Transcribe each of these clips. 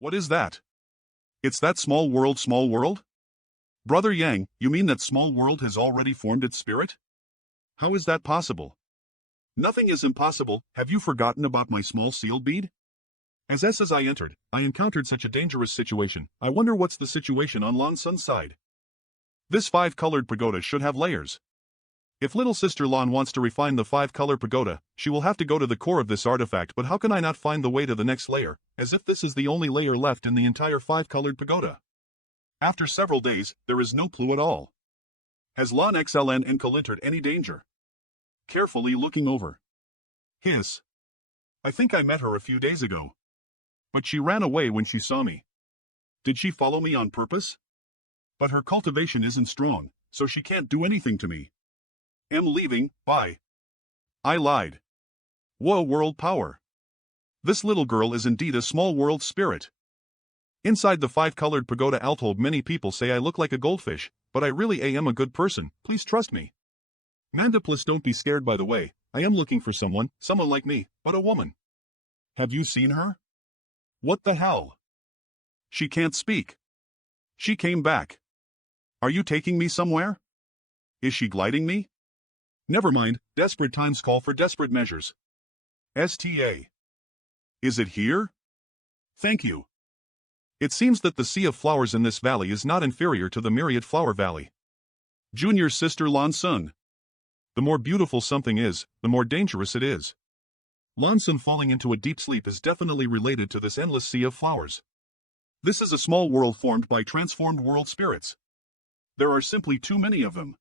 What is that? It's that small world, small world? Brother Yang, you mean that small world has already formed its spirit? How is that possible? Nothing is impossible. Have you forgotten about my small sealed bead? As I entered, I encountered such a dangerous situation. I wonder what's the situation on Lan Sun's side. This five-colored pagoda should have layers. If little sister Lan wants to refine the five-color pagoda, she will have to go to the core of this artifact, but how can I not find the way to the next layer, as if this is the only layer left in the entire five-colored pagoda? After several days, there is no clue at all. Has Lan XLN encountered any danger? Carefully looking over. Hiss. I think I met her a few days ago. But she ran away when she saw me. Did she follow me on purpose? But her cultivation isn't strong, so she can't do anything to me. Am leaving, bye. I lied. Whoa, world power. This little girl is indeed a small world spirit. Inside the five-colored pagoda Altold, many people say I look like a goldfish, but I really am a good person, please trust me. Mandiplis, don't be scared by the way, I am looking for someone like me, but a woman. Have you seen her? What the hell? She can't speak. She came back. Are you taking me somewhere? Is she gliding me? Never mind, desperate times call for desperate measures. STA. Is it here? Thank you. It seems that the sea of flowers in this valley is not inferior to the myriad flower valley. Junior sister Lan Sun. The more beautiful something is, the more dangerous it is. Lan Sun falling into a deep sleep is definitely related to this endless sea of flowers. This is a small world formed by transformed world spirits. There are simply too many of them.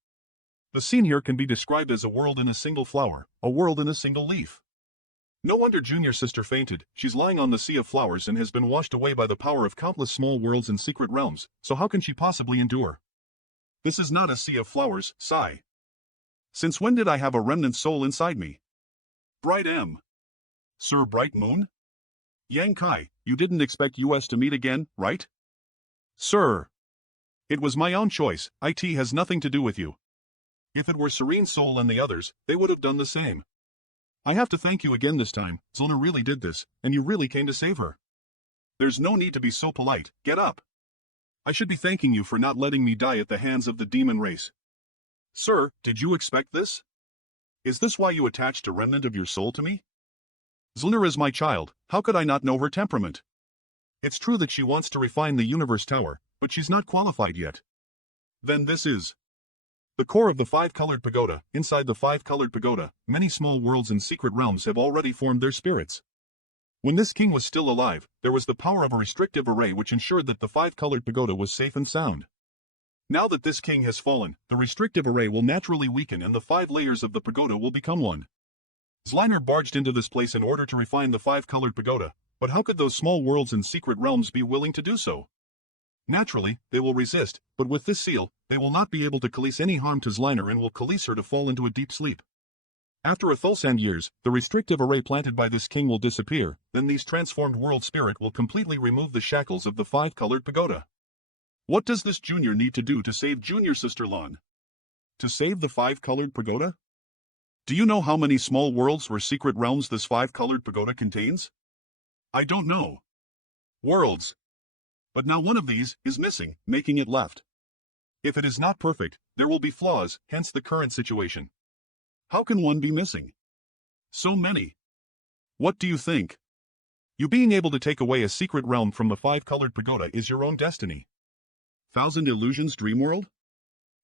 The scene here can be described as a world in a single flower, a world in a single leaf. No wonder Junior sister fainted, she's lying on the sea of flowers and has been washed away by the power of countless small worlds and secret realms, so how can she possibly endure? This is not a sea of flowers, sigh. Since when did I have a remnant soul inside me? Bright M. Sir Bright Moon? Yang Kai, you didn't expect us to meet again, right? Sir. It was my own choice, it has nothing to do with you. If it were Serene Soul and the others, they would have done the same. I have to thank you again this time, Zulna really did this, and you really came to save her. There's no need to be so polite, get up. I should be thanking you for not letting me die at the hands of the demon race. Sir, did you expect this? Is this why you attached a remnant of your soul to me? Zulna is my child, how could I not know her temperament? It's true that she wants to refine the universe tower, but she's not qualified yet. Then this is the core of the five-colored pagoda. Inside the five-colored pagoda, many small worlds and secret realms have already formed their spirits. When this king was still alive, there was the power of a restrictive array which ensured that the five-colored pagoda was safe and sound. Now that this king has fallen, the restrictive array will naturally weaken and the 5 layers of the pagoda will become one. Zliner barged into this place in order to refine the five-colored pagoda, but how could those small worlds and secret realms be willing to do so? Naturally, they will resist, but with this seal, they will not be able to cause any harm to Zliner and will cause her to fall into a deep sleep. After 1,000 years, the restrictive array planted by this king will disappear, then these transformed world spirit will completely remove the shackles of the five-colored pagoda. What does this junior need to do to save junior sister Lan? To save the five-colored pagoda? Do you know how many small worlds or secret realms this five-colored pagoda contains? I don't know. Worlds. But now one of these is missing, making it left. If it is not perfect, there will be flaws, hence the current situation. How can one be missing? So many. What do you think? You being able to take away a secret realm from the five-colored pagoda is your own destiny. Thousand Illusions Dream World?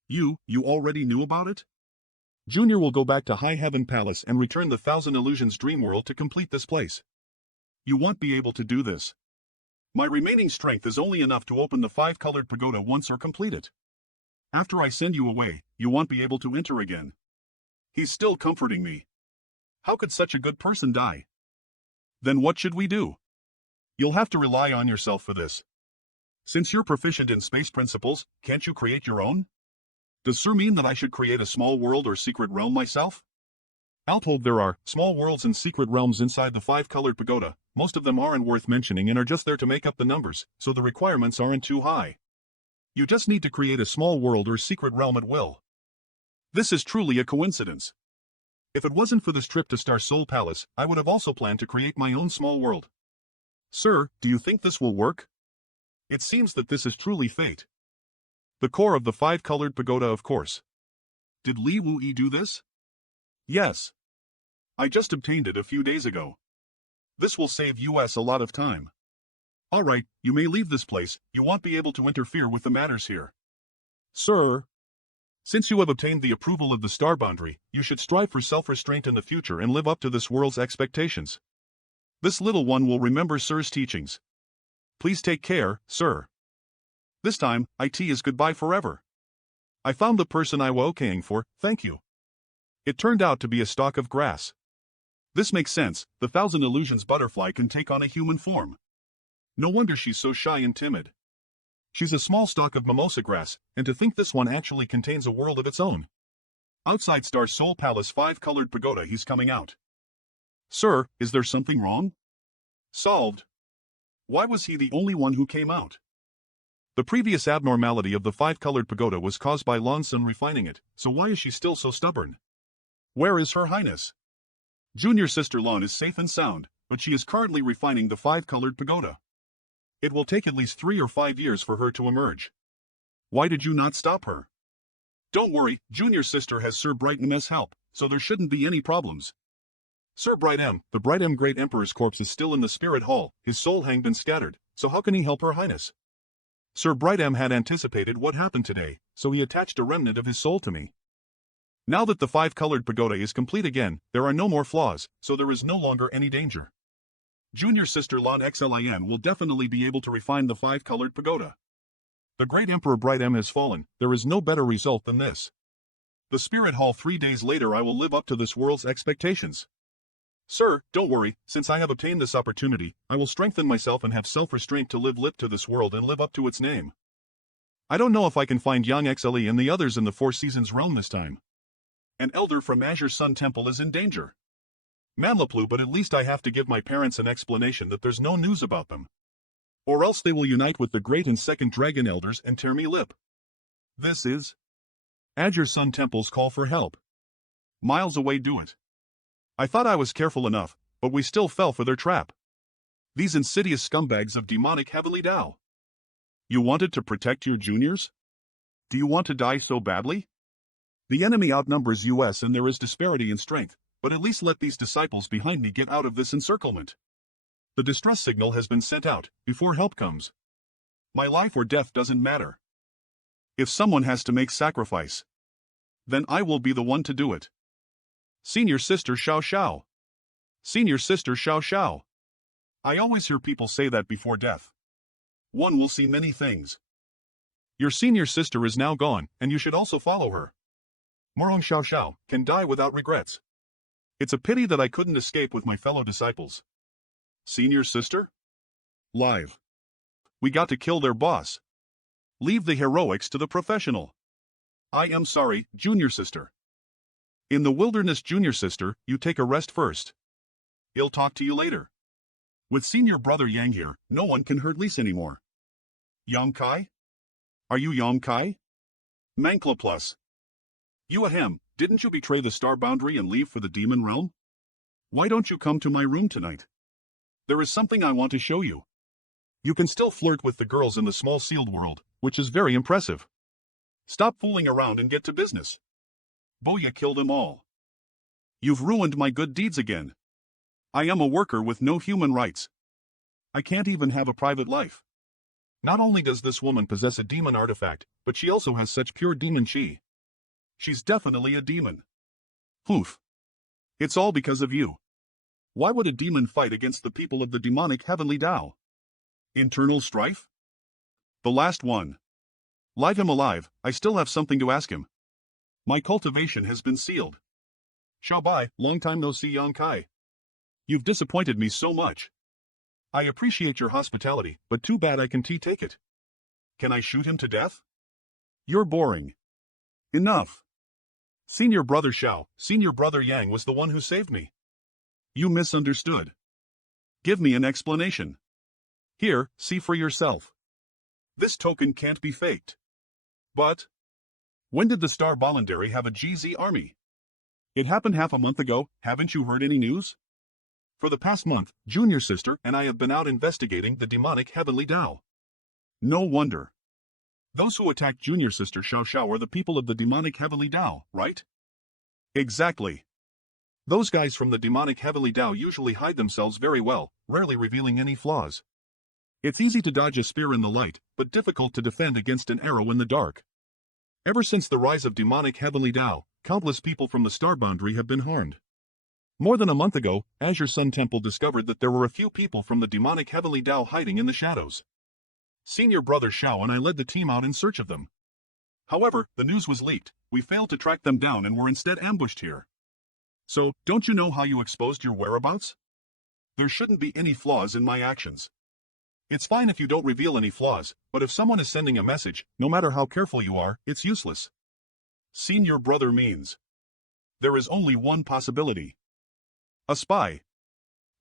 You already knew about it? Junior will go back to High Heaven Palace and return the Thousand Illusions Dream World to complete this place. You won't be able to do this. My remaining strength is only enough to open the five-colored pagoda once or complete it. After I send you away, you won't be able to enter again. He's still comforting me. How could such a good person die? Then what should we do? You'll have to rely on yourself for this. Since you're proficient in space principles, can't you create your own? Does Sir mean that I should create a small world or secret realm myself? Altold, there are small worlds and secret realms inside the five-colored pagoda. Most of them aren't worth mentioning and are just there to make up the numbers, so the requirements aren't too high. You just need to create a small world or secret realm at will. This is truly a coincidence. If it wasn't for this trip to Star Soul Palace, I would have also planned to create my own small world. Sir, do you think this will work? It seems that this is truly fate. The core of the five-colored pagoda, of course. Did Li Wu-yi do this? Yes. I just obtained it a few days ago. This will save us a lot of time. Alright, you may leave this place, you won't be able to interfere with the matters here. Sir, since you have obtained the approval of the Star Boundary, you should strive for self-restraint in the future and live up to this world's expectations. This little one will remember Sir's teachings. Please take care, sir. This time, it is goodbye forever. I found the person I was okaying for, thank you. It turned out to be a stalk of grass. This makes sense, the Thousand Illusions butterfly can take on a human form. No wonder she's so shy and timid. She's a small stalk of mimosa grass, and to think this one actually contains a world of its own. Outside Star Soul Palace five-colored pagoda, he's coming out. Sir, is there something wrong? Solved. Why was he the only one who came out? The previous abnormality of the five-colored pagoda was caused by Lonsun refining it, so why is she still so stubborn? Where is Her Highness? Junior Sister Lon is safe and sound, but she is currently refining the five-colored pagoda. It will take at least 3 or 5 years for her to emerge. Why did you not stop her? Don't worry, Junior Sister has Sir Brightem's help, so there shouldn't be any problems. Sir Brightem, the Brightem Great Emperor's corpse is still in the Spirit Hall, his soul hang been scattered, so how can he help Her Highness? Sir Brightem had anticipated what happened today, so he attached a remnant of his soul to me. Now that the five-colored pagoda is complete again, there are no more flaws, so there is no longer any danger. Junior Sister Lon Xlin will definitely be able to refine the five-colored pagoda. The Great Emperor Brightem has fallen, there is no better result than this. The Spirit Hall 3 days later I will live up to this world's expectations. Sir, don't worry, since I have obtained this opportunity, I will strengthen myself and have self-restraint to live lip to this world and live up to its name. I don't know if I can find Yang Xle and the others in the Four Seasons realm this time. An elder from Azure Sun Temple is in danger. Manlaplu, but at least I have to give my parents an explanation that there's no news about them. Or else they will unite with the Great and Second Dragon Elders and tear me lip. This is Azure Sun Temple's call for help. Miles away do it. I thought I was careful enough, but we still fell for their trap. These insidious scumbags of demonic heavenly Tao. You wanted to protect your juniors? Do you want to die so badly? The enemy outnumbers us and there is disparity in strength, but at least let these disciples behind me get out of this encirclement. The distress signal has been sent out, before help comes. My life or death doesn't matter. If someone has to make sacrifice, then I will be the one to do it. Senior Sister Xiao Xiao. Senior Sister Xiao Xiao. I always hear people say that before death. One will see many things. Your senior sister is now gone, and you should also follow her. Morong Xiao Xiao can die without regrets. It's a pity that I couldn't escape with my fellow disciples. Senior sister? Live. We got to kill their boss. Leave the heroics to the professional. I am sorry, junior sister. In the wilderness, junior sister, you take a rest first. He'll talk to you later. With senior brother Yang here, no one can hurt Lise anymore. Yang Kai? Are you Yang Kai? Mankla Plus. You ahem, didn't you betray the Star Boundary and leave for the Demon Realm? Why don't you come to my room tonight? There is something I want to show you. You can still flirt with the girls in the small sealed world, which is very impressive. Stop fooling around and get to business. Boya killed them all. You've ruined my good deeds again. I am a worker with no human rights. I can't even have a private life. Not only does this woman possess a demon artifact, but she also has such pure demon chi. She's definitely a demon. Poof. It's all because of you. Why would a demon fight against the people of the demonic heavenly Tao? Internal strife? The last one. Leave him alive, I still have something to ask him. My cultivation has been sealed. Xiao Bai, long time no see Yang Kai. You've disappointed me so much. I appreciate your hospitality, but too bad I can take it. Can I shoot him to death? You're boring. Enough. Senior brother Xiao, senior brother Yang was the one who saved me. You misunderstood. Give me an explanation. Here, see for yourself. This token can't be faked. But when did the Star Voluntary have a GZ army? It happened half a month ago, haven't you heard any news? For the past month, Junior Sister and I have been out investigating the demonic heavenly Tao. No wonder. Those who attacked Junior Sister Xiao Xiao are the people of the demonic heavenly Tao, right? Exactly. Those guys from the demonic heavenly Tao usually hide themselves very well, rarely revealing any flaws. It's easy to dodge a spear in the light, but difficult to defend against an arrow in the dark. Ever since the rise of demonic heavenly Tao, countless people from the star boundary have been harmed. More than a month ago, Azure Sun Temple discovered that there were a few people from the demonic heavenly Tao hiding in the shadows. Senior brother Xiao and I led the team out in search of them. However, the news was leaked, we failed to track them down and were instead ambushed here. So, don't you know how you exposed your whereabouts? There shouldn't be any flaws in my actions. It's fine if you don't reveal any flaws, but if someone is sending a message, no matter how careful you are, it's useless. Senior brother means. There is only one possibility. A spy.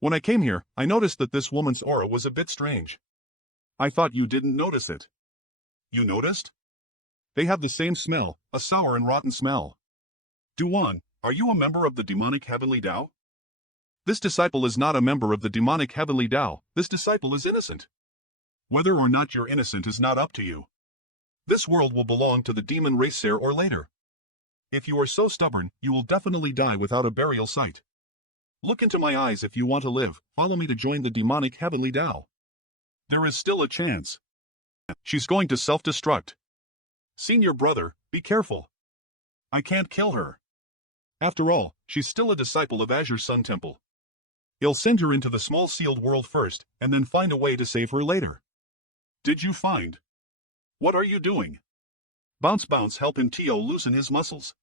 When I came here, I noticed that this woman's aura was a bit strange. I thought you didn't notice it. You noticed? They have the same smell, a sour and rotten smell. Duan, are you a member of the demonic heavenly Tao? This disciple is not a member of the demonic heavenly Tao, this disciple is innocent. Whether or not you're innocent is not up to you. This world will belong to the demon race sooner or later. If you are so stubborn, you will definitely die without a burial site. Look into my eyes if you want to live, follow me to join the demonic heavenly Tao. There is still a chance. She's going to self-destruct. Senior brother, be careful. I can't kill her. After all, she's still a disciple of Azure Sun Temple. I'll send her into the small sealed world first, and then find a way to save her later. Did you find? What are you doing? Bounce bounce helping Tio loosen his muscles.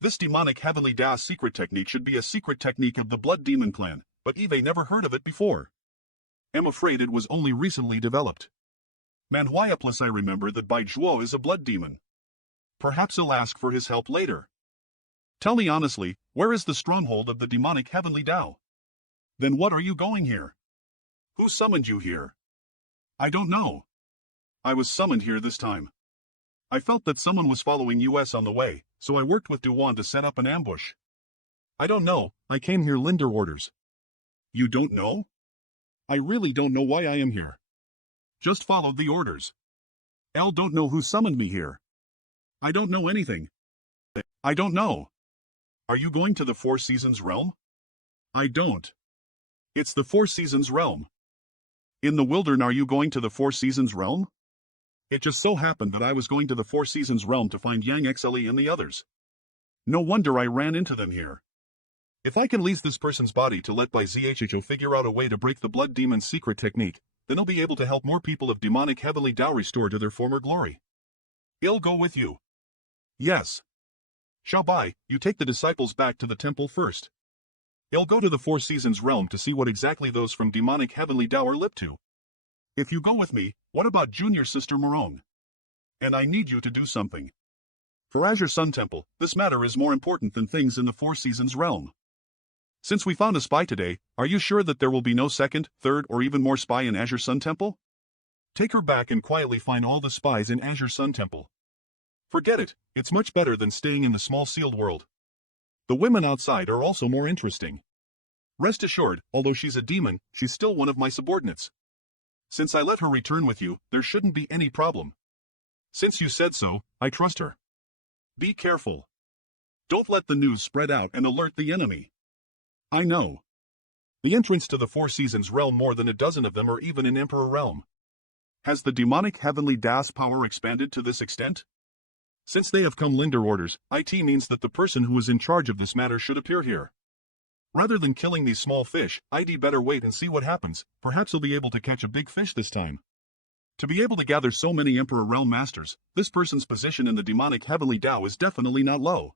This demonic heavenly Tao secret technique should be a secret technique of the Blood Demon clan, but Eve never heard of it before. I'm afraid it was only recently developed. Manhwa plus I remember that Bai Zhuo is a blood demon. Perhaps he'll ask for his help later. Tell me honestly, where is the stronghold of the demonic heavenly Tao? Then what are you going here? Who summoned you here? I don't know. I was summoned here this time. I felt that someone was following us on the way, so I worked with Duan to set up an ambush. I don't know, I came here Linder orders. You don't know? I really don't know why I am here. Just followed the orders. L don't know who summoned me here. I don't know anything. I don't know. Are you going to the Four Seasons realm? I don't. It's the Four Seasons realm. In the wilderness, are you going to the Four Seasons realm? It just so happened that I was going to the Four Seasons realm to find Yang XLE and the others. No wonder I ran into them here. If I can lease this person's body to let by ZHHO figure out a way to break the Blood Demon's secret technique, then I'll be able to help more people of demonic heavenly Tao restore to their former glory. I'll go with you. Yes. Xiaobai, you take the disciples back to the temple first. I'll go to the Four Seasons realm to see what exactly those from demonic heavenly Tao are lip to. If you go with me, what about Junior Sister Morong? And I need you to do something. For Azure Sun Temple, this matter is more important than things in the Four Seasons realm. Since we found a spy today, are you sure that there will be no second, third, or even more spy in Azure Sun Temple? Take her back and quietly find all the spies in Azure Sun Temple. Forget it, it's much better than staying in the small sealed world. The women outside are also more interesting. Rest assured, although she's a demon, she's still one of my subordinates. Since I let her return with you, there shouldn't be any problem. Since you said so, I trust her. Be careful. Don't let the news spread out and alert the enemy. I know. The entrance to the Four Seasons realm, more than a dozen of them are even in Emperor realm. Has the demonic heavenly Tao power expanded to this extent? Since they have come Linder orders, it means that the person who is in charge of this matter should appear here. Rather than killing these small fish, I'd better wait and see what happens, perhaps he'll be able to catch a big fish this time. To be able to gather so many Emperor Realm Masters, this person's position in the demonic heavenly Tao is definitely not low.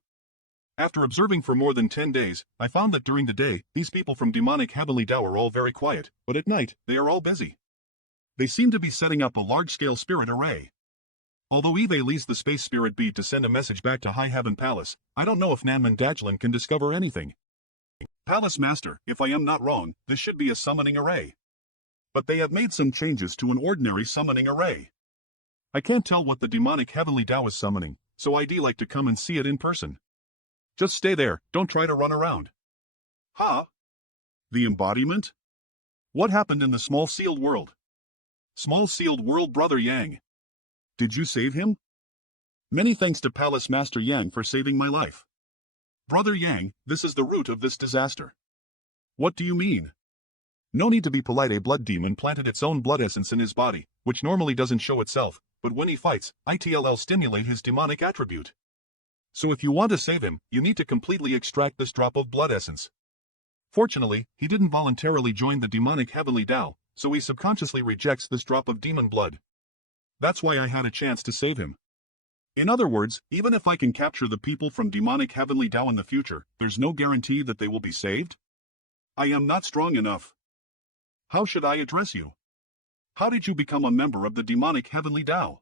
After observing for more than 10 days, I found that during the day, these people from demonic heavenly Tao are all very quiet, but at night, they are all busy. They seem to be setting up a large-scale spirit array. Although Eve leads the space spirit bead to send a message back to High Heaven Palace, I don't know if Nanman Dajlan can discover anything. Palace Master, if I am not wrong, this should be a summoning array. But they have made some changes to an ordinary summoning array. I can't tell what the demonic heavenly Tao is summoning, so I'd like to come and see it in person. Just stay there, don't try to run around. Huh? The embodiment? What happened in the small sealed world? Small sealed world, Brother Yang. Did you save him? Many thanks to Palace Master Yang for saving my life. Brother Yang, this is the root of this disaster. What do you mean? No need to be polite. A blood demon planted its own blood essence in his body, which normally doesn't show itself, but when he fights, it'll stimulate his demonic attribute. So if you want to save him, you need to completely extract this drop of blood essence. Fortunately, he didn't voluntarily join the demonic heavenly Tao, so he subconsciously rejects this drop of demon blood. That's why I had a chance to save him. In other words, even if I can capture the people from demonic heavenly Tao in the future, there's no guarantee that they will be saved? I am not strong enough. How should I address you? How did you become a member of the demonic heavenly Tao?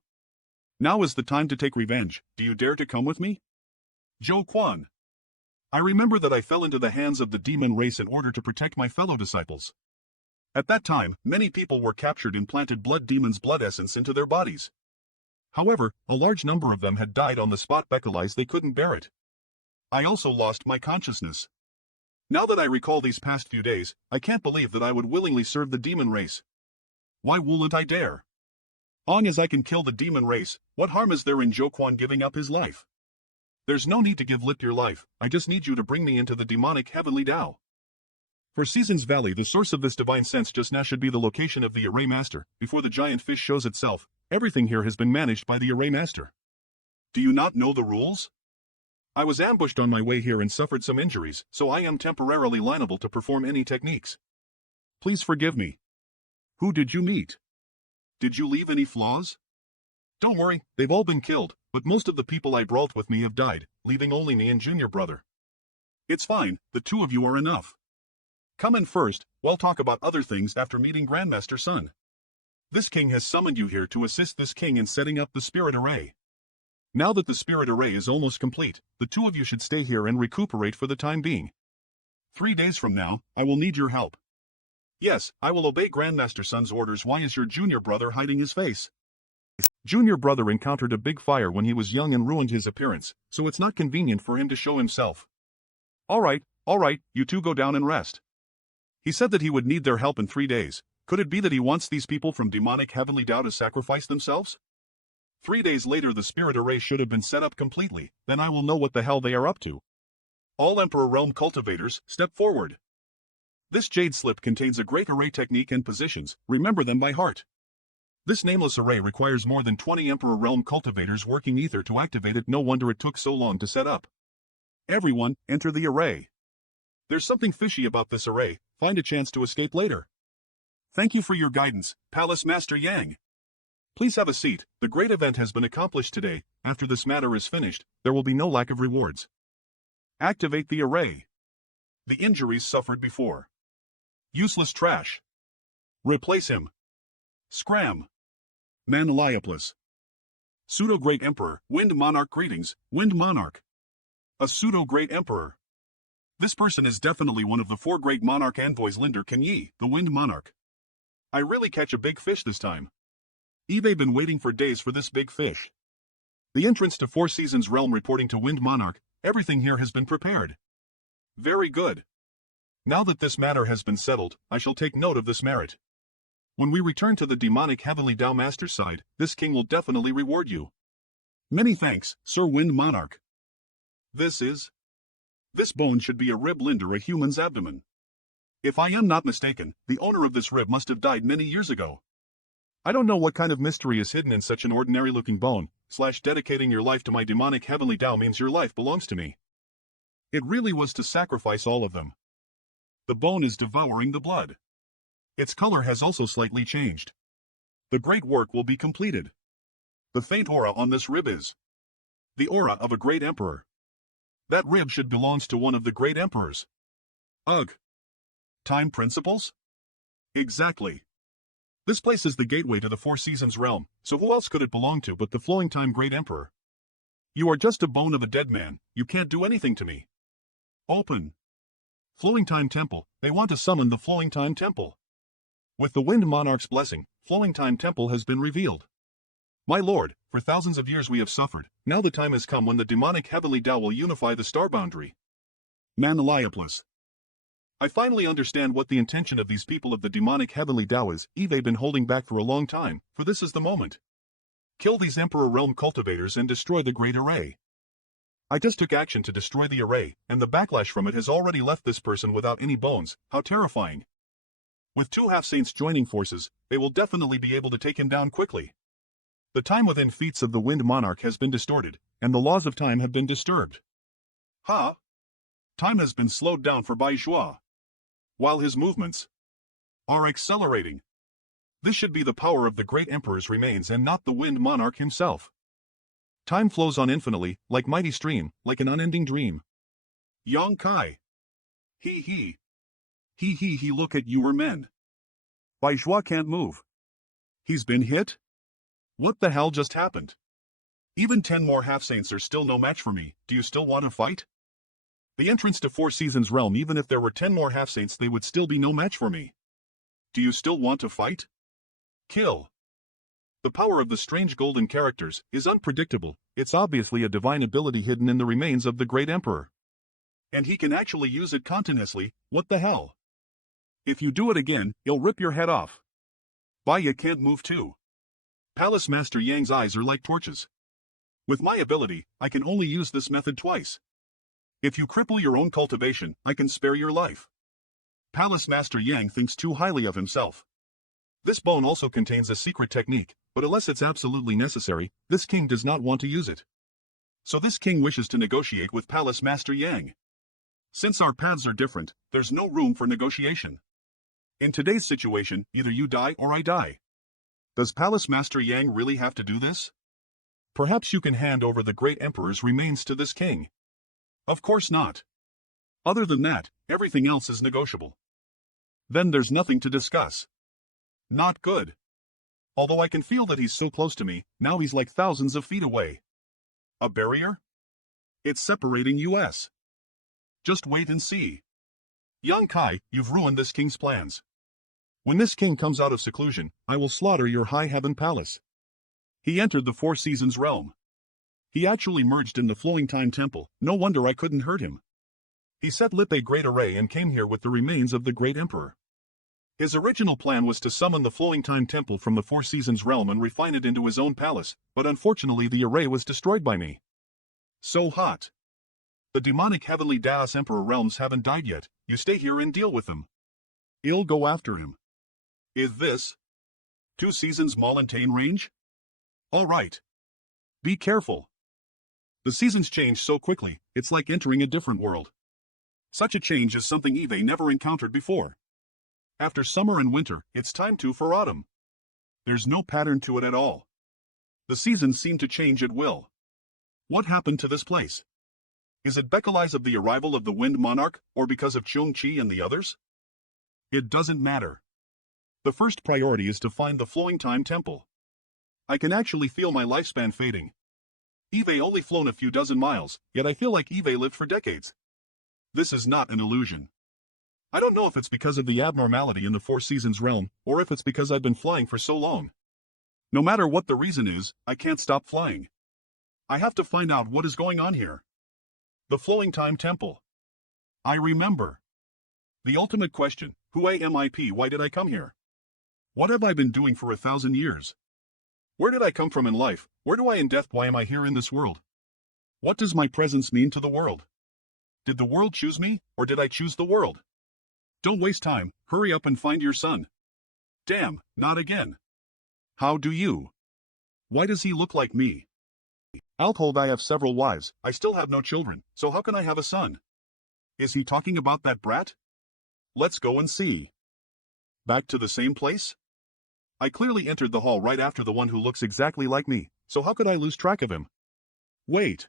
Now is the time to take revenge. Do you dare to come with me? Wu Kuang. I remember that I fell into the hands of the demon race in order to protect my fellow disciples. At that time, many people were captured and planted blood demons' blood essence into their bodies. However, a large number of them had died on the spot because they couldn't bear it. I also lost my consciousness. Now that I recall these past few days, I can't believe that I would willingly serve the demon race. Why wouldn't I dare? Long as I can kill the demon race, what harm is there in Wu Kuang giving up his life? There's no need to give lip your life, I just need you to bring me into the demonic heavenly Tao. For Seasons Valley, the source of this divine sense just now should be the location of the Array Master. Before the giant fish shows itself, everything here has been managed by the Array Master. Do you not know the rules? I was ambushed on my way here and suffered some injuries, so I am temporarily liable to perform any techniques. Please forgive me. Who did you meet? Did you leave any flaws? Don't worry, they've all been killed, but most of the people I brought with me have died, leaving only me and Junior Brother. It's fine, the two of you are enough. Come in first, we'll talk about other things after meeting Grandmaster Sun. This king has summoned you here to assist this king in setting up the spirit array. Now that the spirit array is almost complete, the two of you should stay here and recuperate for the time being. 3 days from now, I will need your help. Yes, I will obey Grandmaster Sun's orders. Why is your Junior Brother hiding his face? Junior Brother encountered a big fire when he was young and ruined his appearance, so it's not convenient for him to show himself. Alright, you two go down and rest. He said that he would need their help in 3 days. Could it be that he wants these people from demonic heavenly Tao to sacrifice themselves? 3 days later the spirit array should have been set up completely, then I will know what the hell they are up to. All Emperor Realm cultivators, step forward. This jade slip contains a great array technique and positions, remember them by heart. This nameless array requires more than 20 Emperor Realm cultivators working ether to activate it. No wonder it took so long to set up. Everyone, enter the array. There's something fishy about this array, find a chance to escape later. Thank you for your guidance, Palace Master Yang. Please have a seat, the great event has been accomplished today. After this matter is finished, there will be no lack of rewards. Activate the array. The injuries suffered before. Useless trash. Replace him. Scram. Manhwa. Pseudo-Great Emperor, Wind Monarch. Greetings, Wind Monarch. A pseudo-Great Emperor. This person is definitely one of the 4 Great Monarch envoys. Linder Kenyi, the Wind Monarch. I really catch a big fish this time. They've been waiting for days for this big fish. The entrance to 4 Seasons Realm. Reporting to Wind Monarch, everything here has been prepared. Very good. Now that this matter has been settled, I shall take note of this merit. When we return to the demonic heavenly Tao Master's side, this king will definitely reward you. Many thanks, Sir Wind Monarch. This bone should be a rib. Linder, a human's abdomen. If I am not mistaken, the owner of this rib must have died many years ago. I don't know what kind of mystery is hidden in such an ordinary-looking bone. Dedicating your life to my demonic heavenly Tao means your life belongs to me. It really was to sacrifice all of them. The bone is devouring the blood. Its color has also slightly changed. The great work will be completed. The faint aura on this rib is the aura of a great emperor. That rib should belong to one of the great emperors. Ugh. Time principles? Exactly. This place is the gateway to the 4 Seasons Realm, so who else could it belong to but the Flowing Time Great Emperor? You are just a bone of a dead man, you can't do anything to me. Open. Flowing Time Temple, they want to summon the Flowing Time Temple. With the Wind Monarch's blessing, Flowing Time Temple has been revealed. My lord, for thousands of years we have suffered, now the time has come when the demonic heavenly Tao will unify the star boundary. Manhwa. I finally understand what the intention of these people of the demonic heavenly Tao is. Eve been holding back for a long time, for this is the moment. Kill these Emperor Realm cultivators and destroy the Great Array. I just took action to destroy the array, and the backlash from it has already left this person without any bones. How terrifying. With 2 half-saints joining forces, they will definitely be able to take him down quickly. The time within feats of the Wind Monarch has been distorted, and the laws of time have been disturbed. Ha! Time has been slowed down for Bai Zhua, while his movements are accelerating. This should be the power of the great emperor's remains and not the Wind Monarch himself. Time flows on infinitely, like mighty stream, like an unending dream. Yang Kai. He, look at you men. Bai Zhua can't move. He's been hit? What the hell just happened? Even 10 more half-saints are still no match for me. Do you still want to fight? The entrance to 4 Seasons Realm, even if there were 10 more half-saints, they would still be no match for me. Do you still want to fight? Kill. The power of the strange golden characters is unpredictable. It's obviously a divine ability hidden in the remains of the great emperor. And he can actually use it continuously. What the hell? If you do it again, he'll rip your head off. Bai, you can't move too. Palace Master Yang's eyes are like torches. With my ability, I can only use this method twice. If you cripple your own cultivation, I can spare your life. Palace Master Yang thinks too highly of himself. This bone also contains a secret technique, but unless it's absolutely necessary, this king does not want to use it. So this king wishes to negotiate with Palace Master Yang. Since our paths are different, there's no room for negotiation. In today's situation, either you die or I die. Does Palace Master Yang really have to do this? Perhaps you can hand over the great emperor's remains to this king. Of course not. Other than that, everything else is negotiable. Then there's nothing to discuss. Not good. Although I can feel that he's so close to me, now he's like thousands of feet away. A barrier? It's separating us. Just wait and see. Young Kai, you've ruined this king's plans. When this king comes out of seclusion, I will slaughter your high heaven palace. He entered the 4 Seasons realm. He actually merged in the Flowing Time Temple. No wonder I couldn't hurt him. He set lit a great array and came here with the remains of the great emperor. His original plan was to summon the Flowing Time Temple from the 4 Seasons realm and refine it into his own palace, but unfortunately the array was destroyed by me. So hot. The demonic heavenly Daos Emperor realms haven't died yet. You stay here and deal with them. I'll go after him. Is this 2 Seasons Mountain range? All right. Be careful. The seasons change so quickly, it's like entering a different world. Such a change is something Eve never encountered before. After summer and winter, it's time for autumn. There's no pattern to it at all. The seasons seem to change at will. What happened to this place? Is it because of the arrival of the Wind Monarch, or because of Chung Chi and the others? It doesn't matter. The first priority is to find the Flowing Time Temple. I can actually feel my lifespan fading. Eve only flown a few dozen miles, yet I feel like Eve lived for decades. This is not an illusion. I don't know if it's because of the abnormality in the 4 Seasons realm, or if it's because I've been flying for so long. No matter what the reason is, I can't stop flying. I have to find out what is going on here. The Flowing Time Temple. I remember. The ultimate question, who am I? Why did I come here? What have I been doing for 1,000 years? Where did I come from in life? Where do I in death? Why am I here in this world? What does my presence mean to the world? Did the world choose me, or did I choose the world? Don't waste time, hurry up and find your son. Damn, not again. How do you? Why does he look like me? I'll told I have several wives, I still have no children, so how can I have a son? Is he talking about that brat? Let's go and see. Back to the same place? I clearly entered the hall right after the one who looks exactly like me, so how could I lose track of him? Wait.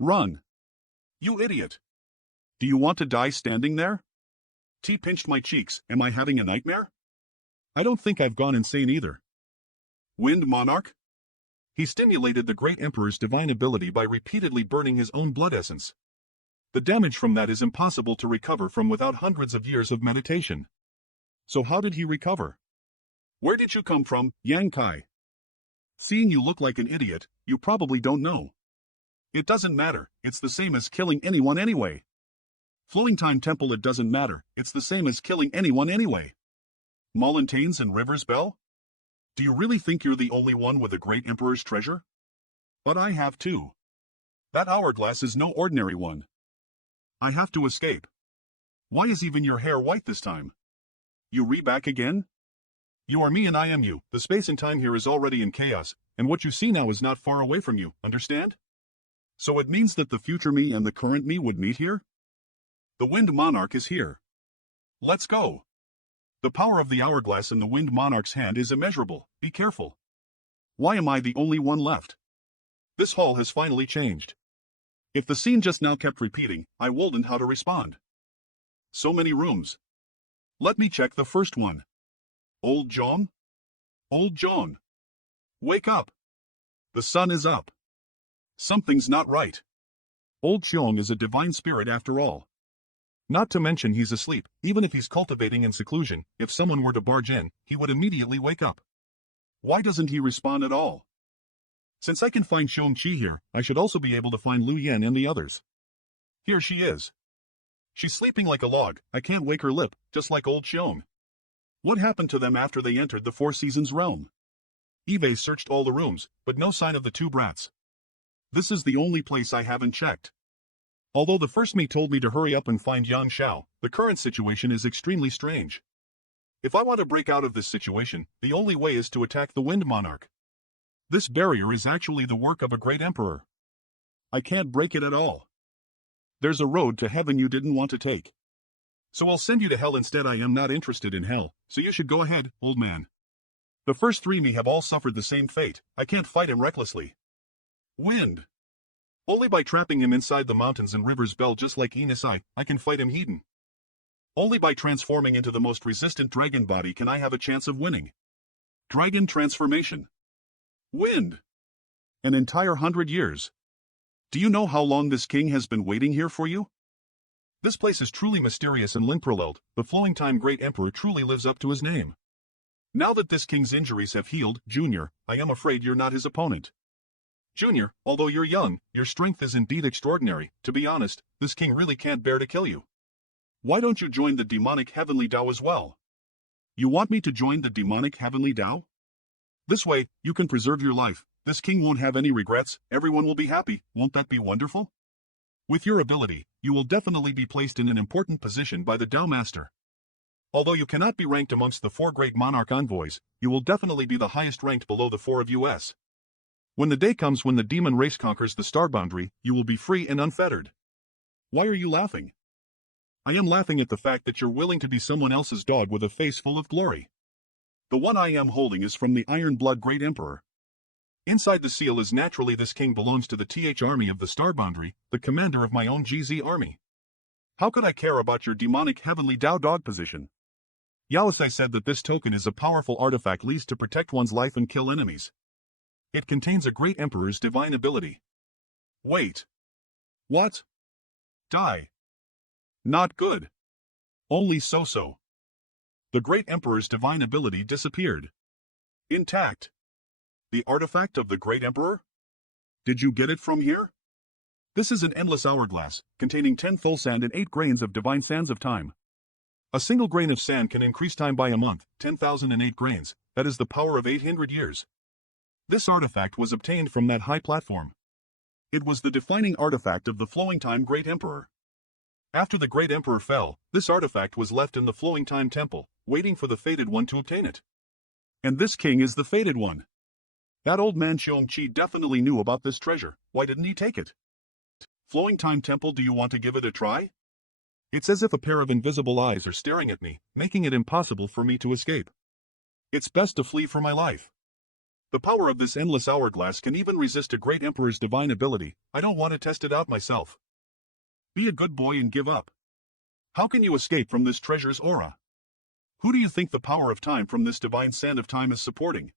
Run. You idiot. Do you want to die standing there? T pinched my cheeks. Am I having a nightmare? I don't think I've gone insane either. Wind Monarch? He stimulated the great emperor's divine ability by repeatedly burning his own blood essence. The damage from that is impossible to recover from without hundreds of years of meditation. So how did he recover? Where did you come from, Yang Kai? Seeing you look like an idiot, you probably don't know. It doesn't matter, it's the same as killing anyone anyway. Flowing time temple, it doesn't matter, it's the same as killing anyone anyway. Mountains and rivers bell? Do you really think you're the only one with a great emperor's treasure? But I have too. That hourglass is no ordinary one. I have to escape. Why is even your hair white this time? You back again? You are me and I am you. The space and time here is already in chaos, and what you see now is not far away from you, understand? So it means that the future me and the current me would meet here? The Wind Monarch is here. Let's go. The power of the hourglass in the Wind Monarch's hand is immeasurable. Be careful. Why am I the only one left? This hall has finally changed. If the scene just now kept repeating, I wouldn't know how to respond. So many rooms. Let me check the first one. Old John? Old John. Wake up. The sun is up. Something's not right. Old Cheong is a divine spirit after all. Not to mention he's asleep, even if he's cultivating in seclusion, if someone were to barge in, he would immediately wake up. Why doesn't he respond at all? Since I can find Xiong Qi here, I should also be able to find Lu Yan and the others. Here she is. She's sleeping like a log, I can't wake her lip, just like old Xiong. What happened to them after they entered the Four Seasons realm? Eve searched all the rooms, but no sign of the two brats. This is the only place I haven't checked. Although the first me told me to hurry up and find Yang Xiao, the current situation is extremely strange. If I want to break out of this situation, the only way is to attack the Wind Monarch. This barrier is actually the work of a great emperor. I can't break it at all. There's a road to heaven you didn't want to take. So I'll send you to hell instead. I am not interested in hell, so you should go ahead, old man. The first three me have all suffered the same fate, I can't fight him recklessly. Wind. Only by trapping him inside the mountains and rivers bell just like Enos I can fight him Hedon. Only by transforming into the most resistant dragon body can I have a chance of winning. Dragon transformation. Wind. An entire 100 years. Do you know how long this king has been waiting here for you? This place is truly mysterious and unparalleled. The flowing time great emperor truly lives up to his name. Now that this king's injuries have healed, Junior, I am afraid you're not his opponent. Junior, although you're young, your strength is indeed extraordinary. To be honest, this king really can't bear to kill you. Why don't you join the demonic heavenly Tao as well? You want me to join the demonic heavenly Tao? This way, you can preserve your life. This king won't have any regrets, everyone will be happy. Won't that be wonderful? With your ability, you will definitely be placed in an important position by the Tao Master. Although you cannot be ranked amongst the 4 great monarch envoys, you will definitely be the highest ranked below the 4 of us. When the day comes when the demon race conquers the star boundary, you will be free and unfettered. Why are you laughing? I am laughing at the fact that you're willing to be someone else's dog with a face full of glory. The one I am holding is from the Iron Blood Great Emperor. Inside the seal is naturally this king belongs to the TH army of the star boundary, the commander of my own GZ army. How could I care about your demonic heavenly Tao dog position? Yalasai said that this token is a powerful artifact used to protect one's life and kill enemies. It contains a great emperor's divine ability. Wait. What? Die. Not good. Only so-so. The great emperor's divine ability disappeared. Intact. The artifact of the great emperor? Did you get it from here? This is an endless hourglass, containing 10 full sand and 8 grains of divine sands of time. A single grain of sand can increase time by a month, 10,008 grains, that is the power of 800 years. This artifact was obtained from that high platform. It was the defining artifact of the Flowing Time Great Emperor. After the Great Emperor fell, this artifact was left in the Flowing Time Temple, waiting for the Fated One to obtain it. And this king is the Fated One. That old man Xiong Qi definitely knew about this treasure, why didn't he take it? Flowing Time Temple, do you want to give it a try? It's as if a pair of invisible eyes are staring at me, making it impossible for me to escape. It's best to flee for my life. The power of this endless hourglass can even resist a great emperor's divine ability. I don't want to test it out myself. Be a good boy and give up. How can you escape from this treasure's aura? Who do you think the power of time from this divine sand of time is supporting?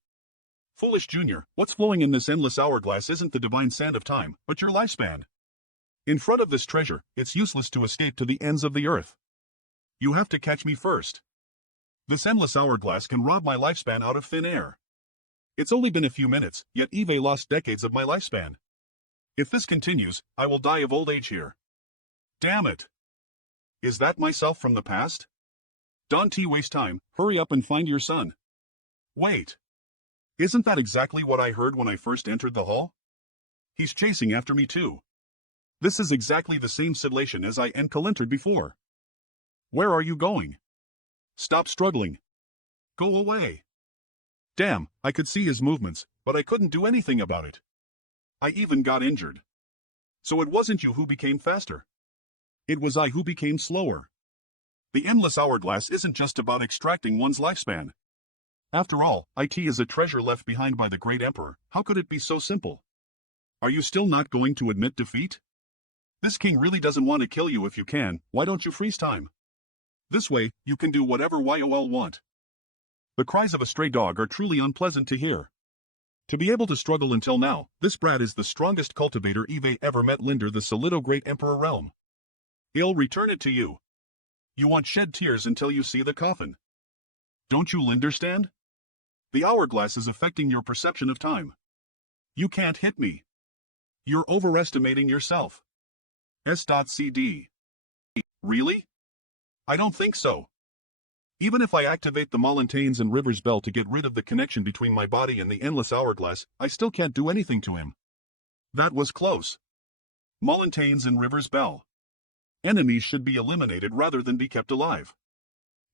Foolish Junior, what's flowing in this endless hourglass isn't the divine sand of time, but your lifespan. In front of this treasure, it's useless to escape to the ends of the earth. You have to catch me first. This endless hourglass can rob my lifespan out of thin air. It's only been a few minutes, yet Eve lost decades of my lifespan. If this continues, I will die of old age here. Damn it. Is that myself from the past? Don't waste time, hurry up and find your son. Wait. Isn't that exactly what I heard when I first entered the hall? He's chasing after me too. This is exactly the same situation as I encountered before. Where are you going? Stop struggling. Go away. Damn, I could see his movements, but I couldn't do anything about it. I even got injured. So it wasn't you who became faster. It was I who became slower. The endless hourglass isn't just about extracting one's lifespan. After all, IT is a treasure left behind by the great emperor. How could it be so simple? Are you still not going to admit defeat? This king really doesn't want to kill you if you can. Why don't you freeze time? This way, you can do whatever YOL want. The cries of a stray dog are truly unpleasant to hear. To be able to struggle until now, this brat is the strongest cultivator Eve ever met. Linder the Solido Great Emperor Realm. He'll return it to you. You won't shed tears until you see the coffin. Don't you understand? The hourglass is affecting your perception of time. You can't hit me. You're overestimating yourself. S.CD. Really? I don't think so. Even if I activate the Mountains and Rivers Bell to get rid of the connection between my body and the endless hourglass, I still can't do anything to him. That was close. Mountains and Rivers Bell. Enemies should be eliminated rather than be kept alive.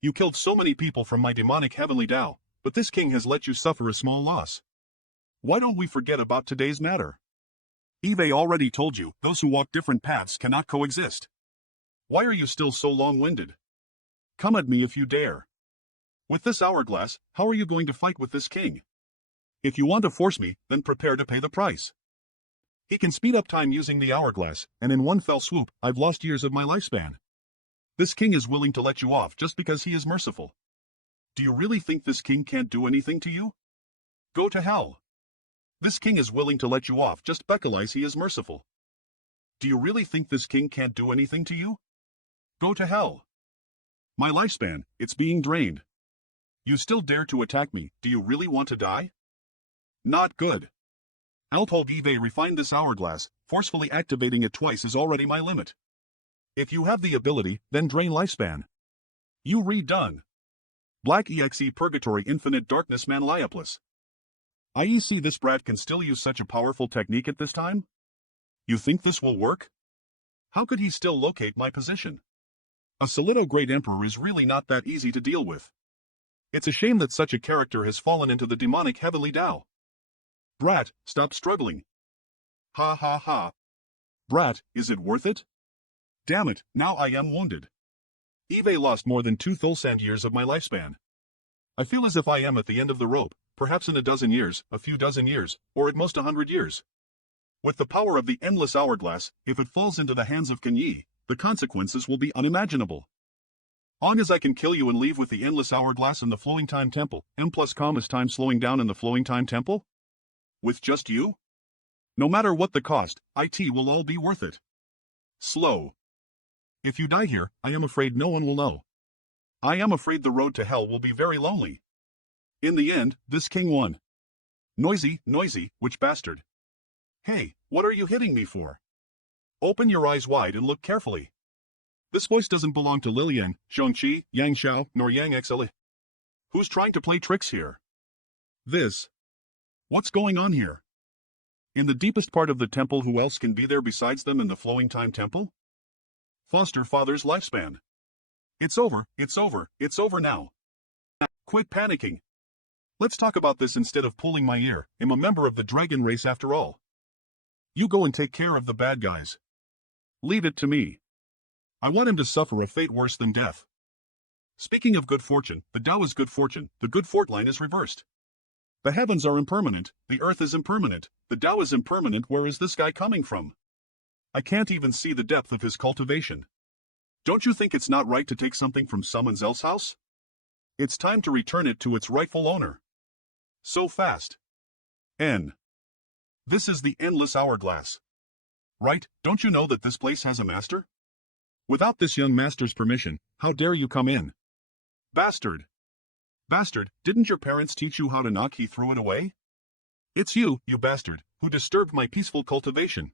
You killed so many people from my demonic heavenly Tao, but this king has let you suffer a small loss. Why don't we forget about today's matter? Eve already told you, those who walk different paths cannot coexist. Why are you still so long-winded? Come at me if you dare. With this hourglass, how are you going to fight with this king? If you want to force me, then prepare to pay the price. He can speed up time using the hourglass, and in one fell swoop, I've lost years of my lifespan. This king is willing to let you off just because he is merciful. Do you really think this king can't do anything to you? Go to hell. This king is willing to let you off just because he is merciful. Do you really think this king can't do anything to you? Go to hell. My lifespan, it's being drained. You still dare to attack me, do you really want to die? Not good. I'll told Eve refine this hourglass, forcefully activating it twice is already my limit. If you have the ability, then drain lifespan. You redone. Black EXE Purgatory Infinite Darkness Manliaplus. I see this brat can still use such a powerful technique at this time? You think this will work? How could he still locate my position? A Solido Great Emperor is really not that easy to deal with. It's a shame that such a character has fallen into the demonic heavenly Tao. Brat, stop struggling. Ha ha ha. Brat, is it worth it? Damn it, now I am wounded. Eve lost more than 2,000 years of my lifespan. I feel as if I am at the end of the rope, perhaps in a dozen years, a few dozen years, or at most 100 years. With the power of the endless hourglass, if it falls into the hands of Kenyi, the consequences will be unimaginable. Long as I can kill you and leave with the endless hourglass in the flowing time temple, M plus is time slowing down in the flowing time temple? With just you? No matter what the cost, IT will all be worth it. Slow. If you die here, I am afraid no one will know. I am afraid the road to hell will be very lonely. In the end, this king won. Noisy, witch bastard. Hey, what are you hitting me for? Open your eyes wide and look carefully. This voice doesn't belong to Liliang, Zhongqi, Yang Xiao, nor Yang XL. Who's trying to play tricks here? This. What's going on here? In the deepest part of the temple, who else can be there besides them in the flowing time temple? Foster father's lifespan. It's over now. Quit panicking. Let's talk about this instead of pulling my ear. I'm a member of the dragon race after all. You go and take care of the bad guys. Leave it to me. I want him to suffer a fate worse than death. Speaking of good fortune, the Tao is good fortune, the good fort line is reversed. The heavens are impermanent, the earth is impermanent, the Tao is impermanent. Where is this guy coming from? I can't even see the depth of his cultivation. Don't you think it's not right to take something from someone else's house? It's time to return it to its rightful owner. So fast. N. This is the endless hourglass. Right, don't you know that this place has a master? Without this young master's permission, how dare you come in? Bastard. Bastard, didn't your parents teach you how to knock? He threw it away? It's you, you bastard, who disturbed my peaceful cultivation.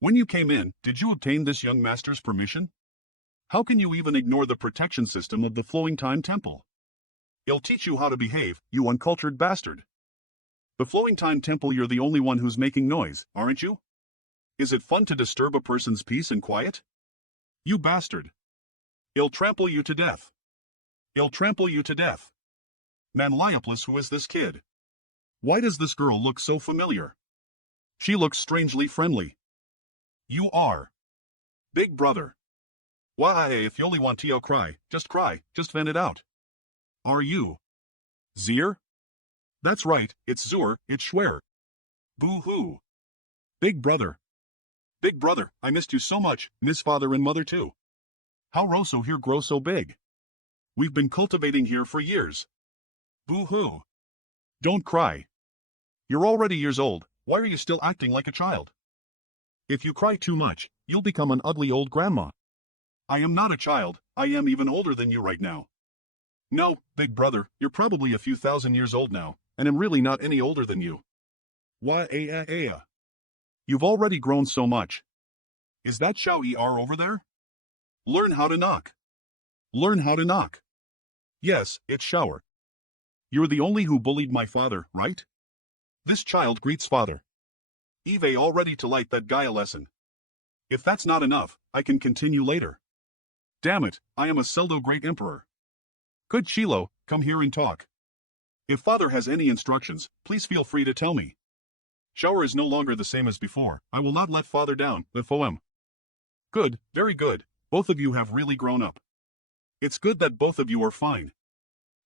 When you came in, did you obtain this young master's permission? How can you even ignore the protection system of the Flowing Time Temple? It'll teach you how to behave, you uncultured bastard. The Flowing Time Temple, you're the only one who's making noise, aren't you? Is it fun to disturb a person's peace and quiet? You bastard. I'll trample you to death. I'll trample you to death. Manliopoulos, who is this kid? Why does this girl look so familiar? She looks strangely friendly. You are. Big brother. Why, if you only want to cry, just vent it out. Are you? Zier? That's right, it's Zur, it's Schwer. Boo-hoo. Big brother. Big brother, I missed you so much, miss father and mother too. How Rosso here grow so big? We've been cultivating here for years. Boo-hoo. Don't cry. You're already years old, why are you still acting like a child? If you cry too much, you'll become an ugly old grandma. I am not a child, I am even older than you right now. No, big brother, you're probably a few thousand years old now, and I'm really not any older than you. Why, You've already grown so much. Is that Xiao Er over there? Learn how to knock. Learn how to knock. Yes, it's Shower. You're the only who bullied my father, right? This child greets father. Eve all ready to light that guy a lesson. If that's not enough, I can continue later. Damn it, I am a pseudo great emperor. Good Chilo, come here and talk. If father has any instructions, please feel free to tell me. Shower is no longer the same as before, I will not let father down, the FOM. Good, very good, both of you have really grown up. It's good that both of you are fine.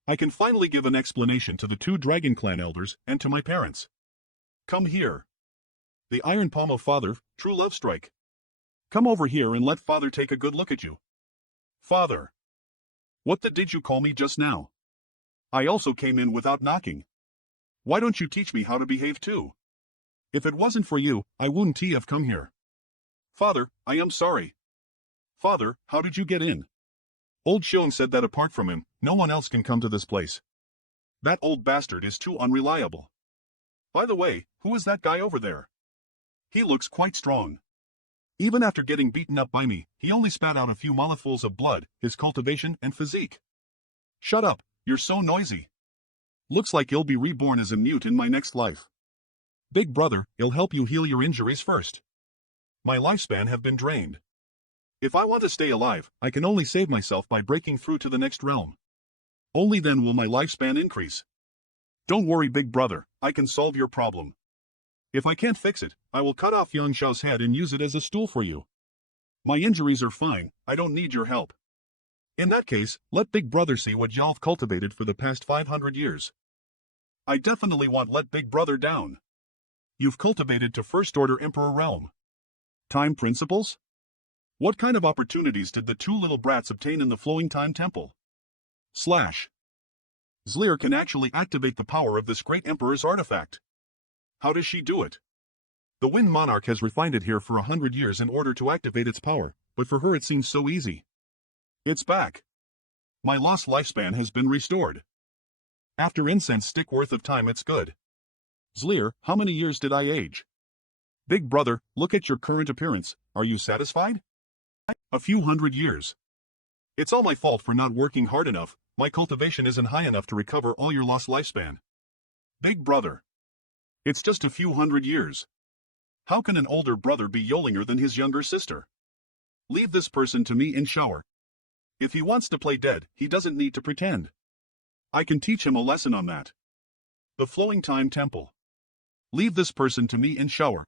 I can finally give an explanation to the two Dragon Clan elders and to my parents. Come here. The iron palm of father, true love strike. Come over here and let father take a good look at you. Father. What did you call me just now? I also came in without knocking. Why don't you teach me how to behave too? If it wasn't for you, I wouldn't have come here. Father, I am sorry. Father, how did you get in? Old Xiong said that apart from him, no one else can come to this place. That old bastard is too unreliable. By the way, who is that guy over there? He looks quite strong. Even after getting beaten up by me, he only spat out a few mouthfuls of blood, his cultivation and physique. Shut up, you're so noisy. Looks like you'll be reborn as a mute in my next life. Big brother, I'll help you heal your injuries first. My lifespan have been drained. If I want to stay alive, I can only save myself by breaking through to the next realm. Only then will my lifespan increase. Don't worry, big brother, I can solve your problem. If I can't fix it, I will cut off Yang Xiao's head and use it as a stool for you. My injuries are fine, I don't need your help. In that case, let big brother see what y'all've cultivated for the past 500 years. I definitely want let big brother down. You've cultivated to First Order Emperor realm. Time principles? What kind of opportunities did the two little brats obtain in the Flowing Time Temple? Zlir can actually activate the power of this great emperor's artifact. How does she do it? The Wind Monarch has refined it here for 100 years in order to activate its power, but for her it seems so easy. It's back. My lost lifespan has been restored. After incense stick worth of time it's good. Zlir, how many years did I age? Big brother, look at your current appearance, are you satisfied? A few hundred years. It's all my fault for not working hard enough, my cultivation isn't high enough to recover all your lost lifespan. Big brother. It's just a few hundred years. How can an older brother be younger than his younger sister? Leave this person to me in shower. If he wants to play dead, he doesn't need to pretend. I can teach him a lesson on that. The Flowing Time Temple. Leave this person to me in shower.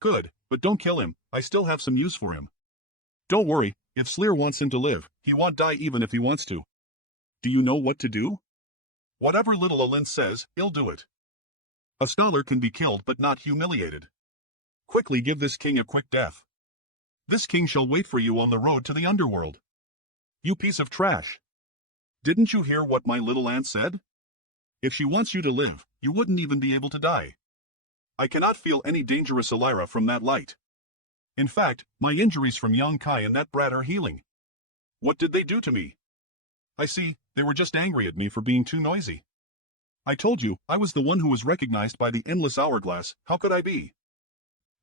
Good, but don't kill him, I still have some use for him. Don't worry, if Zlir wants him to live, he won't die even if he wants to. Do you know what to do? Whatever little Alin says, he'll do it. A scholar can be killed but not humiliated. Quickly give this king a quick death. This king shall wait for you on the road to the underworld. You piece of trash. Didn't you hear what my little aunt said? If she wants you to live, you wouldn't even be able to die. I cannot feel any dangerous Elira from that light. In fact, my injuries from Yang Kai and that brat are healing. What did they do to me? I see, they were just angry at me for being too noisy. I told you, I was the one who was recognized by the endless hourglass, how could I be?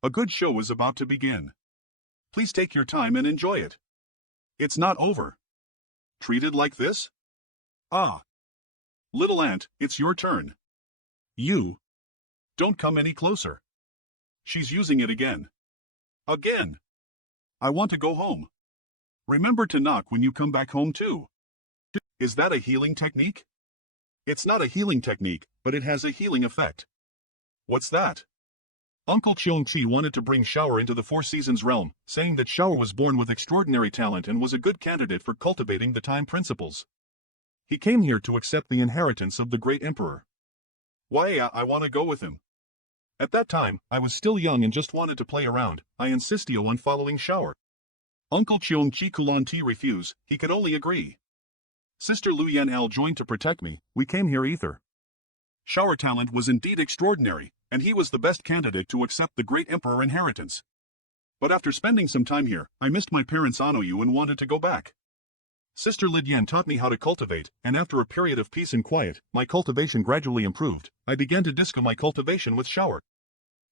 A good show is about to begin. Please take your time and enjoy it. It's not over. Treated like this? Ah. Little ant, it's your turn. You. Don't come any closer. She's using it again. Again. I want to go home. Remember to knock when you come back home too. Is that a healing technique? It's not a healing technique, but it has a healing effect. What's that? Uncle Cheong-chi wanted to bring Shower into the Four Seasons realm, saying that Shower was born with extraordinary talent and was a good candidate for cultivating the time principles. He came here to accept the inheritance of the great emperor. Why, I want to go with him. At that time, I was still young and just wanted to play around. I insisted on following Shower. Uncle Cheong-chi Kulan-ti refused, he could only agree. Sister Lu Yan-al joined to protect me, we came here either. Shower talent was indeed extraordinary, and he was the best candidate to accept the great emperor inheritance. But after spending some time here, I missed my parents' Anoyu and wanted to go back. Sister Lidyan taught me how to cultivate, and after a period of peace and quiet, my cultivation gradually improved. I began to disco my cultivation with Shower.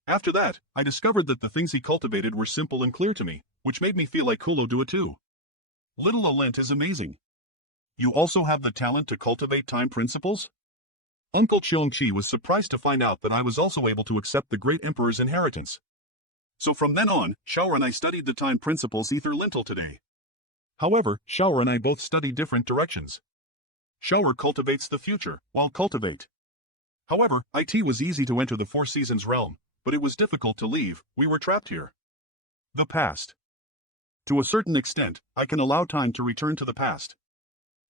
After that, I discovered that the things he cultivated were simple and clear to me, which made me feel like Kulo do it too. Little Alent is amazing. You also have the talent to cultivate time principles? Uncle Cheong-chi was surprised to find out that I was also able to accept the great emperor's inheritance. So from then on, Shower and I studied the time principles ether lintel today. However, Shower and I both study different directions. Shower cultivates the future, while cultivate. However, it was easy to enter the Four Seasons realm, but it was difficult to leave, we were trapped here. The past. To a certain extent, I can allow time to return to the past.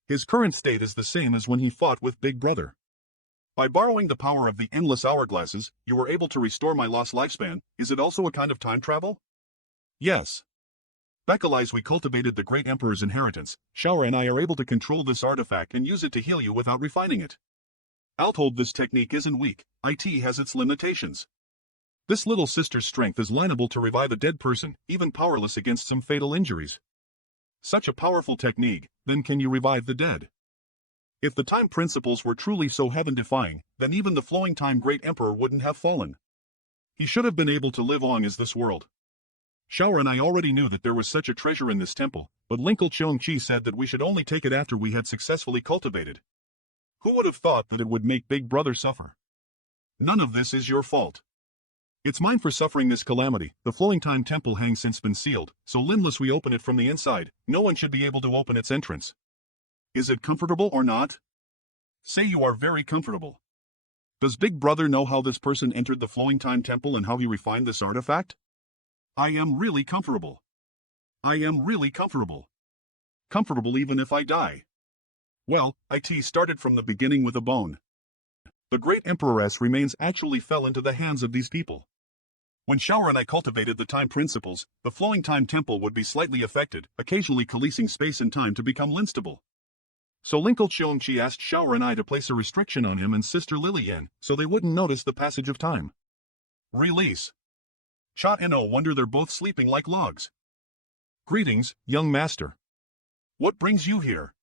His current state is the same as when he fought with Big Brother. By borrowing the power of the endless hourglasses, you were able to restore my lost lifespan. Is it also a kind of time travel? Yes. Beckelise, we cultivated the great emperor's inheritance. Shower and I are able to control this artifact and use it to heal you without refining it. I'll told this technique isn't weak, it has its limitations. This little sister's strength is liable to revive a dead person, even powerless against some fatal injuries. Such a powerful technique, then can you revive the dead? If the time principles were truly so heaven-defying, then even the flowing time great emperor wouldn't have fallen. He should have been able to live on as this world. Shower and I already knew that there was such a treasure in this temple, but Linkle Cheong-chi said that we should only take it after we had successfully cultivated. Who would have thought that it would make Big Brother suffer? None of this is your fault. It's mine for suffering this calamity. The flowing time temple hangs since been sealed, so unless we open it from the inside, no one should be able to open its entrance. Is it comfortable or not? Say you are very comfortable. Does Big Brother know how this person entered the flowing time temple and how he refined this artifact? I am really comfortable. I am really comfortable. Comfortable even if I die. Well, it started from the beginning with a bone. The great emperoress remains actually fell into the hands of these people. When Shower and I cultivated the time principles, the flowing time temple would be slightly affected, occasionally coalescing space and time to become linstable. So Linkle Cheong-chi asked Shower and I to place a restriction on him and Sister Lilian, so they wouldn't notice the passage of time. Release. Cha and Oh wonder they're both sleeping like logs. Greetings, young master. What brings you here?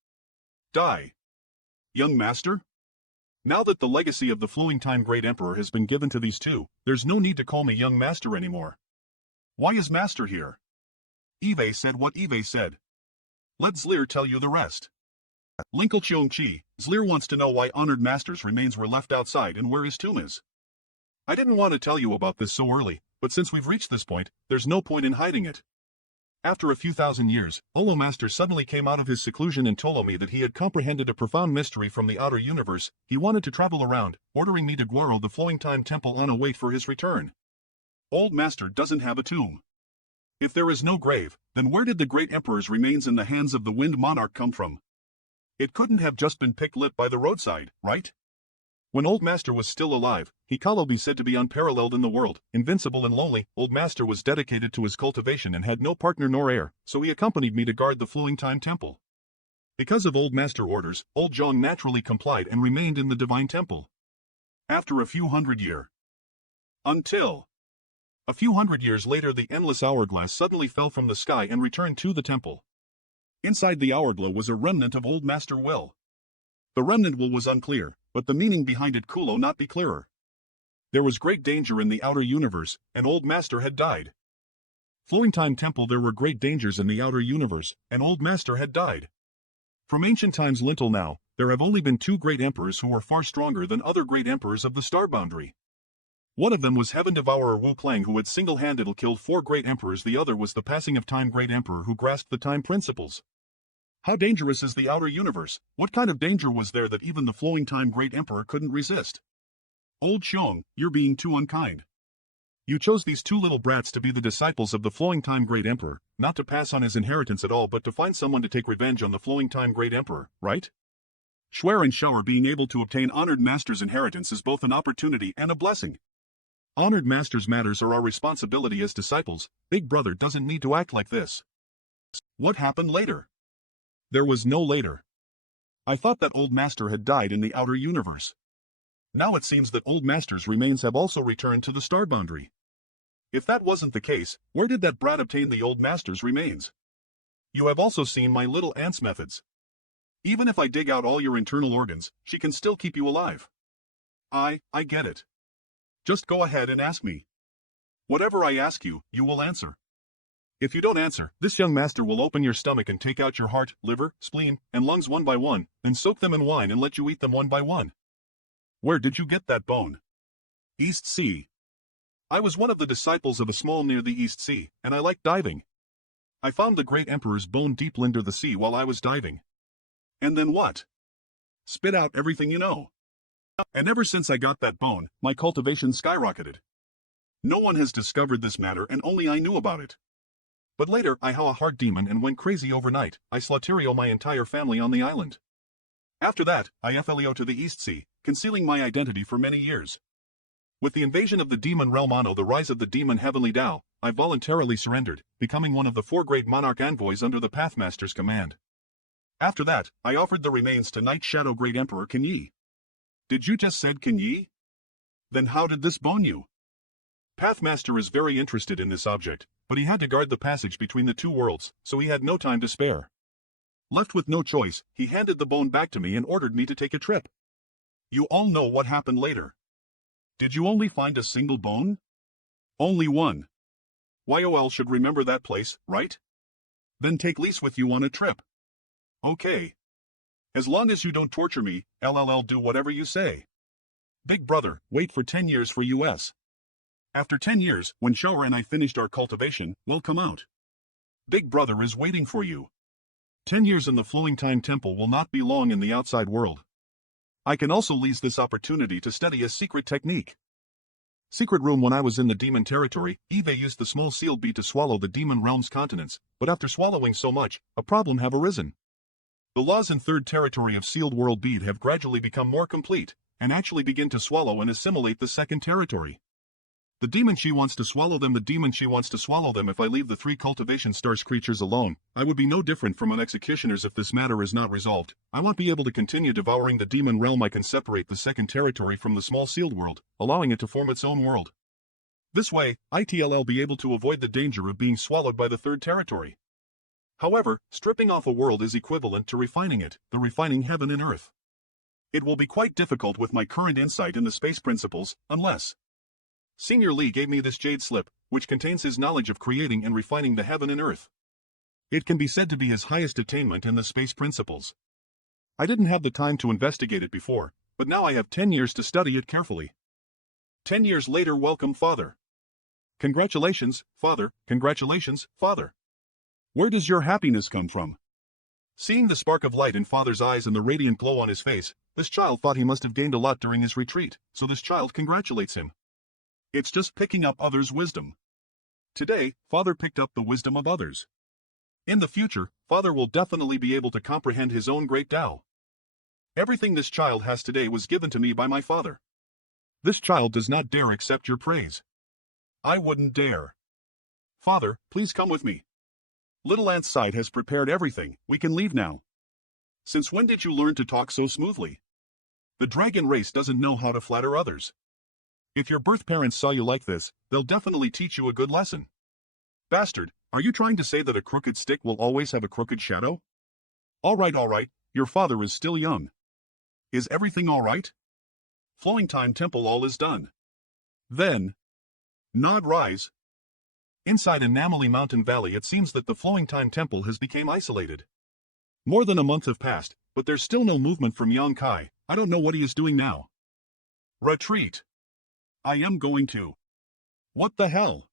Die. Young master? Now that the legacy of the flowing time great emperor has been given to these two, there's no need to call me young master anymore. Why is master here? Eve said what Eve said. Let Zlir tell you the rest. Linkle Cheong-chi, Zlir wants to know why honored masters' remains were left outside and where his tomb is. I didn't want to tell you about this so early, but since we've reached this point, there's no point in hiding it. After a few thousand years, Olo Master suddenly came out of his seclusion and told me that he had comprehended a profound mystery from the outer universe. He wanted to travel around, ordering me to guaro the flowing time temple on a wait for his return. Old Master doesn't have a tomb. If there is no grave, then where did the great emperor's remains in the hands of the wind monarch come from? It couldn't have just been picked lit by the roadside, right? When Old Master was still alive, he could be said to be unparalleled in the world, invincible and lonely. Old Master was dedicated to his cultivation and had no partner nor heir, so he accompanied me to guard the flowing time temple. Because of Old Master orders, Old Zhang naturally complied and remained in the divine temple. After a few hundred years. Until. A few hundred years later the endless hourglass suddenly fell from the sky and returned to the temple. Inside the hourglass was a remnant of Old Master will. The remnant will was unclear, but the meaning behind it could not be clearer. There was great danger in the outer universe, and Old Master had died. Flowing Time Temple, there were great dangers in the outer universe, an old master had died. From ancient times until now, there have only been two great emperors who were far stronger than other great emperors of the star boundary. One of them was Heaven Devourer Wu Kuang, who had single-handedly killed four great emperors. The other was the Passing of Time great emperor who grasped the time principles. How dangerous is the outer universe? What kind of danger was there that even the Flowing Time great emperor couldn't resist? Old Xiong, you're being too unkind. You chose these two little brats to be the disciples of the Flowing Time great emperor, not to pass on his inheritance at all but to find someone to take revenge on the Flowing Time great emperor, right? Schwer and Shower, being able to obtain honored master's inheritance is both an opportunity and a blessing. Honored master's matters are our responsibility as disciples. Big brother doesn't need to act like this. What happened later? There was no later. I thought that old master had died in the outer universe. Now it seems that old master's remains have also returned to the star boundary. If that wasn't the case, where did that brat obtain the old master's remains? You have also seen my little aunt's methods. Even if I dig out all your internal organs, she can still keep you alive. I get it. Just go ahead and ask me. Whatever I ask you, you will answer. If you don't answer, this young master will open your stomach and take out your heart, liver, spleen, and lungs one by one, then soak them in wine and let you eat them one by one. Where did you get that bone? East Sea. I was one of the disciples of a small near the East Sea, and I liked diving. I found the great emperor's bone deep under the sea while I was diving. And then what? Spit out everything you know. And ever since I got that bone, my cultivation skyrocketed. No one has discovered this matter and only I knew about it. But later I had a heart demon and went crazy overnight. I slaughtered my entire family on the island. After that, I fled to the East Sea, concealing my identity for many years. With the invasion of the demon realm on the rise of the demon heavenly Tao, I voluntarily surrendered, becoming one of the four great monarch envoys under the Pathmaster's command. After that, I offered the remains to Night Shadow Great Emperor Kan Yi. Did you just said Kan Yi? Then how did this bone you? Pathmaster is very interested in this object, but he had to guard the passage between the two worlds, so he had no time to spare. Left with no choice, he handed the bone back to me and ordered me to take a trip. You all know what happened later. Did you only find a single bone? Only one. YOL should remember that place, right? Then take Lise with you on a trip. Okay. As long as you don't torture me, LLL do whatever you say. Big brother, wait for 10 years for US. After 10 years, when Shower and I finished our cultivation, we'll come out. Big brother is waiting for you. 10 years in the Flowing Time Temple will not be long in the outside world. I can also lease this opportunity to study a secret technique. Secret room. When I was in the demon territory, Eve used the small sealed bead to swallow the demon realm's continents, but after swallowing so much, a problem have arisen. The laws in third territory of sealed world bead have gradually become more complete, and actually begin to swallow and assimilate the second territory. The demon she wants to swallow them. The demon she wants to swallow them. If I leave the three cultivation stars creatures alone, I would be no different from an executioner's. If this matter is not resolved, I won't be able to continue devouring the demon realm. I can separate the second territory from the small sealed world, allowing it to form its own world. This way, ITLL be able to avoid the danger of being swallowed by the third territory. However, stripping off a world is equivalent to refining it, the refining heaven and earth. It will be quite difficult with my current insight in the space principles, unless Senior Lee gave me this jade slip, which contains his knowledge of creating and refining the heaven and earth. It can be said to be his highest attainment in the space principles. I didn't have the time to investigate it before, but now I have 10 years to study it carefully. 10 years later. Welcome, Father. Congratulations, Father. Congratulations, Father. Where does your happiness come from? Seeing the spark of light in Father's eyes and the radiant glow on his face, this child thought he must have gained a lot during his retreat, so this child congratulates him. It's just picking up others' wisdom. Today, Father picked up the wisdom of others. In the future, Father will definitely be able to comprehend his own great Tao. Everything this child has today was given to me by my father. This child does not dare accept your praise. I wouldn't dare. Father, please come with me. Little Aunt's side has prepared everything. We can leave now. Since when did you learn to talk so smoothly? The dragon race doesn't know how to flatter others. If your birth parents saw you like this, they'll definitely teach you a good lesson. Bastard, are you trying to say that a crooked stick will always have a crooked shadow? All right, your father is still young. Is everything all right? Flowing Time Temple, all is done. Then, Nod rise. Inside Anomaly Mountain Valley it seems that the Flowing Time Temple has become isolated. More than a month have passed, but there's still no movement from Yang Kai. I don't know what he is doing now. Retreat. I am going to. What the hell?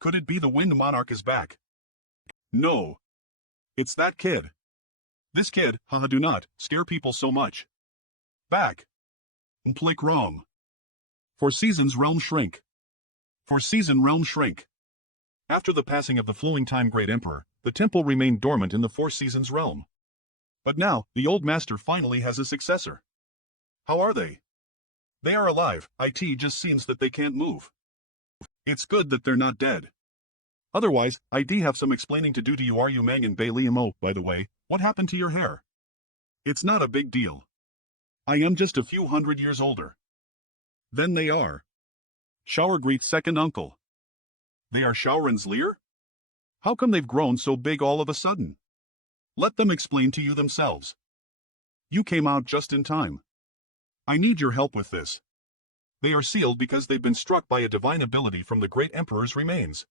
Could it be the Wind Monarch is back? No. It's that kid. This kid, haha, do not scare people so much. Back. Click wrong. For seasons realm shrink. For season realm shrink. After the passing of the Flowing Time Great Emperor, the temple remained dormant in the Four Seasons realm. But now, the old master finally has a successor. How are they? They are alive, it just seems that they can't move. It's good that they're not dead. Otherwise, I'd have some explaining to do to you. Are you Mang and Bailey Mo, by the way, what happened to your hair? It's not a big deal. I am just a few 100 years older. Then they are. Shower greets second uncle. They are Shower and Zlear? How come they've grown so big all of a sudden? Let them explain to you themselves. You came out just in time. I need your help with this. They are sealed because they've been struck by a divine ability from the Great Emperor's remains.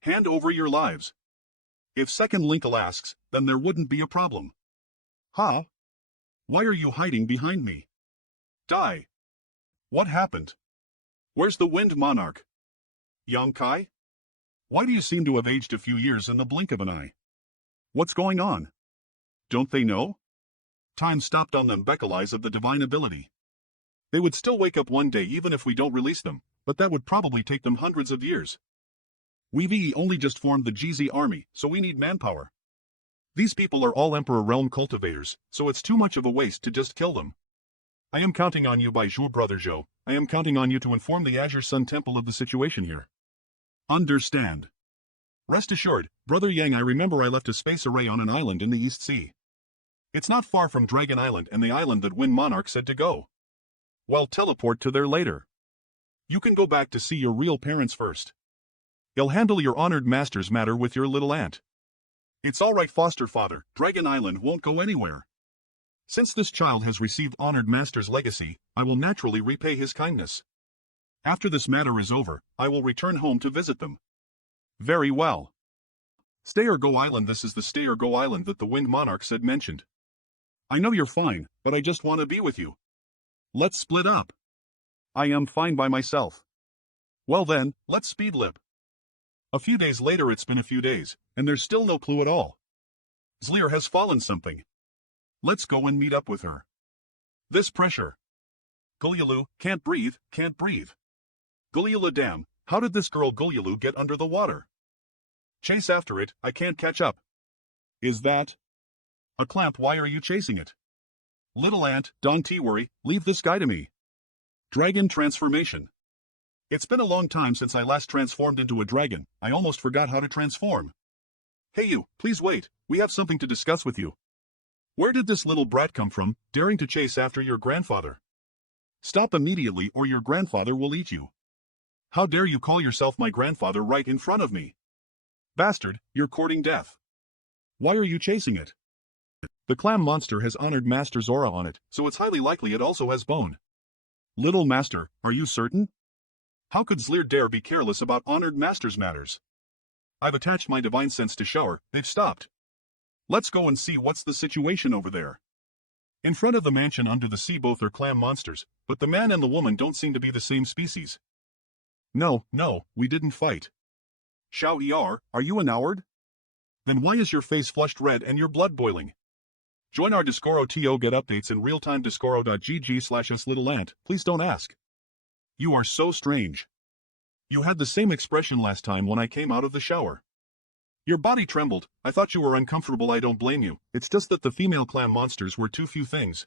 Hand over your lives. If Second Linkle asks, then there wouldn't be a problem. Huh? Why are you hiding behind me? Die. What happened? Where's the Wind Monarch? Yang Kai? Why do you seem to have aged a few years in the blink of an eye? What's going on? Don't they know? Time stopped on them Beccalize of the divine ability. They would still wake up one day even if we don't release them, but that would probably take them hundreds of years. We've only just formed the GZ army, so we need manpower. These people are all Emperor Realm cultivators, so it's too much of a waste to just kill them. I am counting on you by Zhu Brother Zhou. I am counting on you to inform the Azure Sun Temple of the situation here. Understand. Rest assured, Brother Yang, I remember I left a space array on an island in the East Sea. It's not far from Dragon Island and the island that Wind Monarch said to go. Well, teleport to there later. You can go back to see your real parents first. You'll handle your honored master's matter with your little aunt. It's all right, foster father, Dragon Island won't go anywhere. Since this child has received honored master's legacy, I will naturally repay his kindness. After this matter is over, I will return home to visit them. Very well. Stay or go island. This is the stay or go island that the Wind Monarch said mentioned. I know you're fine, but I just want to be with you. Let's split up. I am fine by myself. Well then, let's speedlip. A few days later. It's been a few days, and there's still no clue at all. Zlear has fallen something. Let's go and meet up with her. This pressure. Gulyalu, can't breathe, can't breathe. Gulyala damn, how did this girl Gulyalu get under the water? Chase after it, I can't catch up. Is that a clamp? Why are you chasing it? Little ant, don't worry, leave this guy to me. Dragon transformation. It's been a long time since I last transformed into a dragon. I almost forgot how to transform. Hey you, please wait, we have something to discuss with you. Where did this little brat come from, daring to chase after your grandfather? Stop immediately or your grandfather will eat you. How dare you call yourself my grandfather right in front of me? Bastard, you're courting death. Why are you chasing it? The clam monster has honored master's aura on it, so it's highly likely it also has bone. Little master, are you certain? How could Zlear dare be careless about honored master's matters? I've attached my divine sense to Shower, they've stopped. Let's go and see what's the situation over there. In front of the mansion under the sea both are clam monsters, but the man and the woman don't seem to be the same species. No, we didn't fight. Xiao Er, are you an coward? Then why is your face flushed red and your blood boiling? Join our Discoro TO, get updates in real-time discoro.gg/uslittleant, please don't ask. You are so strange. You had the same expression last time when I came out of the shower. Your body trembled, I thought you were uncomfortable. I don't blame you, it's just that the female clam monsters were too few things.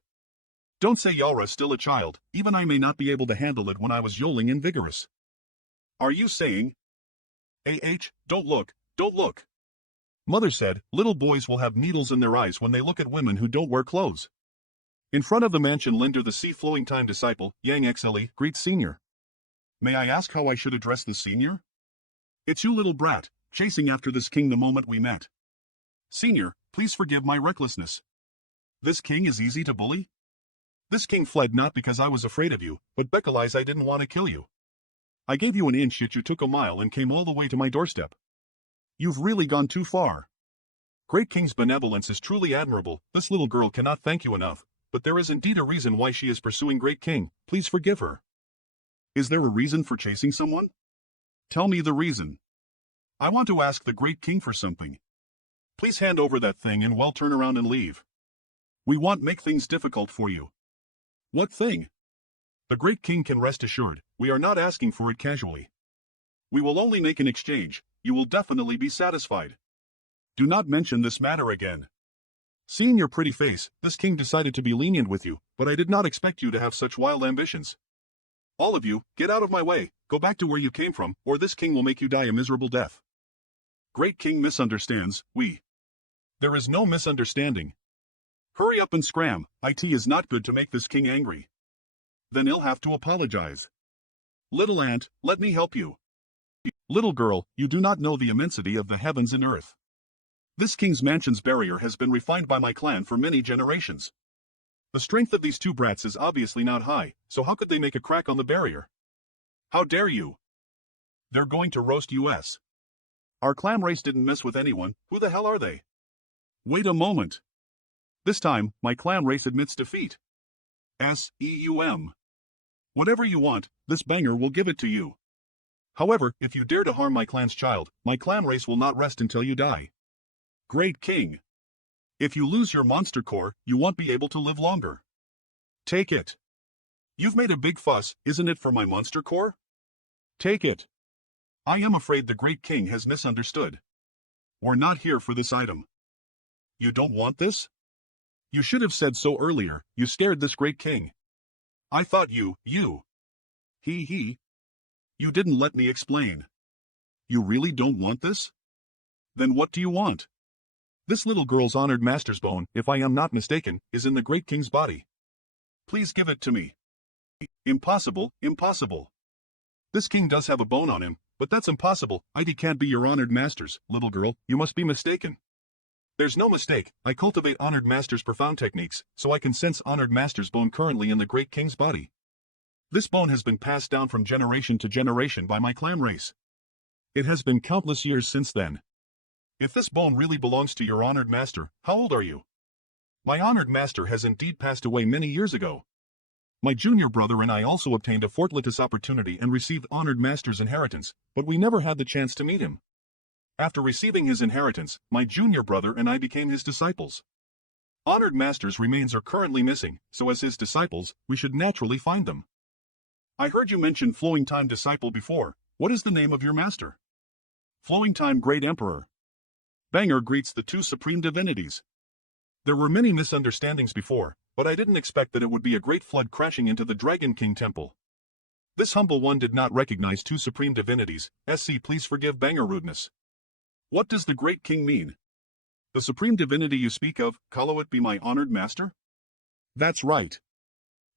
Don't say Yalra's still a child, even I may not be able to handle it when I was yoling and vigorous. Are you saying? Don't look, don't look. Mother said, little boys will have needles in their eyes when they look at women who don't wear clothes. In front of the mansion Linder the sea-flowing time disciple, Yang XLE, greets senior. May I ask how I should address the senior? It's you little brat, chasing after this king the moment we met. Senior, please forgive my recklessness. This king is easy to bully? This king fled not because I was afraid of you, but Beccalize I didn't want to kill you. I gave you an inch yet you took a mile and came all the way to my doorstep. You've really gone too far. Great King's benevolence is truly admirable. This little girl cannot thank you enough, but there is indeed a reason why she is pursuing Great King. Please forgive her. Is there a reason for chasing someone? Tell me the reason. I want to ask the Great King for something. Please hand over that thing and turn around and leave. We won't make things difficult for you. What thing? The Great King can rest assured, we are not asking for it casually. We will only make an exchange. You will definitely be satisfied. Do not mention this matter again. Seeing your pretty face, this king decided to be lenient with you, but I did not expect you to have such wild ambitions. All of you, get out of my way, go back to where you came from, or this king will make you die a miserable death. Great King misunderstands, There is no misunderstanding. Hurry up and scram, it is not good to make this king angry. Then he'll have to apologize. Little ant, let me help you. Little girl, you do not know the immensity of the heavens and earth. This king's mansion's barrier has been refined by my clan for many generations. The strength of these two brats is obviously not high, so how could they make a crack on the barrier? How dare you? They're going to roast us. Our clan race didn't mess with anyone, who the hell are they? Wait a moment. This time, my clan race admits defeat. SEUM. Whatever you want, this banger will give it to you. However, if you dare to harm my clan's child, my clan race will not rest until you die. Great King. If you lose your monster core, you won't be able to live longer. Take it. You've made a big fuss, isn't it, for my monster core? Take it. I am afraid the Great King has misunderstood. We're not here for this item. You don't want this? You should have said so earlier, you scared this Great King. I thought you. He. You didn't let me explain. You really don't want this? Then what do you want? This little girl's honored master's bone, if I am not mistaken, is in the Great King's body. Please give it to me. Impossible. This king does have a bone on him, but that's impossible. It can't be your honored master's, little girl, you must be mistaken. There's no mistake, I cultivate honored master's profound techniques, so I can sense honored master's bone currently in the Great King's body. This bone has been passed down from generation to generation by my clan race. It has been countless years since then. If this bone really belongs to your honored master, how old are you? My honored master has indeed passed away many years ago. My junior brother and I also obtained a fortuitous opportunity and received honored master's inheritance, but we never had the chance to meet him. After receiving his inheritance, my junior brother and I became his disciples. Honored master's remains are currently missing, so as his disciples, we should naturally find them. I heard you mention Flowing Time disciple before. What is the name of your master? Flowing Time Great Emperor. Banger greets the two supreme divinities. There were many misunderstandings before, but I didn't expect that it would be a great flood crashing into the Dragon King temple. This humble one did not recognize two supreme divinities. Please forgive banger rudeness. What does the Great King mean? The supreme divinity you speak of, call it be my honored master? That's right.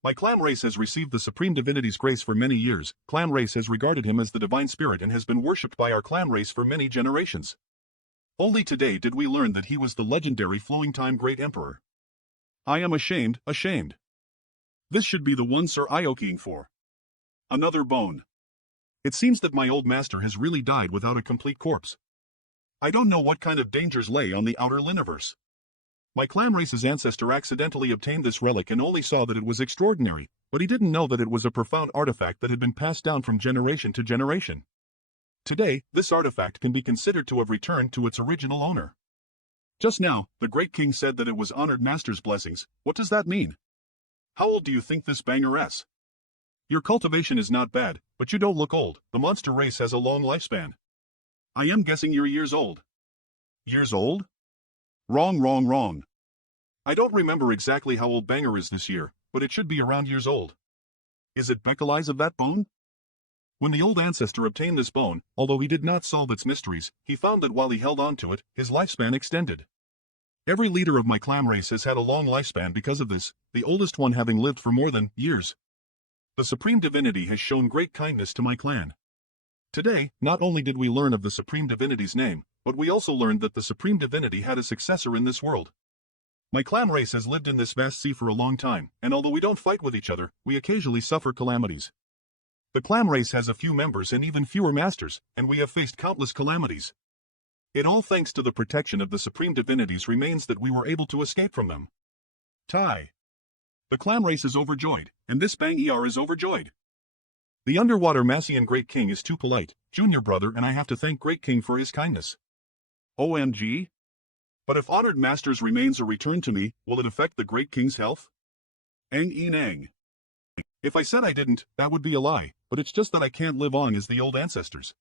My clan race has received the supreme divinity's grace for many years. Clan race has regarded him as the divine spirit and has been worshipped by our clan race for many generations. Only today did we learn that he was the legendary Flowing Time Great Emperor. I am ashamed. This should be the one Sir Ioking for. Another bone. It seems that my old master has really died without a complete corpse. I don't know what kind of dangers lay on the outer Liniverse. My clan race's ancestor accidentally obtained this relic and only saw that it was extraordinary, but he didn't know that it was a profound artifact that had been passed down from generation to generation. Today, this artifact can be considered to have returned to its original owner. Just now, the Great King said that it was honored master's blessings. What does that mean? How old do you think this banger is? Your cultivation is not bad, but you don't look old. The monster race has a long lifespan. I am guessing you're years old. Years old? Wrong. I don't remember exactly how old banger is this year, but it should be around years old. Is it Beckeley's of that bone? When the old ancestor obtained this bone, although he did not solve its mysteries, he found that while he held on to it, his lifespan extended. Every leader of my clan race has had a long lifespan because of this, the oldest one having lived for more than years. The supreme divinity has shown great kindness to my clan. Today, not only did we learn of the supreme divinity's name, but we also learned that the supreme divinity had a successor in this world. My clan race has lived in this vast sea for a long time, and although we don't fight with each other, we occasionally suffer calamities. The clan race has a few members and even fewer masters, and we have faced countless calamities. It all thanks to the protection of the supreme divinities remains that we were able to escape from them. Tai. The clan race is overjoyed, and this Bang Er is overjoyed. The underwater Massian Great King is too polite, junior brother, and I have to thank Great King for his kindness. OMG? But if honored master's remains are returned to me, will it affect the Great King's health? Ang Enang. If I said I didn't, that would be a lie, but it's just that I can't live on as the old ancestors.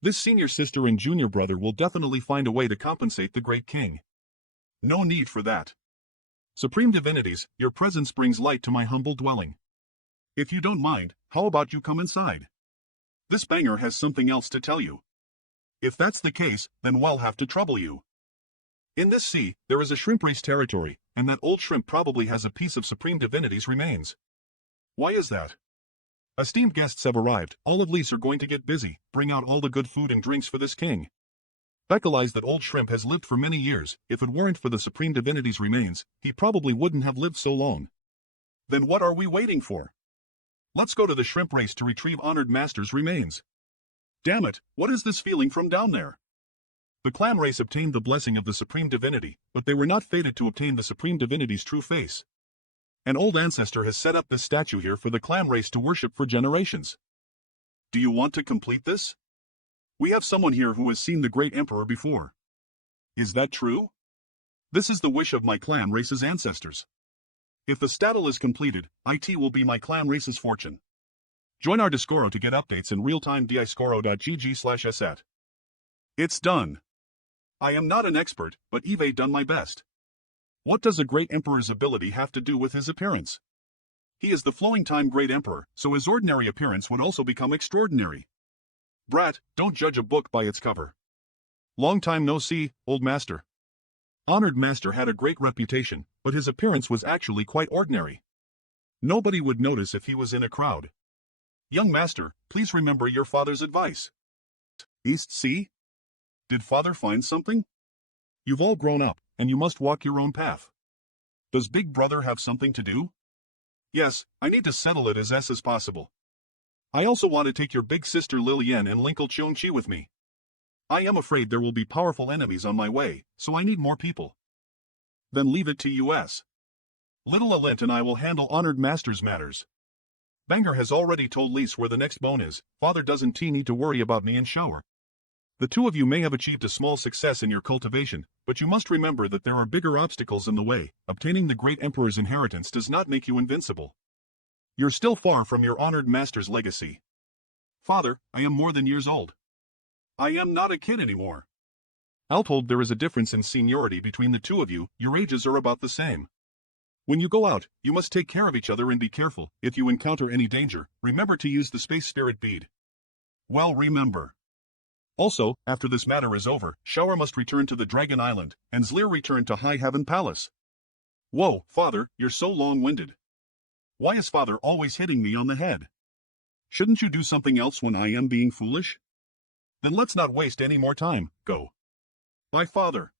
This senior sister and junior brother will definitely find a way to compensate the Great King. No need for that. Supreme divinities, your presence brings light to my humble dwelling. If you don't mind, how about you come inside? This banger has something else to tell you. If that's the case, then we'll have to trouble you. In this sea, there is a shrimp race territory, and that old shrimp probably has a piece of Supreme Divinity's remains. Why is that? Esteemed guests have arrived, all of Lys are going to get busy, bring out all the good food and drinks for this king. Beckalize that old shrimp has lived for many years, if it weren't for the Supreme Divinity's remains, he probably wouldn't have lived so long. Then what are we waiting for? Let's go to the shrimp race to retrieve honored master's remains. Damn it, what is this feeling from down there? The clan race obtained the blessing of the Supreme Divinity, but they were not fated to obtain the Supreme Divinity's true face. An old ancestor has set up this statue here for the clan race to worship for generations. Do you want to complete this? We have someone here who has seen the great emperor before. Is that true? This is the wish of my clan race's ancestors. If the statue is completed, it will be my clan race's fortune. Join our Discoro to get updates in real-time discoro.gg/asset. It's done. I am not an expert, but I've done my best. What does a great emperor's ability have to do with his appearance? He is the flowing time great emperor, so his ordinary appearance would also become extraordinary. Brat, don't judge a book by its cover. Long time no see, old master. Honored master had a great reputation, but his appearance was actually quite ordinary. Nobody would notice if he was in a crowd. Young master, please remember your father's advice. East Sea? Did father find something? You've all grown up, and you must walk your own path. Does big brother have something to do? Yes, I need to settle it as possible. I also want to take your big sister Lilian and Linkle Cheongchi with me. I am afraid there will be powerful enemies on my way, so I need more people. Then leave it to US. Little Alint and I will handle honored master's matters. Banger has already told Lys where the next bone is, father doesn't need to worry about me and shower. The two of you may have achieved a small success in your cultivation, but you must remember that there are bigger obstacles in the way. Obtaining the great emperor's inheritance does not make you invincible. You're still far from your honored master's legacy. Father, I am more than years old. I am not a kid anymore. I'll told there is a difference in seniority between the two of you, your ages are about the same. When you go out, you must take care of each other and be careful. If you encounter any danger, remember to use the space spirit bead. Well, remember. Also, after this matter is over, Shower must return to the Dragon Island, and Zlir return to High Heaven Palace. Whoa, father, you're so long-winded. Why is father always hitting me on the head? Shouldn't you do something else when I am being foolish? Then let's not waste any more time, go. Bye, father.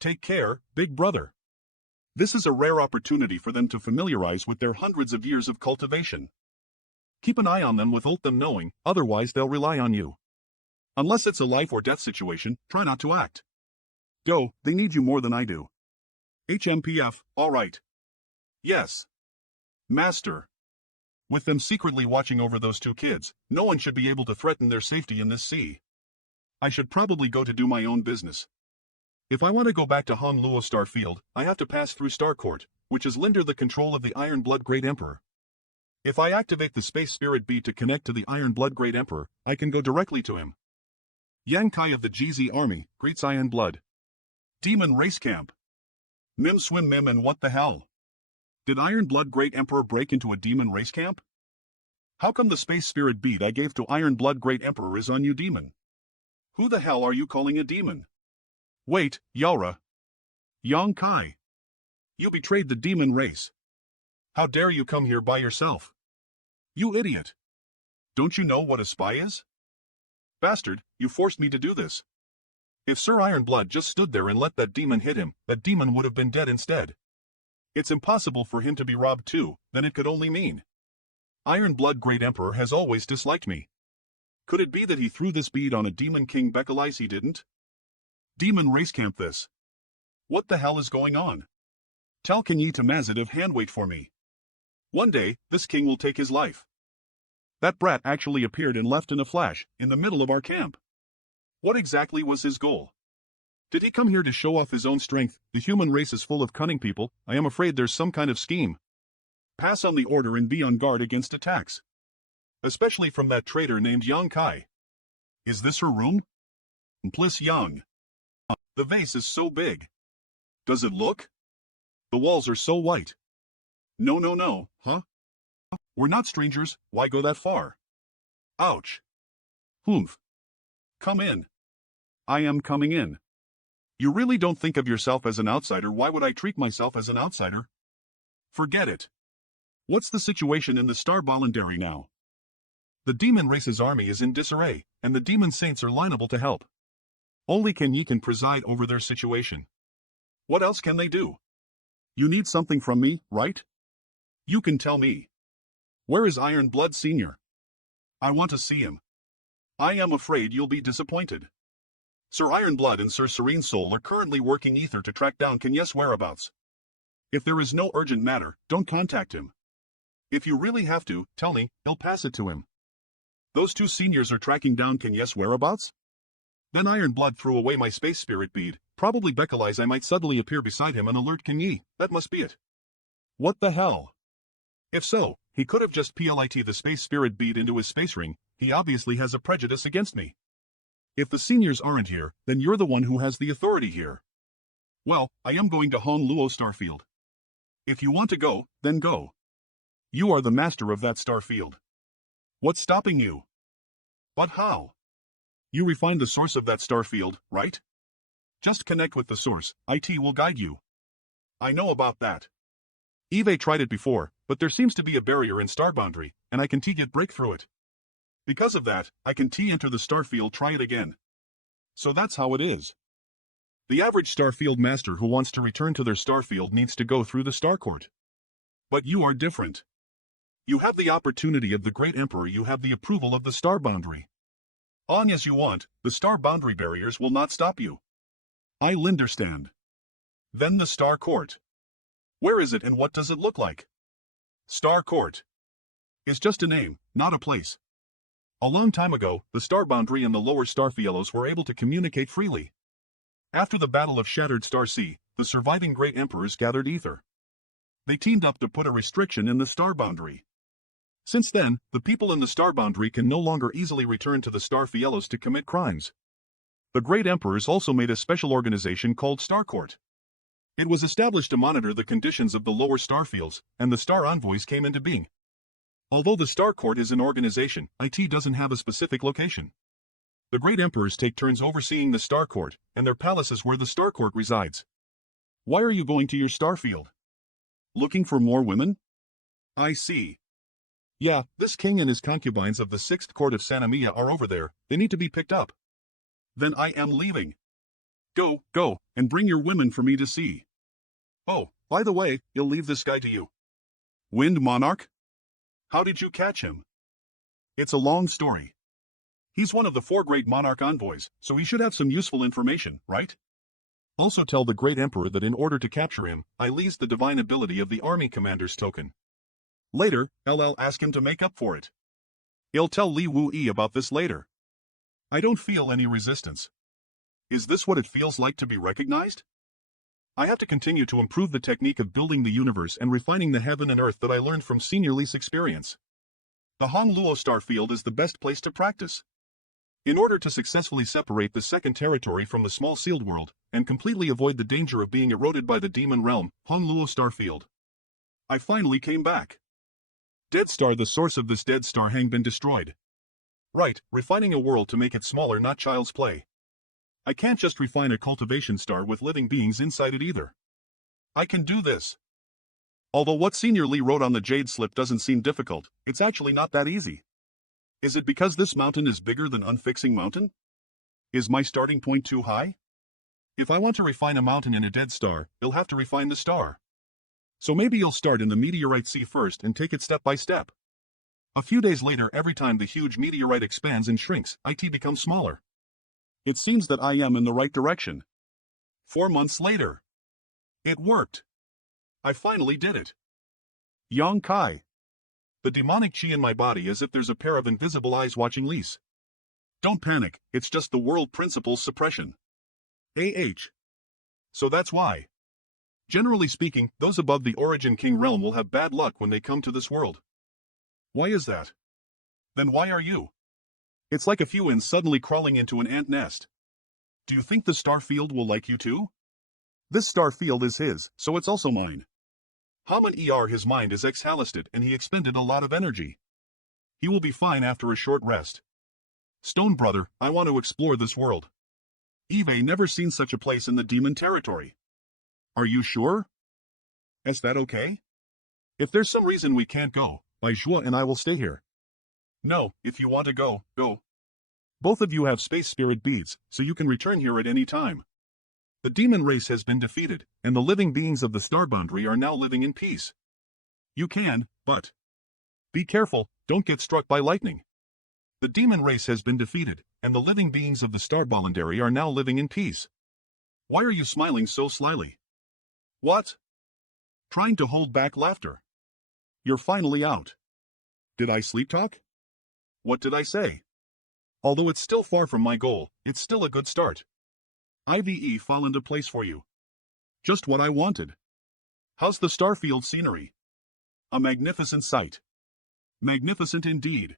Take care, big brother. This is a rare opportunity for them to familiarize with their hundreds of years of cultivation. Keep an eye on them without them knowing, otherwise they'll rely on you. Unless it's a life or death situation, try not to act. Go, they need you more than I do. HMPF, all right. Yes. Master. With them secretly watching over those two kids, no one should be able to threaten their safety in this sea. I should probably go to do my own business. If I want to go back to Han Luo Star Field, I have to pass through Starcourt, which is under the control of the Iron Blood Great Emperor. If I activate the Space Spirit Bead to connect to the Iron Blood Great Emperor, I can go directly to him. Yang Kai of the GZ Army, greets Iron Blood. Demon Race Camp. Mim Swim Mim and what the hell? Did Iron Blood Great Emperor break into a demon race camp? How come the Space Spirit Bead I gave to Iron Blood Great Emperor is on you, demon? Who the hell are you calling a demon? Wait, Yaura. Yang Kai. You betrayed the demon race. How dare you come here by yourself? You idiot. Don't you know what a spy is? Bastard, you forced me to do this. If Sir Ironblood just stood there and let that demon hit him, that demon would have been dead instead. It's impossible for him to be robbed too, then it could only mean Iron Blood Great Emperor has always disliked me. Could it be that he threw this bead on a Demon King Bekalize he didn't? Demon Race Camp this. What the hell is going on? Tell Kenyi to Mazidiv handwait for me. One day, this king will take his life. That brat actually appeared and left in a flash, in the middle of our camp. What exactly was his goal? Did he come here to show off his own strength? The human race is full of cunning people. I am afraid there's some kind of scheme. Pass on the order and be on guard against attacks. Especially from that traitor named Yang Kai. Is this her room? Bliss Yang. The vase is so big. Does it look? The walls are so white. No, huh? We're not strangers, why go that far? Ouch. Humph. Come in. I am coming in. You really don't think of yourself as an outsider? Why would I treat myself as an outsider? Forget it. What's the situation in the Star Voluntary now? The demon race's army is in disarray, and the demon saints are liable to help. Only Kenyi can preside over their situation. What else can they do? You need something from me, right? You can tell me. Where is Iron Blood Sr.? I want to see him. I am afraid you'll be disappointed. Sir Ironblood and Sir Serene Soul are currently working ether to track down Kenyi's whereabouts. If there is no urgent matter, don't contact him. If you really have to, tell me, I'll pass it to him. Those two seniors are tracking down Kenyi's whereabouts? Then Ironblood threw away my space spirit bead, probably Bekalize I might suddenly appear beside him and alert Kenyi, that must be it. What the hell? If so, he could have just plit the space spirit bead into his space ring. He obviously has a prejudice against me. If the seniors aren't here, then you're the one who has the authority here. Well, I am going to Honluo Starfield. If you want to go, then go. You are the master of that starfield. What's stopping you? But how? You refined the source of that starfield, right? Just connect with the source, IT will guide you. I know about that. Eve tried it before, but there seems to be a barrier in Star Boundary, and I can get break through it. Because of that, I can enter the starfield, try it again. So that's how it is. The average starfield master who wants to return to their starfield needs to go through the Star Court. But you are different. You have the opportunity of the Great Emperor, you have the approval of the Star Boundary. On as you want, the Star Boundary barriers will not stop you. I understand. Then the Star Court. Where is it and what does it look like? Star Court is just a name, not a place. A long time ago, the Star Boundary and the lower Starfielos were able to communicate freely. After the Battle of Shattered Star Sea, the surviving Great Emperors gathered ether. They teamed up to put a restriction in the Star Boundary. Since then, the people in the Star Boundary can no longer easily return to the Starfielos to commit crimes. The Great Emperors also made a special organization called Star Court. It was established to monitor the conditions of the lower starfields, and the Star Envoys came into being. Although the Star Court is an organization, IT doesn't have a specific location. The Great Emperors take turns overseeing the Star Court, and their palace is where the Star Court resides. Why are you going to your starfield? Looking for more women? I see. Yeah, this king and his concubines of the 6th Court of Sanamiya are over there, they need to be picked up. Then I am leaving. Go, and bring your women for me to see. Oh, by the way, I'll leave this guy to you. Wind Monarch? How did you catch him? It's a long story. He's one of the 4 great monarch envoys, so he should have some useful information, right? Also tell the Great Emperor that in order to capture him, I leased the divine ability of the Army Commander's token. Later, I'll ask him to make up for it. I'll tell Li Wu-yi about this later. I don't feel any resistance. Is this what it feels like to be recognized? I have to continue to improve the technique of building the universe and refining the heaven and earth that I learned from Senior Lee's experience. The Honluo Starfield is the best place to practice. In order to successfully separate the second territory from the small sealed world, and completely avoid the danger of being eroded by the demon realm, Honluo Starfield. I finally came back. Dead Star, the source of this dead star hang been destroyed. Right, refining a world to make it smaller, not child's play. I can't just refine a cultivation star with living beings inside it either. I can do this. Although what Senior Lee wrote on the Jade Slip doesn't seem difficult, it's actually not that easy. Is it because this mountain is bigger than Unfixing Mountain? Is my starting point too high? If I want to refine a mountain in a dead star, you'll have to refine the star. So maybe you'll start in the meteorite sea first and take it step by step. A few days later, every time the huge meteorite expands and shrinks, it becomes smaller. It seems that I am in the right direction. 4 months later. It worked. I finally did it. Yang Kai. The demonic chi in my body, as if there's a pair of invisible eyes watching Lise. Don't panic, it's just the world principles suppression. So that's why. Generally speaking, those above the Origin King realm will have bad luck when they come to this world. Why is that? Then why are you? It's like a few ants suddenly crawling into an ant nest. Do you think the star field will like you too? This star field is his, so it's also mine. Haman his mind is exhausted and he expended a lot of energy. He will be fine after a short rest. Stone brother, I want to explore this world. Eve never seen such a place in the demon territory. Are you sure? Is that okay? If there's some reason we can't go, Azure and I will stay here. No, if you want to go, go. Both of you have space spirit beads, so you can return here at any time. The demon race has been defeated, and the living beings of the star boundary are now living in peace. You can, but be careful, don't get struck by lightning. The demon race has been defeated, and the living beings of the star boundary are now living in peace. Why are you smiling so slyly? What? Trying to hold back laughter. You're finally out. Did I sleep talk? What did I say? Although it's still far from my goal, it's still a good start. IVE fall into place for you. Just what I wanted. How's the starfield scenery? A magnificent sight. Magnificent indeed.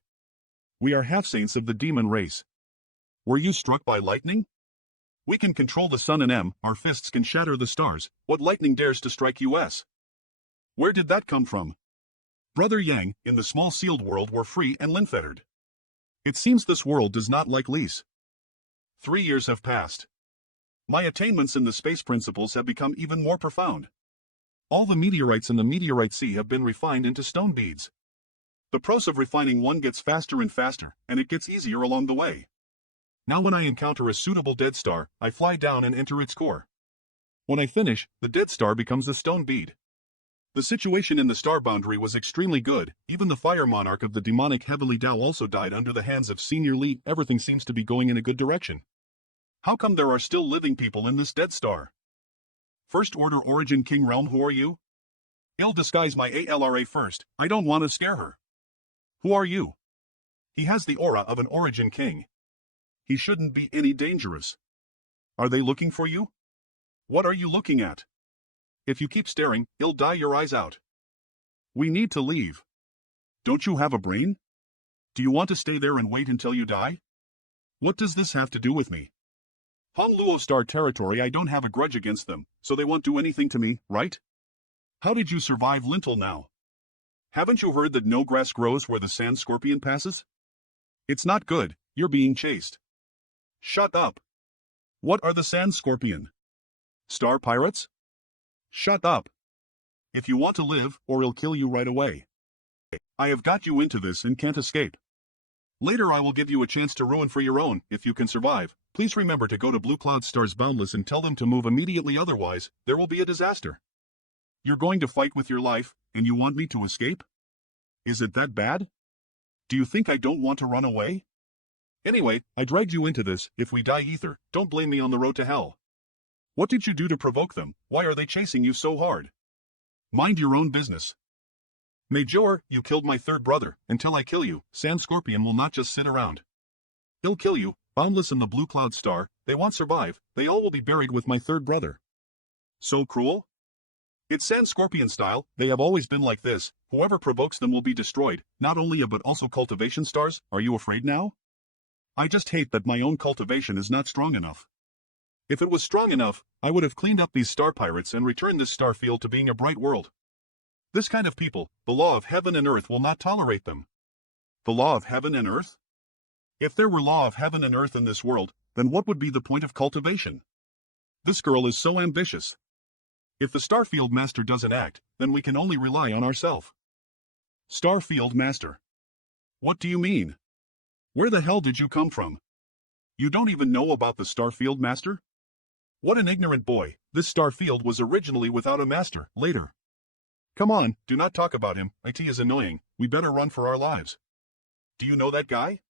We are half-saints of the demon race. Were you struck by lightning? We can control the sun and our fists can shatter the stars. What lightning dares to strike us? Where did that come from? Brother Yang, in the small sealed world we're free and unfettered. It seems this world does not like Lise. 3 years have passed. My attainments in the space principles have become even more profound. All the meteorites in the meteorite sea have been refined into stone beads. The process of refining one gets faster and faster, and it gets easier along the way. Now when I encounter a suitable dead star, I fly down and enter its core. When I finish, the dead star becomes a stone bead. The situation in the star boundary was extremely good. Even the fire monarch of the demonic Heavenly Tao also died under the hands of Senior Lee. Everything seems to be going in a good direction. How come there are still living people in this dead star? First Order Origin King Realm, who are you? I'll disguise my ALRA first, I don't want to scare her. Who are you? He has the aura of an Origin King. He shouldn't be any dangerous. Are they looking for you? What are you looking at? If you keep staring, I'll dye your eyes out. We need to leave. Don't you have a brain? Do you want to stay there and wait until you die? What does this have to do with me? Hong Luo Star territory, I don't have a grudge against them, so they won't do anything to me, right? How did you survive Lintel now? Haven't you heard that no grass grows where the sand scorpion passes? It's not good, you're being chased. Shut up. What are the sand scorpion? Star pirates? Shut up. If you want to live, or I'll kill you right away. I have got you into this and can't escape. Later I will give you a chance to ruin for your own, if you can survive. Please remember to go to Blue Cloud Stars Boundless and tell them to move immediately, otherwise, there will be a disaster. You're going to fight with your life, and you want me to escape? Is it that bad? Do you think I don't want to run away? Anyway, I dragged you into this. If we die ether, don't blame me on the road to hell. What did you do to provoke them? Why are they chasing you so hard? Mind your own business. Major, you killed my third brother. Until I kill you, Sand Scorpion will not just sit around. He'll kill you, Boundless and the Blue Cloud Star. They won't survive. They all will be buried with my third brother. So cruel? It's Sand Scorpion style. They have always been like this. Whoever provokes them will be destroyed. Not only but also cultivation stars. Are you afraid now? I just hate that my own cultivation is not strong enough. If it was strong enough, I would have cleaned up these star pirates and returned this star field to being a bright world. This kind of people, the law of heaven and earth will not tolerate them. The law of heaven and earth? If there were law of heaven and earth in this world, then what would be the point of cultivation? This girl is so ambitious. If the Starfield Master doesn't act, then we can only rely on ourselves. Starfield Master. What do you mean? Where the hell did you come from? You don't even know about the Starfield Master? What an ignorant boy. This Starfield was originally without a master. Later, Come on, do not talk about him, it is annoying, we better run for our lives. Do you know that guy?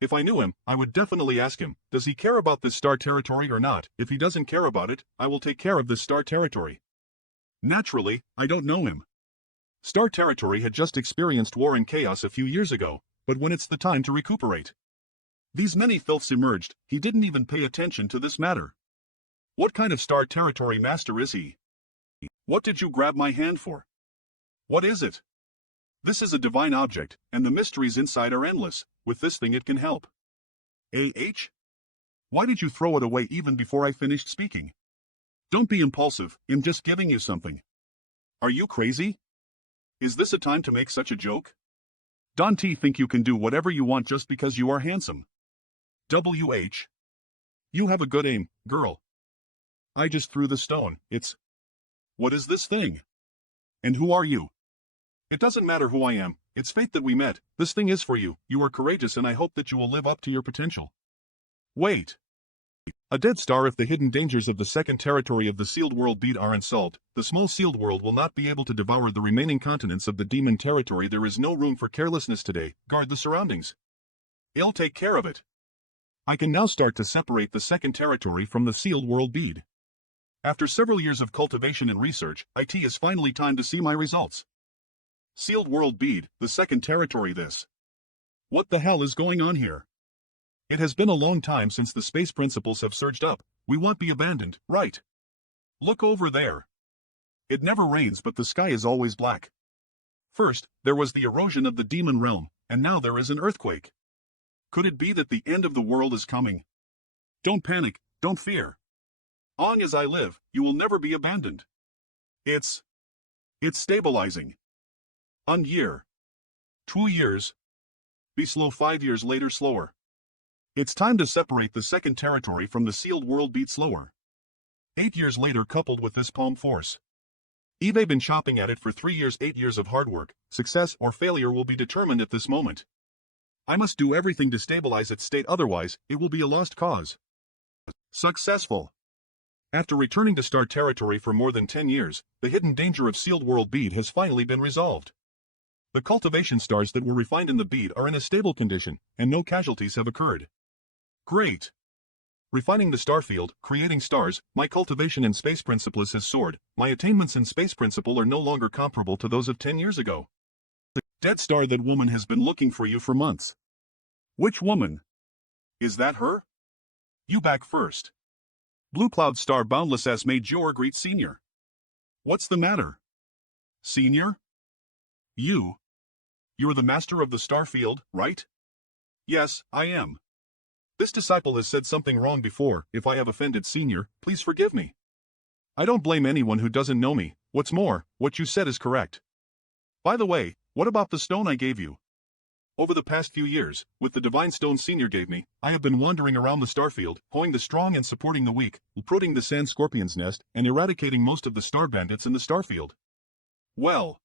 If I knew him, I would definitely ask him, does he care about this star territory or not? If he doesn't care about it, I will take care of this star territory. Naturally, I don't know him. Star territory had just experienced war and chaos a few years ago, but when it's the time to recuperate. These many filths emerged, he didn't even pay attention to this matter. What kind of star territory master is he? What did you grab my hand for? What is it? This is a divine object, and the mysteries inside are endless. With this thing it can help. Why did you throw it away even before I finished speaking? Don't be impulsive, I'm just giving you something. Are you crazy? Is this a time to make such a joke? Don't think you can do whatever you want just because you are handsome. You have a good aim, girl. I just threw the stone, What is this thing? And who are you? It doesn't matter who I am, it's fate that we met, this thing is for you, you are courageous and I hope that you will live up to your potential. Wait. A dead star. If the hidden dangers of the second territory of the sealed world bead aren't solved, the small sealed world will not be able to devour the remaining continents of the demon territory. There is no room for carelessness today, guard the surroundings. I'll take care of it. I can now start to separate the second territory from the sealed world bead. After several years of cultivation and research, it is finally time to see my results. Sealed world bead, the second territory. What the hell is going on here? It has been a long time since the space principles have surged up. We won't be abandoned, right? Look over there. It never rains but the sky is always black. First, there was the erosion of the demon realm, and now there is an earthquake. Could it be that the end of the world is coming? Don't panic, don't fear. Long as I live, you will never be abandoned. It's stabilizing. 1 year. 2 years. Be slow. 5 years later, slower. It's time to separate the second territory from the sealed world beat slower. 8 years later, coupled with this palm force. I've been chopping at it for 3 years. 8 years of hard work. Success or failure will be determined at this moment. I must do everything to stabilize its state, otherwise, it will be a lost cause. Successful. After returning to star territory for more than 10 years, the hidden danger of sealed world bead has finally been resolved. The cultivation stars that were refined in the bead are in a stable condition, and no casualties have occurred. Great. Refining the star field, creating stars, my cultivation in space principles has soared, my attainments in space principle are no longer comparable to those of 10 years ago. The dead star. That woman has been looking for you for months. Which woman? Is that her? You back first. Blue Cloud Star Boundless as made your greet senior. What's the matter? Senior? You're the master of the star field, right? Yes, I am. This disciple has said something wrong before. If I have offended senior, please forgive me. I don't blame anyone who doesn't know me. What's more, what you said is correct. By the way, what about the stone I gave you? Over the past few years, with the divine stone senior gave me, I have been wandering around the starfield, hoeing the strong and supporting the weak, uprooting the sand scorpion's nest, and eradicating most of the star bandits in the starfield. Well,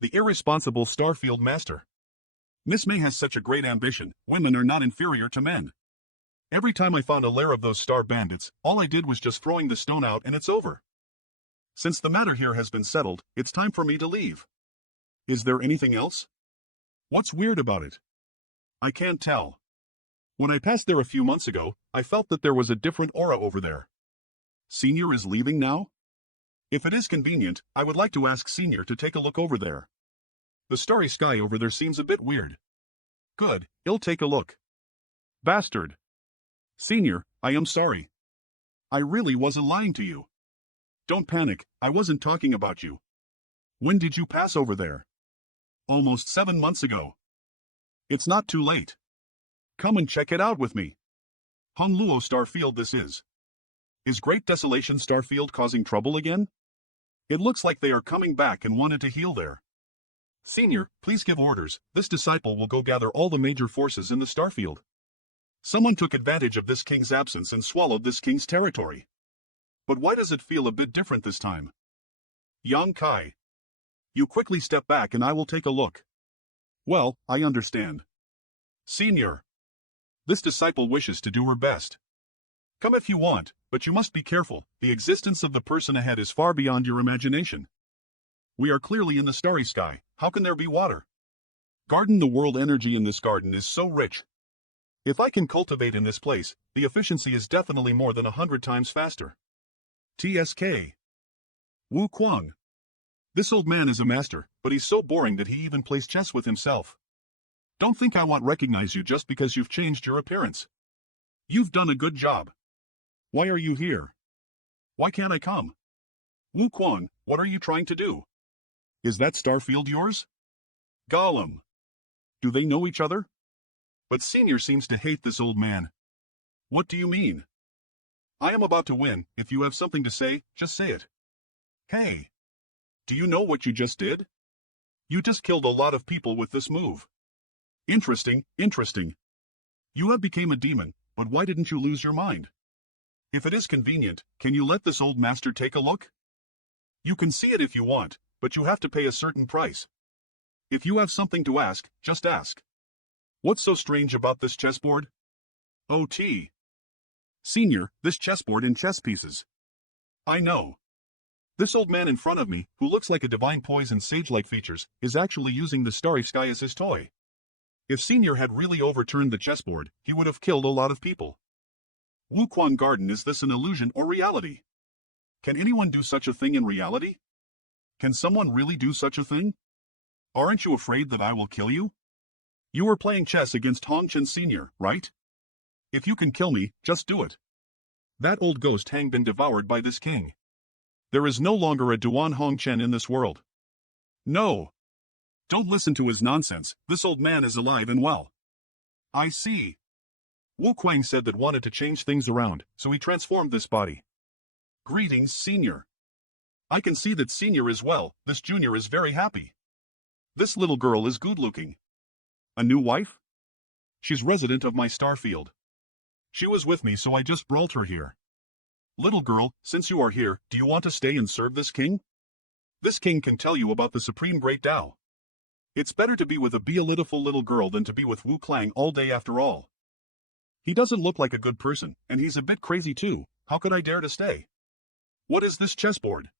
the irresponsible starfield master. Miss May has such a great ambition. Women are not inferior to men. Every time I found a lair of those star bandits, all I did was just throwing the stone out and it's over. Since the matter here has been settled, it's time for me to leave. Is there anything else? What's weird about it? I can't tell. When I passed there a few months ago, I felt that there was a different aura over there. Senior is leaving now? If it is convenient, I would like to ask Senior to take a look over there. The starry sky over there seems a bit weird. Good, I'll take a look. Bastard. Senior, I am sorry. I really wasn't lying to you. Don't panic, I wasn't talking about you. When did you pass over there? Almost 7 months ago. It's not too late. Come and check it out with me. Honluo Starfield this is. Is Great Desolation Starfield causing trouble again? It looks like they are coming back and wanted to heal there. Senior, please give orders. This disciple will go gather all the major forces in the starfield. Someone took advantage of this king's absence and swallowed this king's territory. But why does it feel a bit different this time? Yang Kai. You quickly step back and I will take a look. Well, I understand. Senior. This disciple wishes to do her best. Come if you want, but you must be careful. The existence of the person ahead is far beyond your imagination. We are clearly in the starry sky. How can there be water? Garden. The world energy in this garden is so rich. If I can cultivate in this place, the efficiency is definitely more than 100 times faster. TSK. Wu Kuang. This old man is a master, but he's so boring that he even plays chess with himself. Don't think I won't recognize you just because you've changed your appearance. You've done a good job. Why are you here? Why can't I come? Wu Kuang, what are you trying to do? Is that Starfield yours? Gollum. Do they know each other? But Senior seems to hate this old man. What do you mean? I am about to win. If you have something to say, just say it. Hey. Do you know what you just did? You just killed a lot of people with this move. Interesting, interesting. You have become a demon, but why didn't you lose your mind? If it is convenient, can you let this old master take a look? You can see it if you want, but you have to pay a certain price. If you have something to ask, just ask. What's so strange about this chessboard? OT. Senior, this chessboard in chess pieces. I know. This old man in front of me, who looks like a divine poise and sage-like features, is actually using the starry sky as his toy. If Senior had really overturned the chessboard, he would have killed a lot of people. Wu Kuang Garden, is this an illusion or reality? Can anyone do such a thing in reality? Can someone really do such a thing? Aren't you afraid that I will kill you? You were playing chess against Hongchen Senior, right? If you can kill me, just do it. That old ghost hang been devoured by this king. There is no longer a Duan Hongchen in this world. No. Don't listen to his nonsense, this old man is alive and well. I see. Wu Kuang said that wanted to change things around, so he transformed this body. Greetings, Senior. I can see that Senior is well, this Junior is very happy. This little girl is good-looking. A new wife? She's resident of my starfield. She was with me, so I just brought her here. Little girl, since you are here, do you want to stay and serve this king? This king can tell you about the supreme great Tao. It's better to be with a beautiful little girl than to be with Wu Kuang all day after all. He doesn't look like a good person, and he's a bit crazy too. How could I dare to stay? What is this chessboard?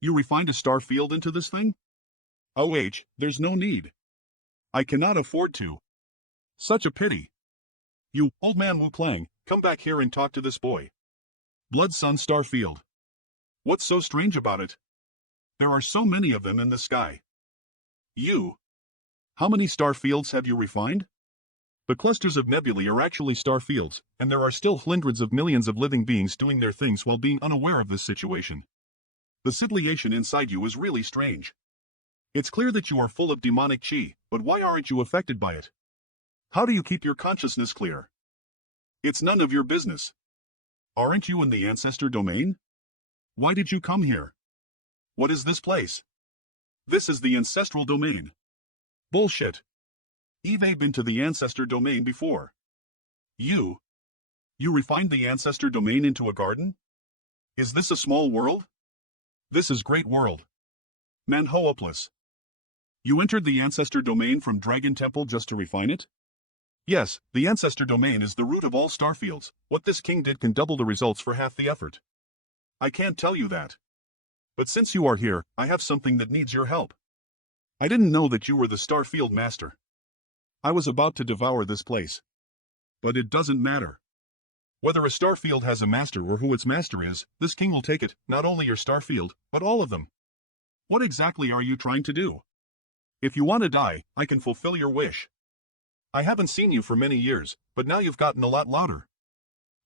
You refined a starfield into this thing? OH, there's no need. I cannot afford to. Such a pity. You, old man Wu Kuang, come back here and talk to this boy. Blood Sun Starfield. What's so strange about it? There are so many of them in the sky. You. How many starfields have you refined? The clusters of nebulae are actually starfields, and there are still hundreds of millions of living beings doing their things while being unaware of this situation. The situation inside you is really strange. It's clear that you are full of demonic chi, but why aren't you affected by it? How do you keep your consciousness clear? It's none of your business. Aren't you in the ancestor domain? Why did you come here? What is this place? This is the ancestral domain. Bullshit. You've been to the ancestor domain before. You refined the ancestor domain into a garden? Is this a small world? This is great world. Manhwa. You entered the ancestor domain from Dragon Temple just to refine it? Yes, the ancestor domain is the root of all starfields. What this king did can double the results for half the effort. I can't tell you that. But since you are here, I have something that needs your help. I didn't know that you were the starfield master. I was about to devour this place. But it doesn't matter. Whether a starfield has a master or who its master is, this king will take it, not only your starfield, but all of them. What exactly are you trying to do? If you want to die, I can fulfill your wish. I haven't seen you for many years, but now you've gotten a lot louder.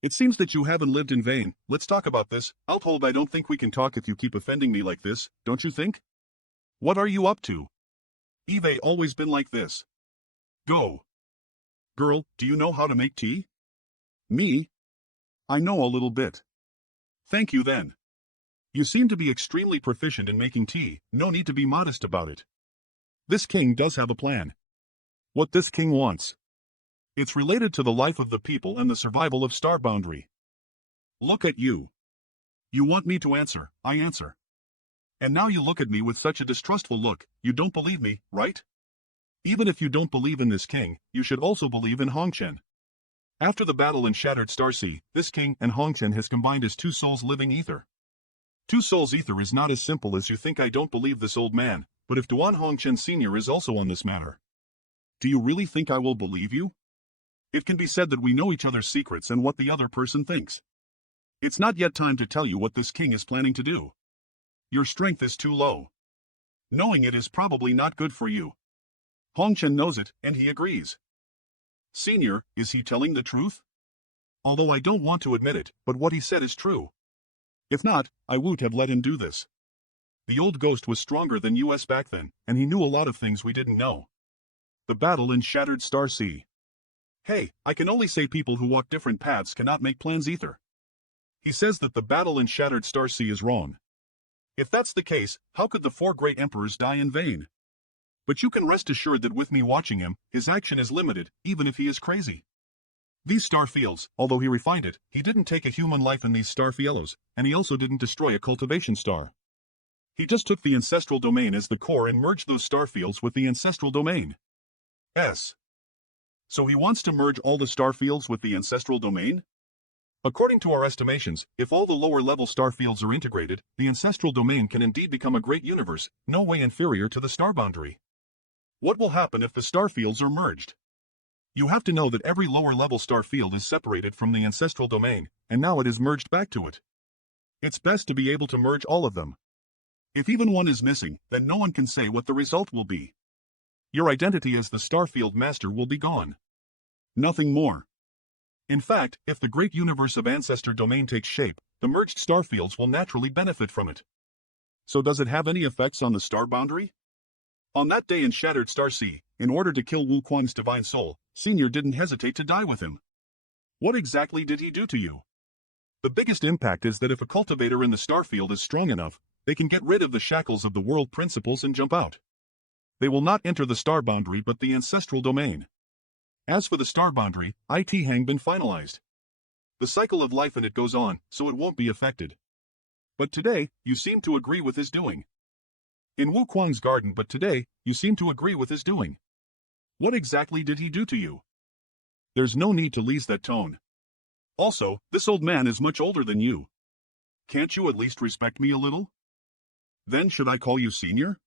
It seems that you haven't lived in vain. Let's talk about this. I'll hold. I don't think we can talk if you keep offending me like this, don't you think? What are you up to? Eve always been like this. Go. Girl, do you know how to make tea? Me? I know a little bit. Thank you then. You seem to be extremely proficient in making tea, no need to be modest about it. This king does have a plan. What this king wants. It's related to the life of the people and the survival of Star Boundary. Look at you. You want me to answer, I answer. And now you look at me with such a distrustful look, you don't believe me, right? Even if you don't believe in this king, you should also believe in Hongchen. After the battle in Shattered Starsea, this king and Hongchen has combined as two souls living ether. Two souls ether is not as simple as you think. I don't believe this old man, but if Duan Hongchen Sr. is also on this matter. Do you really think I will believe you? It can be said that we know each other's secrets and what the other person thinks. It's not yet time to tell you what this king is planning to do. Your strength is too low. Knowing it is probably not good for you. Hongchen knows it, and he agrees. Senior, is he telling the truth? Although I don't want to admit it, but what he said is true. If not, I would have let him do this. The old ghost was stronger than us back then, and he knew a lot of things we didn't know. The battle in Shattered Star Sea. Hey, I can only say people who walk different paths cannot make plans either. He says that the battle in Shattered Star Sea is wrong. If that's the case, how could the four great emperors die in vain? But you can rest assured that with me watching him, his action is limited, even if he is crazy. These star fields, although he refined it, he didn't take a human life in these star fields, and he also didn't destroy a cultivation star. He just took the ancestral domain as the core and merged those star fields with the ancestral domain. So he wants to merge all the star fields with the ancestral domain? According to our estimations, if all the lower-level star fields are integrated, the ancestral domain can indeed become a great universe, no way inferior to the star boundary. What will happen if the star fields are merged? You have to know that every lower-level star field is separated from the ancestral domain, and now it is merged back to it. It's best to be able to merge all of them. If even one is missing, then no one can say what the result will be. Your identity as the starfield master will be gone. Nothing more. In fact, if the great universe of ancestor domain takes shape, the merged starfields will naturally benefit from it. So does it have any effects on the star boundary? On that day in Shattered Star Sea, in order to kill Wu Kuang's divine soul, Senior didn't hesitate to die with him. What exactly did he do to you? The biggest impact is that if a cultivator in the starfield is strong enough, they can get rid of the shackles of the world principles and jump out. They will not enter the star boundary but the ancestral domain. As for the star boundary, it has been finalized. The cycle of life in it goes on, so it won't be affected. But today, you seem to agree with his doing. In Wu Kuang's garden, but today, you seem to agree with his doing. What exactly did he do to you? There's no need to lease that tone. Also, this old man is much older than you. Can't you at least respect me a little? Then should I call you senior?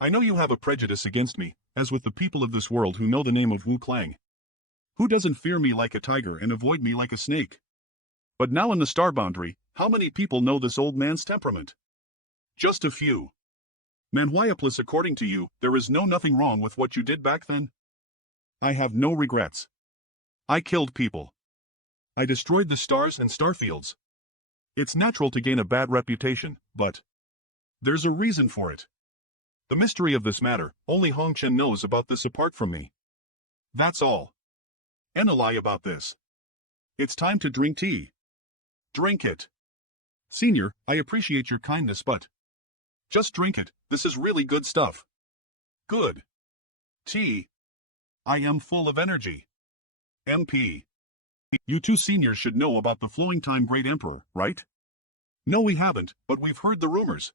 I know you have a prejudice against me, as with the people of this world who know the name of Wu Kuang. Who doesn't fear me like a tiger and avoid me like a snake? But now in the star boundary, how many people know this old man's temperament? Just a few. Manhwa, according to you, there is nothing wrong with what you did back then? I have no regrets. I killed people. I destroyed the stars and starfields. It's natural to gain a bad reputation, but there's a reason for it. The mystery of this matter, only Hongchen knows about this apart from me. That's all. And a lie about this. It's time to drink tea. Drink it. Senior, I appreciate your kindness, but just drink it, this is really good stuff. Good. Tea. I am full of energy. MP. You two seniors should know about the Flowing Time Great Emperor, right? No, we haven't, but we've heard the rumors.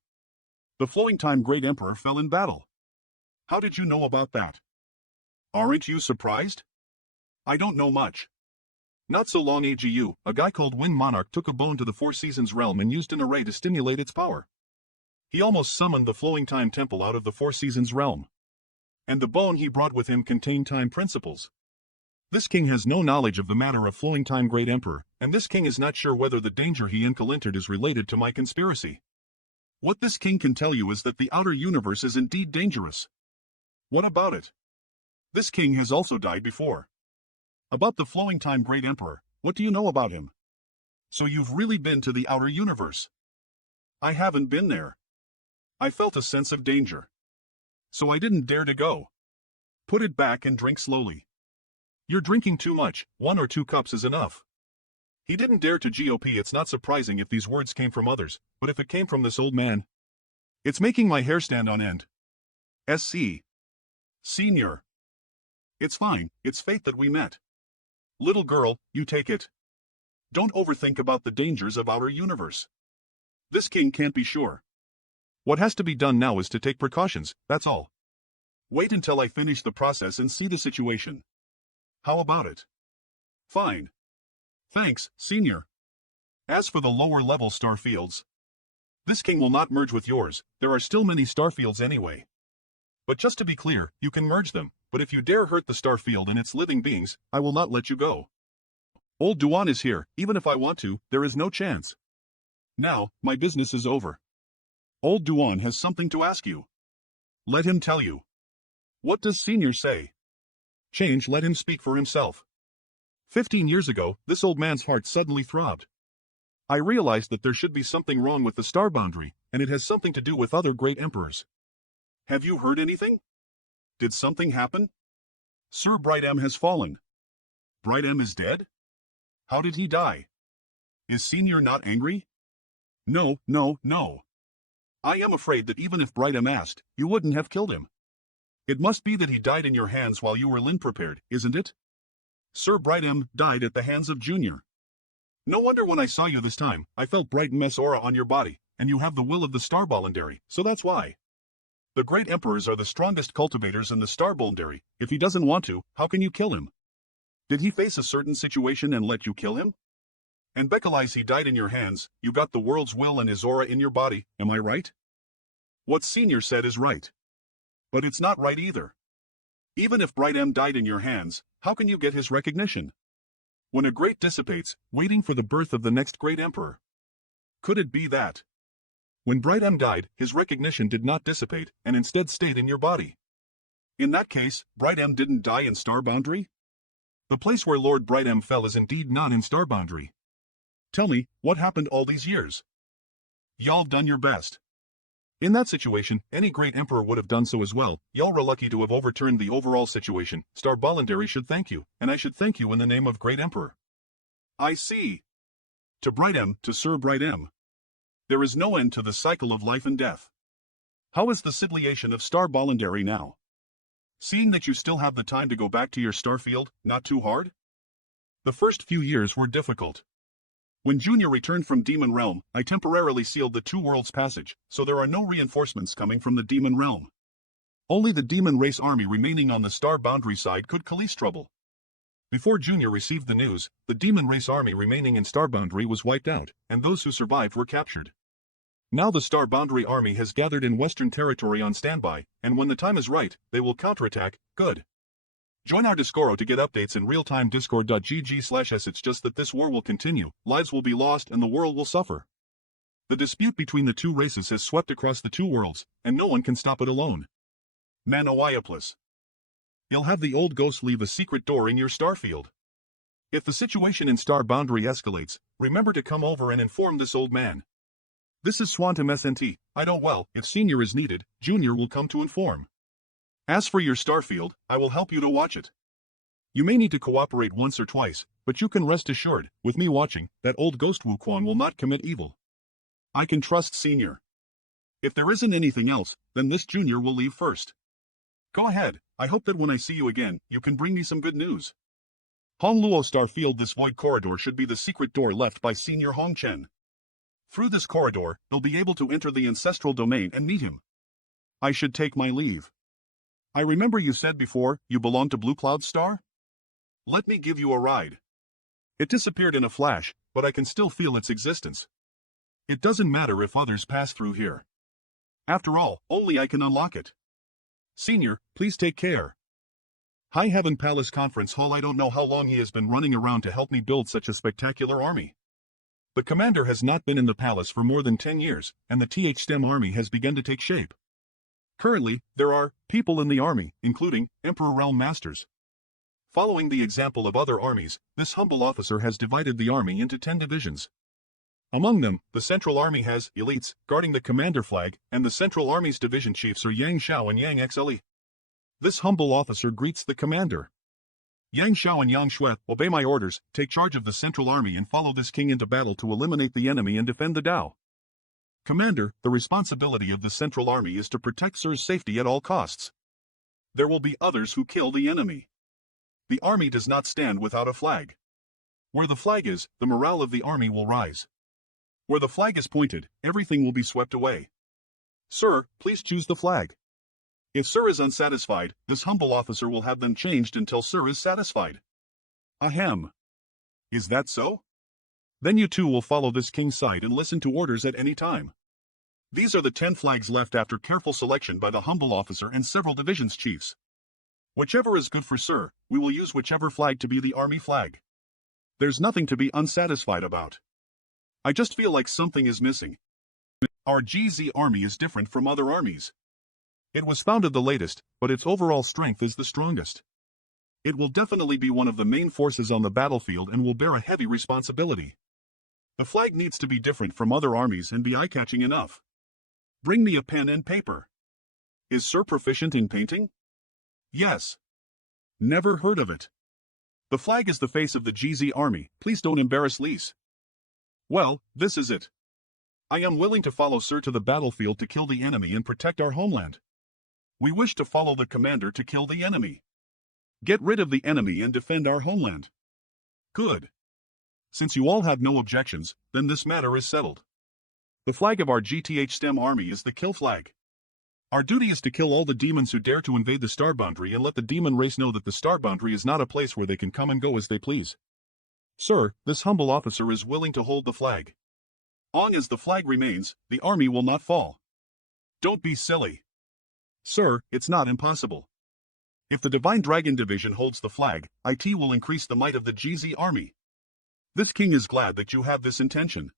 The Flowing Time Great Emperor fell in battle. How did you know about that? Aren't you surprised? I don't know much. Not so long ago, a guy called Wind Monarch took a bone to the Four Seasons realm and used an array to stimulate its power. He almost summoned the Flowing Time Temple out of the Four Seasons realm. And the bone he brought with him contained time principles. This king has no knowledge of the matter of Flowing Time Great Emperor, and this king is not sure whether the danger he encountered is related to my conspiracy. What this king can tell you is that the outer universe is indeed dangerous. What about it? This king has also died before. About the Flowing Time Great Emperor, what do you know about him? So you've really been to the outer universe? I haven't been there. I felt a sense of danger. So I didn't dare to go. Put it back and drink slowly. You're drinking too much, 1 or 2 cups is enough. He didn't dare to GOP. It's not surprising if these words came from others, but if it came from this old man, it's making my hair stand on end. SC. Senior. It's fine, it's fate that we met. Little girl, you take it. Don't overthink about the dangers of outer universe. This king can't be sure. What has to be done now is to take precautions, that's all. Wait until I finish the process and see the situation. How about it? Fine. Thanks, Senior. As for the lower-level star fields, This king will not merge with yours, there are still many starfields anyway. But just to be clear, you can merge them, but if you dare hurt the starfield and its living beings, I will not let you go. Old Duan is here, even if I want to, there is no chance. Now, my business is over. Old Duan has something to ask you. Let him tell you. What does Senior say? Change, let him speak for himself. 15 years ago, this old man's heart suddenly throbbed. I realized that there should be something wrong with the star boundary, and it has something to do with other great emperors. Have you heard anything? Did something happen? Sir Bright M has fallen. Bright M is dead? How did he die? Is Senior not angry? No, no, no. I am afraid that even if Bright M asked, you wouldn't have killed him. It must be that he died in your hands while you were Lin prepared, isn't it? Sir Bright M died at the hands of Junior. No wonder when I saw you this time, I felt Bright M's aura on your body, and you have the will of the Star Boundary, so that's why. The great emperors are the strongest cultivators in the Star Boundary. If he doesn't want to, how can you kill him? Did he face a certain situation and let you kill him? And Bekalize he died in your hands, you got the world's will and his aura in your body, am I right? What Senior said is right. But it's not right either. Even if Bright M died in your hands, how can you get his recognition? When a great dissipates, waiting for the birth of the next great emperor. Could it be that? When Bright M died, his recognition did not dissipate, and instead stayed in your body. In that case, Bright M didn't die in Star Boundary? The place where Lord Bright M fell is indeed not in Star Boundary. Tell me, what happened all these years? Y'all done your best. In that situation, any great emperor would have done so as well. Y'all were lucky to have overturned the overall situation. Star Boundary should thank you, and I should thank you in the name of great emperor. I see. To Bright M, to Sir Bright M. There is no end to the cycle of life and death. How is the situation of Star Boundary now? Seeing that you still have the time to go back to your starfield, not too hard? The first few years were difficult. When Junior returned from Demon Realm, I temporarily sealed the two worlds passage, so there are no reinforcements coming from the Demon Realm. Only the Demon Race army remaining on the Star Boundary side could cause trouble. Before Junior received the news, the Demon Race army remaining in Star Boundary was wiped out, and those who survived were captured. Now the Star Boundary army has gathered in Western Territory on standby, and when the time is right, they will counterattack. Good. Join our Discord to get updates in real-time discord.gg/s. It's just that this war will continue, lives will be lost and the world will suffer. The dispute between the two races has swept across the two worlds, and no one can stop it alone. Manhwa. You'll have the old ghost leave a secret door in your starfield. If the situation in Star Boundary escalates, remember to come over and inform this old man. This is Swantum SNT, I don't well, if Senior is needed, Junior will come to inform. As for your starfield, I will help you to watch it. You may need to cooperate once or twice, but you can rest assured, with me watching, that old ghost Wu Kuang will not commit evil. I can trust Senior. If there isn't anything else, then this Junior will leave first. Go ahead, I hope that when I see you again, you can bring me some good news. Hong Luo Starfield. This void corridor should be the secret door left by Senior Hong Chen. Through this corridor, they'll be able to enter the ancestral domain and meet him. I should take my leave. I remember you said before, you belong to Blue Cloud Star? Let me give you a ride. It disappeared in a flash, but I can still feel its existence. It doesn't matter if others pass through here. After all, only I can unlock it. Senior, please take care. High Heaven Palace Conference Hall. I don't know how long he has been running around to help me build such a spectacular army. The commander has not been in the palace for more than 10 years, and the TH-STEM army has begun to take shape. Currently, there are people in the army, including Emperor Realm Masters. Following the example of other armies, this humble officer has divided the army into 10 divisions. Among them, the Central Army has elites guarding the commander flag, and the Central Army's division chiefs are Yang Xiao and Yang Xle. This humble officer greets the commander. Yang Xiao and Yang Shui, obey my orders, take charge of the Central Army and follow this king into battle to eliminate the enemy and defend the Dao. Commander, the responsibility of the Central Army is to protect Sir's safety at all costs. There will be others who kill the enemy. The army does not stand without a flag. Where the flag is, the morale of the army will rise. Where the flag is pointed, everything will be swept away. Sir, please choose the flag. If Sir is unsatisfied, this humble officer will have them changed until Sir is satisfied. Ahem. Is that so? Then you too will follow this king's side and listen to orders at any time. These are the 10 flags left after careful selection by the humble officer and several divisions chiefs. Whichever is good for Sir, we will use whichever flag to be the army flag. There's nothing to be unsatisfied about. I just feel like something is missing. Our GZ army is different from other armies. It was founded the latest, but its overall strength is the strongest. It will definitely be one of the main forces on the battlefield and will bear a heavy responsibility. The flag needs to be different from other armies and be eye-catching enough. Bring me a pen and paper. Is Sir proficient in painting? Yes. Never heard of it. The flag is the face of the GZ army, please don't embarrass Lise. Well, this is it. I am willing to follow Sir to the battlefield to kill the enemy and protect our homeland. We wish to follow the commander to kill the enemy. Get rid of the enemy and defend our homeland. Good. Since you all have no objections, then this matter is settled. The flag of our GTH STEM army is the kill flag. Our duty is to kill all the demons who dare to invade the star boundary and let the demon race know that the star boundary is not a place where they can come and go as they please. Sir, this humble officer is willing to hold the flag. Long as the flag remains, the army will not fall. Don't be silly. Sir, it's not impossible. If the Divine Dragon Division holds the flag, it will increase the might of the GZ army. This king is glad that you have this intention.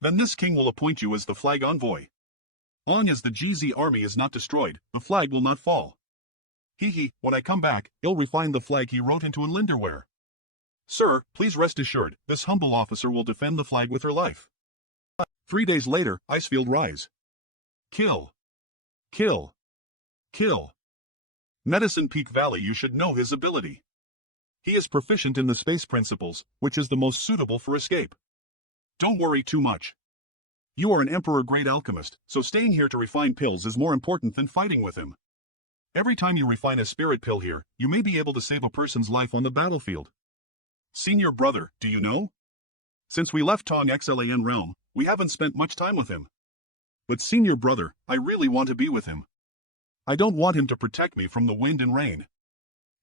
Then this king will appoint you as the flag envoy. Long as the GZ army is not destroyed, the flag will not fall. When I come back, he'll refine the flag he wrote into an linderware. Sir, please rest assured, this humble officer will defend the flag with her life. 3 days later, Icefield Rise. Kill. Kill. Kill. Medicine Peak Valley, you should know his ability. He is proficient in the space principles, which is the most suitable for escape. Don't worry too much. You are an Emperor-grade alchemist, so staying here to refine pills is more important than fighting with him. Every time you refine a spirit pill here, you may be able to save a person's life on the battlefield. Senior brother, do you know? Since we left Tong Xlan realm, we haven't spent much time with him. But senior brother, I really want to be with him. I don't want him to protect me from the wind and rain.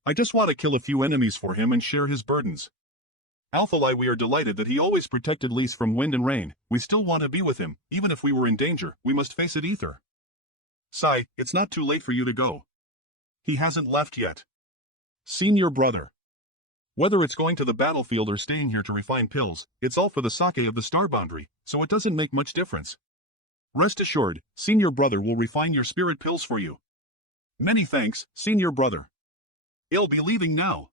I just want to kill a few enemies for him and share his burdens. Alphalai, we are delighted that he always protected Lise from wind and rain. We still want to be with him, even if we were in danger, we must face it Ether. Sai, it's not too late for you to go. He hasn't left yet. Senior brother. Whether it's going to the battlefield or staying here to refine pills, it's all for the sake of the star boundary, so it doesn't make much difference. Rest assured, senior brother will refine your spirit pills for you. Many thanks, senior brother. I'll be leaving now.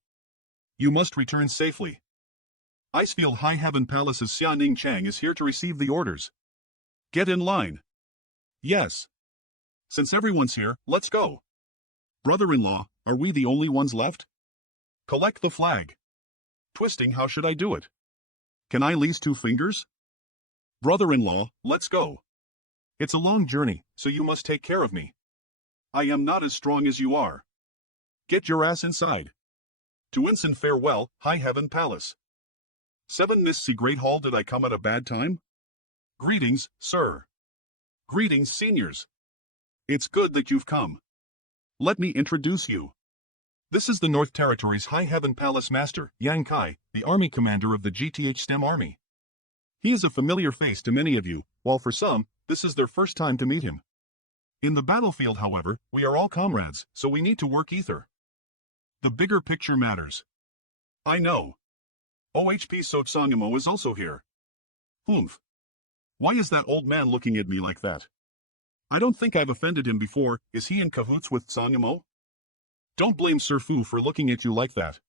You must return safely. Icefield High Heaven Palace's Xia Ning Chang is here to receive the orders. Get in line. Yes. Since everyone's here, let's go. Brother-in-law, are we the only ones left? Collect the flag. Twisting, how should I do it? Can I lease 2 fingers? Brother-in-law, let's go. It's a long journey, so you must take care of me. I am not as strong as you are. Get your ass inside. To Winston farewell, High Heaven Palace. 7 Miss C. Great Hall, did I come at a bad time? Greetings, sir. Greetings, seniors. It's good that you've come. Let me introduce you. This is the North Territory's High Heaven Palace Master, Yang Kai, the Army Commander of the GTH STEM Army. He is a familiar face to many of you, while for some, this is their first time to meet him. In the battlefield, however, we are all comrades, so we need to work Ether. The bigger picture matters. I know. OHP Sotsangamo is also here. Humph. Why is that old man looking at me like that? I don't think I've offended him before. Is he in cahoots with Sangamo? Don't blame Sir Fu for looking at you like that.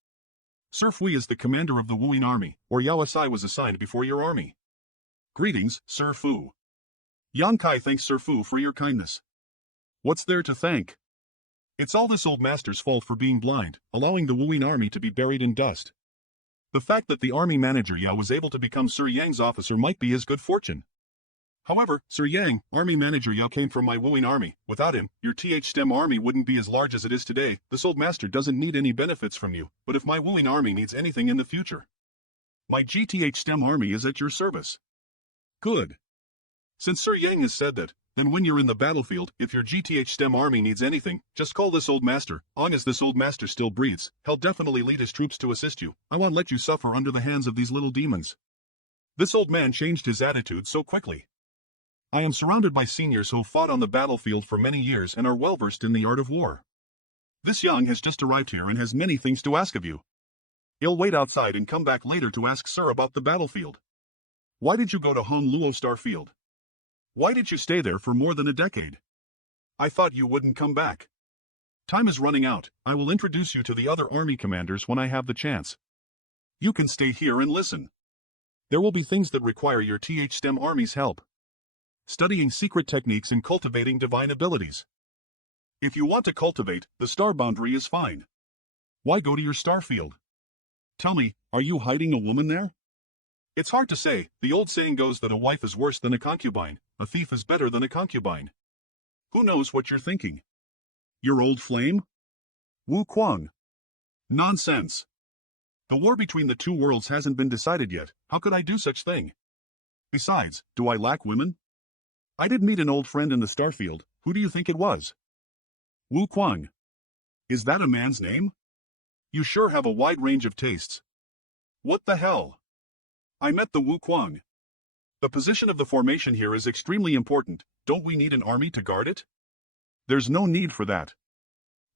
Sir Fui is the commander of the Wuin army, or Yaosai was assigned before your army. Greetings, Sir Fu. Yang Kai thanks Sir Fu for your kindness. What's there to thank? It's all this old master's fault for being blind, allowing the Wuin army to be buried in dust. The fact that the army manager Yao was able to become Sir Yang's officer might be his good fortune. However, Sir Yang, army manager Yao came from my Wuin army. Without him, your TH STEM army wouldn't be as large as it is today. This old master doesn't need any benefits from you, but if my Wuin army needs anything in the future, my GTH STEM army is at your service. Good. Since Sir Yang has said that, then when you're in the battlefield, if your GTH STEM army needs anything, just call this old master. Long as this old master still breathes, he'll definitely lead his troops to assist you. I won't let you suffer under the hands of these little demons. This old man changed his attitude so quickly. I am surrounded by seniors who fought on the battlefield for many years and are well-versed in the art of war. This Yang has just arrived here and has many things to ask of you. He'll wait outside and come back later to ask Sir about the battlefield. Why did you go to Honluo Starfield? Why did you stay there for more than a decade? I thought you wouldn't come back. Time is running out. I will introduce you to the other army commanders when I have the chance. You can stay here and listen. There will be things that require your TH-STEM army's help. Studying secret techniques and cultivating divine abilities. If you want to cultivate, the star boundary is fine. Why go to your star field? Tell me, are you hiding a woman there? It's hard to say. The old saying goes that a wife is worse than a concubine, a thief is better than a concubine. Who knows what you're thinking? Your old flame? Wu Kuang. Nonsense. The war between the two worlds hasn't been decided yet. How could I do such thing? Besides, do I lack women? I did meet an old friend in the starfield. Who do you think it was? Wu Kuang. Is that a man's name? You sure have a wide range of tastes. What the hell? I met the Wu Kuang. The position of the formation here is extremely important. Don't we need an army to guard it? There's no need for that.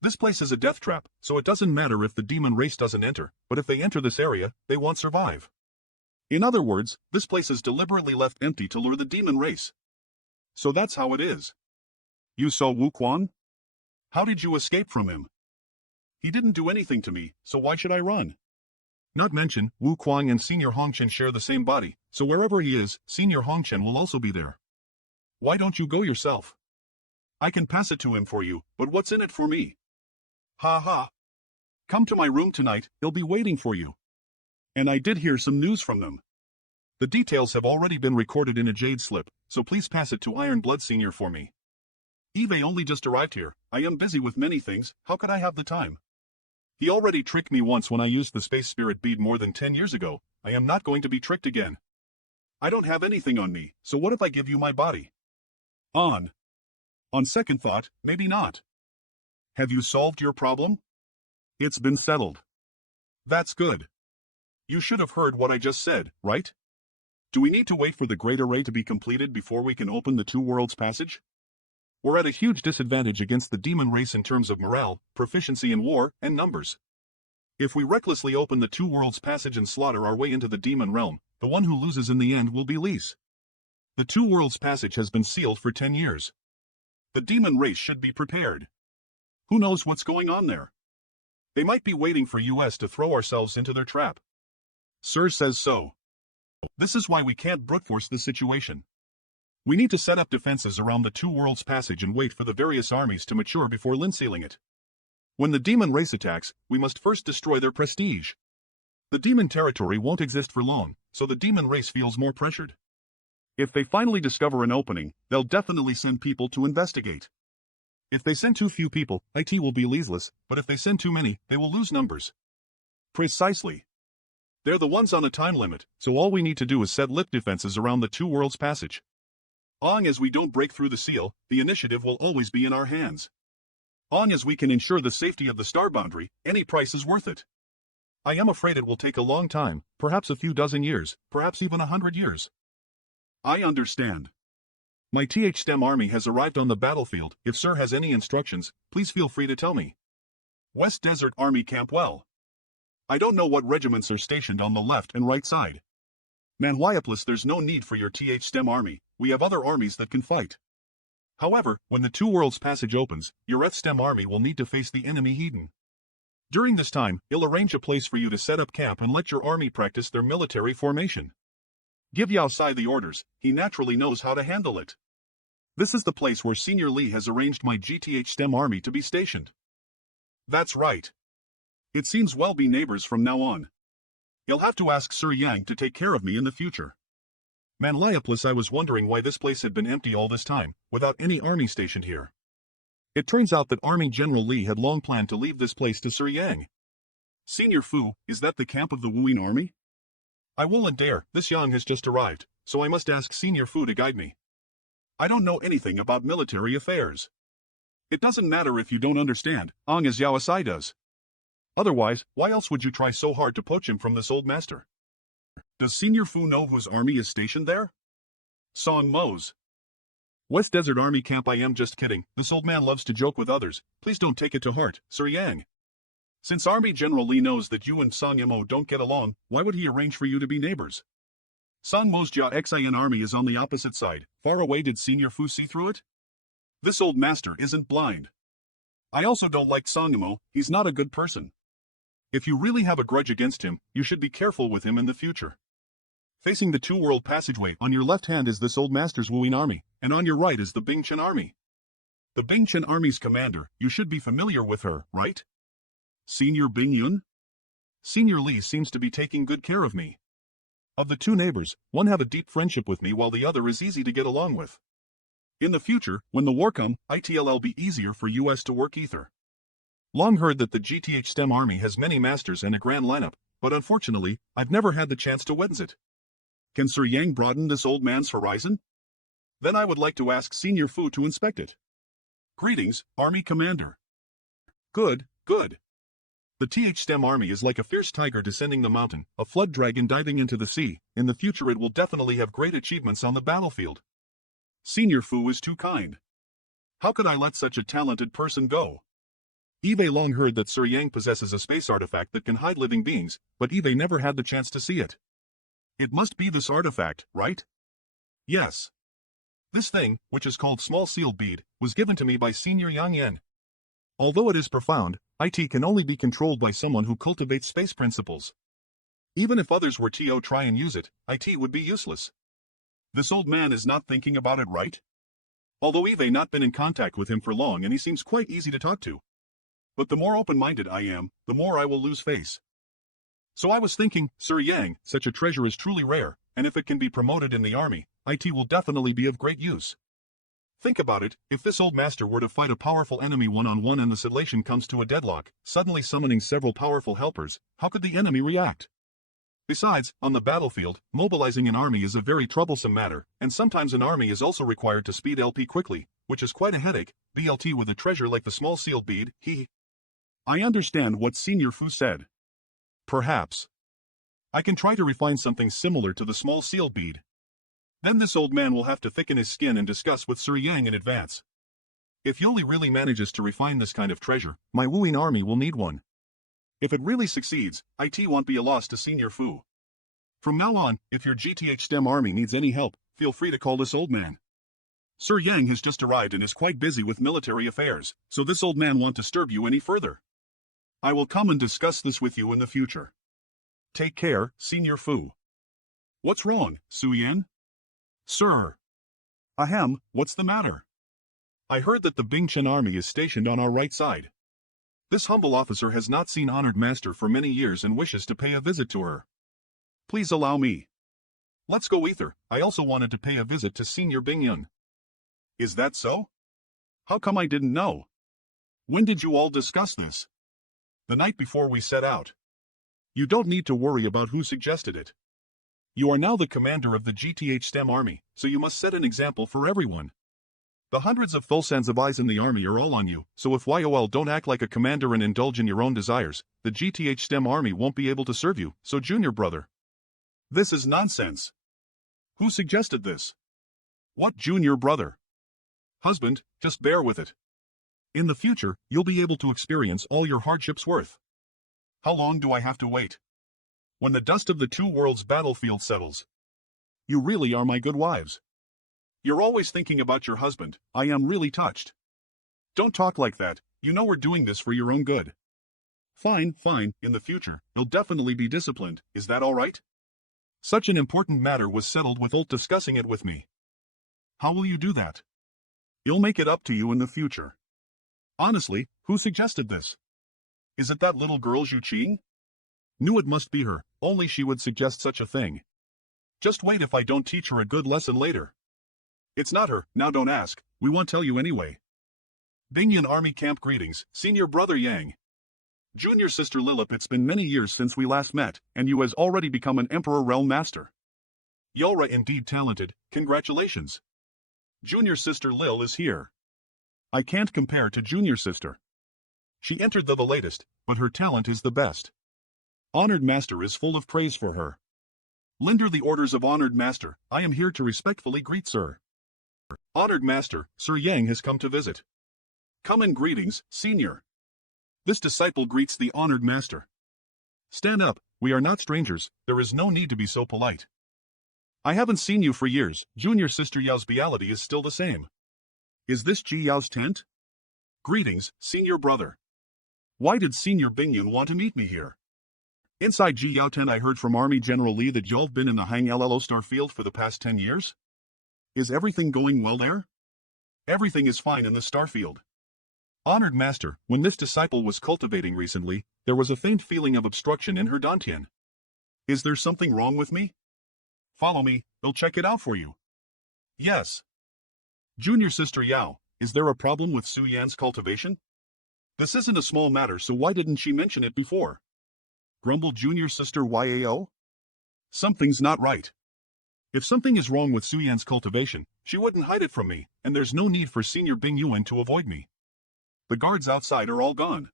This place is a death trap, so it doesn't matter if the demon race doesn't enter, but if they enter this area, they won't survive. In other words, this place is deliberately left empty to lure the demon race. So that's how it is. You saw Wu Kuang? How did you escape from him? He didn't do anything to me, so why should I run? Not mention, Wu Kuang and Senior Hongchen share the same body, so wherever he is, Senior Hongchen will also be there. Why don't you go yourself? I can pass it to him for you, but what's in it for me? Ha ha. Come to my room tonight, he'll be waiting for you. And I did hear some news from them. The details have already been recorded in a jade slip, so please pass it to Iron Blood Senior for me. Eve only just arrived here. I am busy with many things, how could I have the time? He already tricked me once when I used the Space Spirit bead more than 10 years ago. I am not going to be tricked again. I don't have anything on me, so what if I give you my body? On second thought, maybe not. Have you solved your problem? It's been settled. That's good. You should have heard what I just said, right? Do we need to wait for the Great Array to be completed before we can open the Two Worlds Passage? We're at a huge disadvantage against the demon race in terms of morale, proficiency in war, and numbers. If we recklessly open the Two Worlds Passage and slaughter our way into the demon realm, the one who loses in the end will be Lise. The Two Worlds Passage has been sealed for 10 years. The demon race should be prepared. Who knows what's going on there? They might be waiting for us to throw ourselves into their trap. Sir says so. This is why we can't brute force the situation. We need to set up defenses around the Two Worlds Passage and wait for the various armies to mature before sealing it. When the demon race attacks, we must first destroy their prestige. The demon territory won't exist for long, so the demon race feels more pressured. If they finally discover an opening, they'll definitely send people to investigate. If they send too few people, IT will be Liseless, but if they send too many, they will lose numbers. Precisely. They're the ones on a time limit, so all we need to do is set lip defenses around the Two Worlds Passage. Long as we don't break through the seal, the initiative will always be in our hands. Long as we can ensure the safety of the star boundary, any price is worth it. I am afraid it will take a long time, perhaps a few dozen years, perhaps even 100 years. I understand. My TH-STEM army has arrived on the battlefield. If Sir has any instructions, please feel free to tell me. West Desert Army Camp Well. I don't know what regiments are stationed on the left and right side. Manhwa, there's no need for your TH-STEM army. We have other armies that can fight. However, when the Two Worlds Passage opens, your F-STEM army will need to face the enemy Hedon. During this time, he'll arrange a place for you to set up camp and let your army practice their military formation. Give Yao Sai the orders, he naturally knows how to handle it. This is the place where Senior Lee has arranged my GTH-STEM army to be stationed. That's right. It seems we'll be neighbors from now on. He'll have to ask Sir Yang to take care of me in the future. Manhwa, I was wondering why this place had been empty all this time, without any army stationed here. It turns out that Army General Lee had long planned to leave this place to Sir Yang. Senior Fu, is that the camp of the Wuin army? I will and dare, this Yang has just arrived, so I must ask Senior Fu to guide me. I don't know anything about military affairs. It doesn't matter if you don't understand, as Yao Sai does. Otherwise, why else would you try so hard to poach him from this old master? Does Senior Fu know whose army is stationed there? Song Mo's. West Desert Army Camp. I am just kidding, this old man loves to joke with others, please don't take it to heart, Sir Yang. Since Army General Lee knows that you and San Yamo don't get along, why would he arrange for you to be neighbors? San Mo's Jia Xin army is on the opposite side, far away. Did Senior Fu see through it? This old master isn't blind. I also don't like San Yamo, he's not a good person. If you really have a grudge against him, you should be careful with him in the future. Facing the two-world passageway, on your left hand is this old master's Wuing army, and on your right is the Bingchen army. The Bingchen army's commander, you should be familiar with her, right? Senior Bing Yun? Senior Lee seems to be taking good care of me. Of the two neighbors, one have a deep friendship with me while the other is easy to get along with. In the future, when the war come, it'll be easier for us to work ether. Long heard that the GTH STEM army has many masters and a grand lineup, but unfortunately, I've never had the chance to witness it. Can Sir Yang broaden this old man's horizon? Then I would like to ask Senior Fu to inspect it. Greetings, Army Commander. Good, good. The TH STEM army is like a fierce tiger descending the mountain, a flood dragon diving into the sea. In the future it will definitely have great achievements on the battlefield. Senior Fu is too kind. How could I let such a talented person go? Eve long heard that Sir Yang possesses a space artifact that can hide living beings, but Eve never had the chance to see it. It must be this artifact, right? Yes. This thing, which is called Small Sealed Bead, was given to me by Senior Yang Yen. Although it is profound, IT can only be controlled by someone who cultivates space principles. Even if others were to try and use it, IT would be useless. This old man is not thinking about it, right? Although Eve not been in contact with him for long and he seems quite easy to talk to. But the more open-minded I am, the more I will lose face. So I was thinking, Sir Yang, such a treasure is truly rare, and if it can be promoted in the army, IT will definitely be of great use. Think about it, if this old master were to fight a powerful enemy one-on-one and the situation comes to a deadlock, suddenly summoning several powerful helpers, how could the enemy react? Besides, on the battlefield, mobilizing an army is a very troublesome matter, and sometimes an army is also required to speed LP quickly, which is quite a headache. BLT with a treasure like the Small Sealed Bead, I understand what Senior Fu said. Perhaps I can try to refine something similar to the Small Sealed Bead. Then this old man will have to thicken his skin and discuss with Sir Yang in advance. If Yoli really manages to refine this kind of treasure, my Wuing army will need one. If it really succeeds, IT won't be a loss to Senior Fu. From now on, if your GTH STEM army needs any help, feel free to call this old man. Sir Yang has just arrived and is quite busy with military affairs, so this old man won't disturb you any further. I will come and discuss this with you in the future. Take care, Senior Fu. What's wrong, Su Yan? Sir. Ahem, what's the matter? I heard that the Bingchen army is stationed on our right side. This humble officer has not seen Honored Master for many years and wishes to pay a visit to her. Please allow me. Let's go Ether, I also wanted to pay a visit to Senior Bingyun. Is that so? How come I didn't know? When did you all discuss this? The night before we set out. You don't need to worry about who suggested it. You are now the commander of the GTH STEM army, so you must set an example for everyone. The hundreds of full sons of eyes in the army are all on you, so if YOL don't act like a commander and indulge in your own desires, the GTH STEM army won't be able to serve you, so junior brother. This is nonsense. Who suggested this? What junior brother? Husband, just bear with it. In the future, you'll be able to experience all your hardships worth. How long do I have to wait? When the dust of the two worlds battlefield settles. You really are my good wives. You're always thinking about your husband, I am really touched. Don't talk like that, you know we're doing this for your own good. Fine, fine, in the future, you'll definitely be disciplined, is that alright? Such an important matter was settled without discussing it with me. How will you do that? You'll make it up to you in the future. Honestly, who suggested this? Is it that little girl Zhu Qing? Knew it must be her, only she would suggest such a thing. Just wait if I don't teach her a good lesson later. It's not her, now don't ask, we won't tell you anyway. Bingyan Army Camp greetings, Senior Brother Yang. Junior Sister Lilip, it's been many years since we last met, and you has already become an Emperor Realm Master. Yolra indeed talented, congratulations. Junior Sister Lil is here. I can't compare to Junior Sister. She entered the latest, but her talent is the best. Honored Master is full of praise for her. Lender the orders of Honored Master, I am here to respectfully greet Sir. Honored Master, Sir Yang has come to visit. Come and greetings, Senior. This disciple greets the honored master. Stand up, we are not strangers, there is no need to be so polite. I haven't seen you for years, Junior Sister Yao's reality is still the same. Is this Ji Yao's tent? Greetings, Senior Brother. Why did Senior Bingyun want to meet me here? Inside Ji Yao tent I heard from Army General Li that y'all been in the Hang Llo Starfield for the past 10 years? Is everything going well there? Everything is fine in the Starfield. Honored Master, when this disciple was cultivating recently, there was a faint feeling of obstruction in her dantian. Is there something wrong with me? Follow me, they'll check it out for you. Yes. Junior Sister Yao, is there a problem with Su Yan's cultivation? This isn't a small matter, so why didn't she mention it before? Grumbled Junior Sister Yao. Something's not right. If something is wrong with Su Yan's cultivation, she wouldn't hide it from me, and there's no need for Senior Bing Yuan to avoid me. The guards outside are all gone.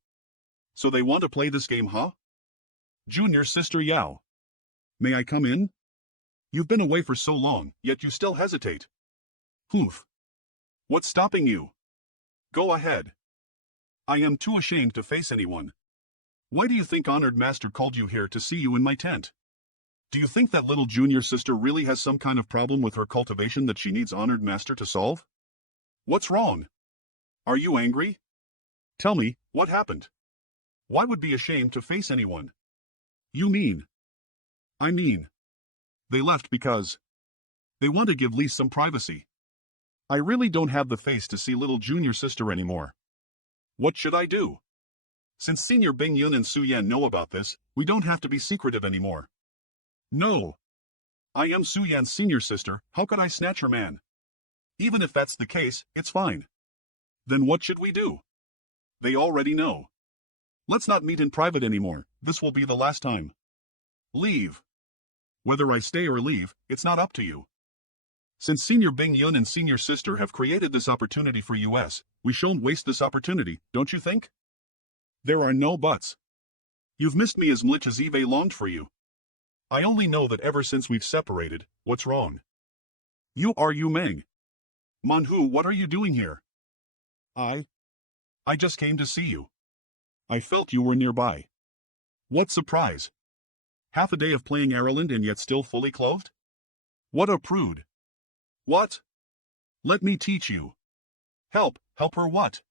So they want to play this game, huh? Junior Sister Yao. May I come in? You've been away for so long, yet you still hesitate. Hoof. What's stopping you? Go ahead. I am too ashamed to face anyone. Why do you think Honored Master called you here to see you in my tent? Do you think that little junior sister really has some kind of problem with her cultivation that she needs Honored Master to solve? What's wrong? Are you angry? Tell me, what happened? Why would be ashamed to face anyone? You mean? I mean. They left because they want to give Lee some privacy. I really don't have the face to see little junior sister anymore. What should I do? Since Senior Bing Yun and Su Yan know about this, we don't have to be secretive anymore. No. I am Su Yan's senior sister, how could I snatch her man? Even if that's the case, it's fine. Then what should we do? They already know. Let's not meet in private anymore, this will be the last time. Leave. Whether I stay or leave, it's not up to you. Since Senior Bing Yun and Senior Sister have created this opportunity for us, we shouldn't waste this opportunity, don't you think? There are no buts. You've missed me as much as Eve longed for you. I only know that ever since we've separated, what's wrong? You are Yu Meng. Manhu, what are you doing here? I just came to see you. I felt you were nearby. What surprise. Half a day of playing Ireland and yet still fully clothed? What a prude. What? Let me teach you. Help her what?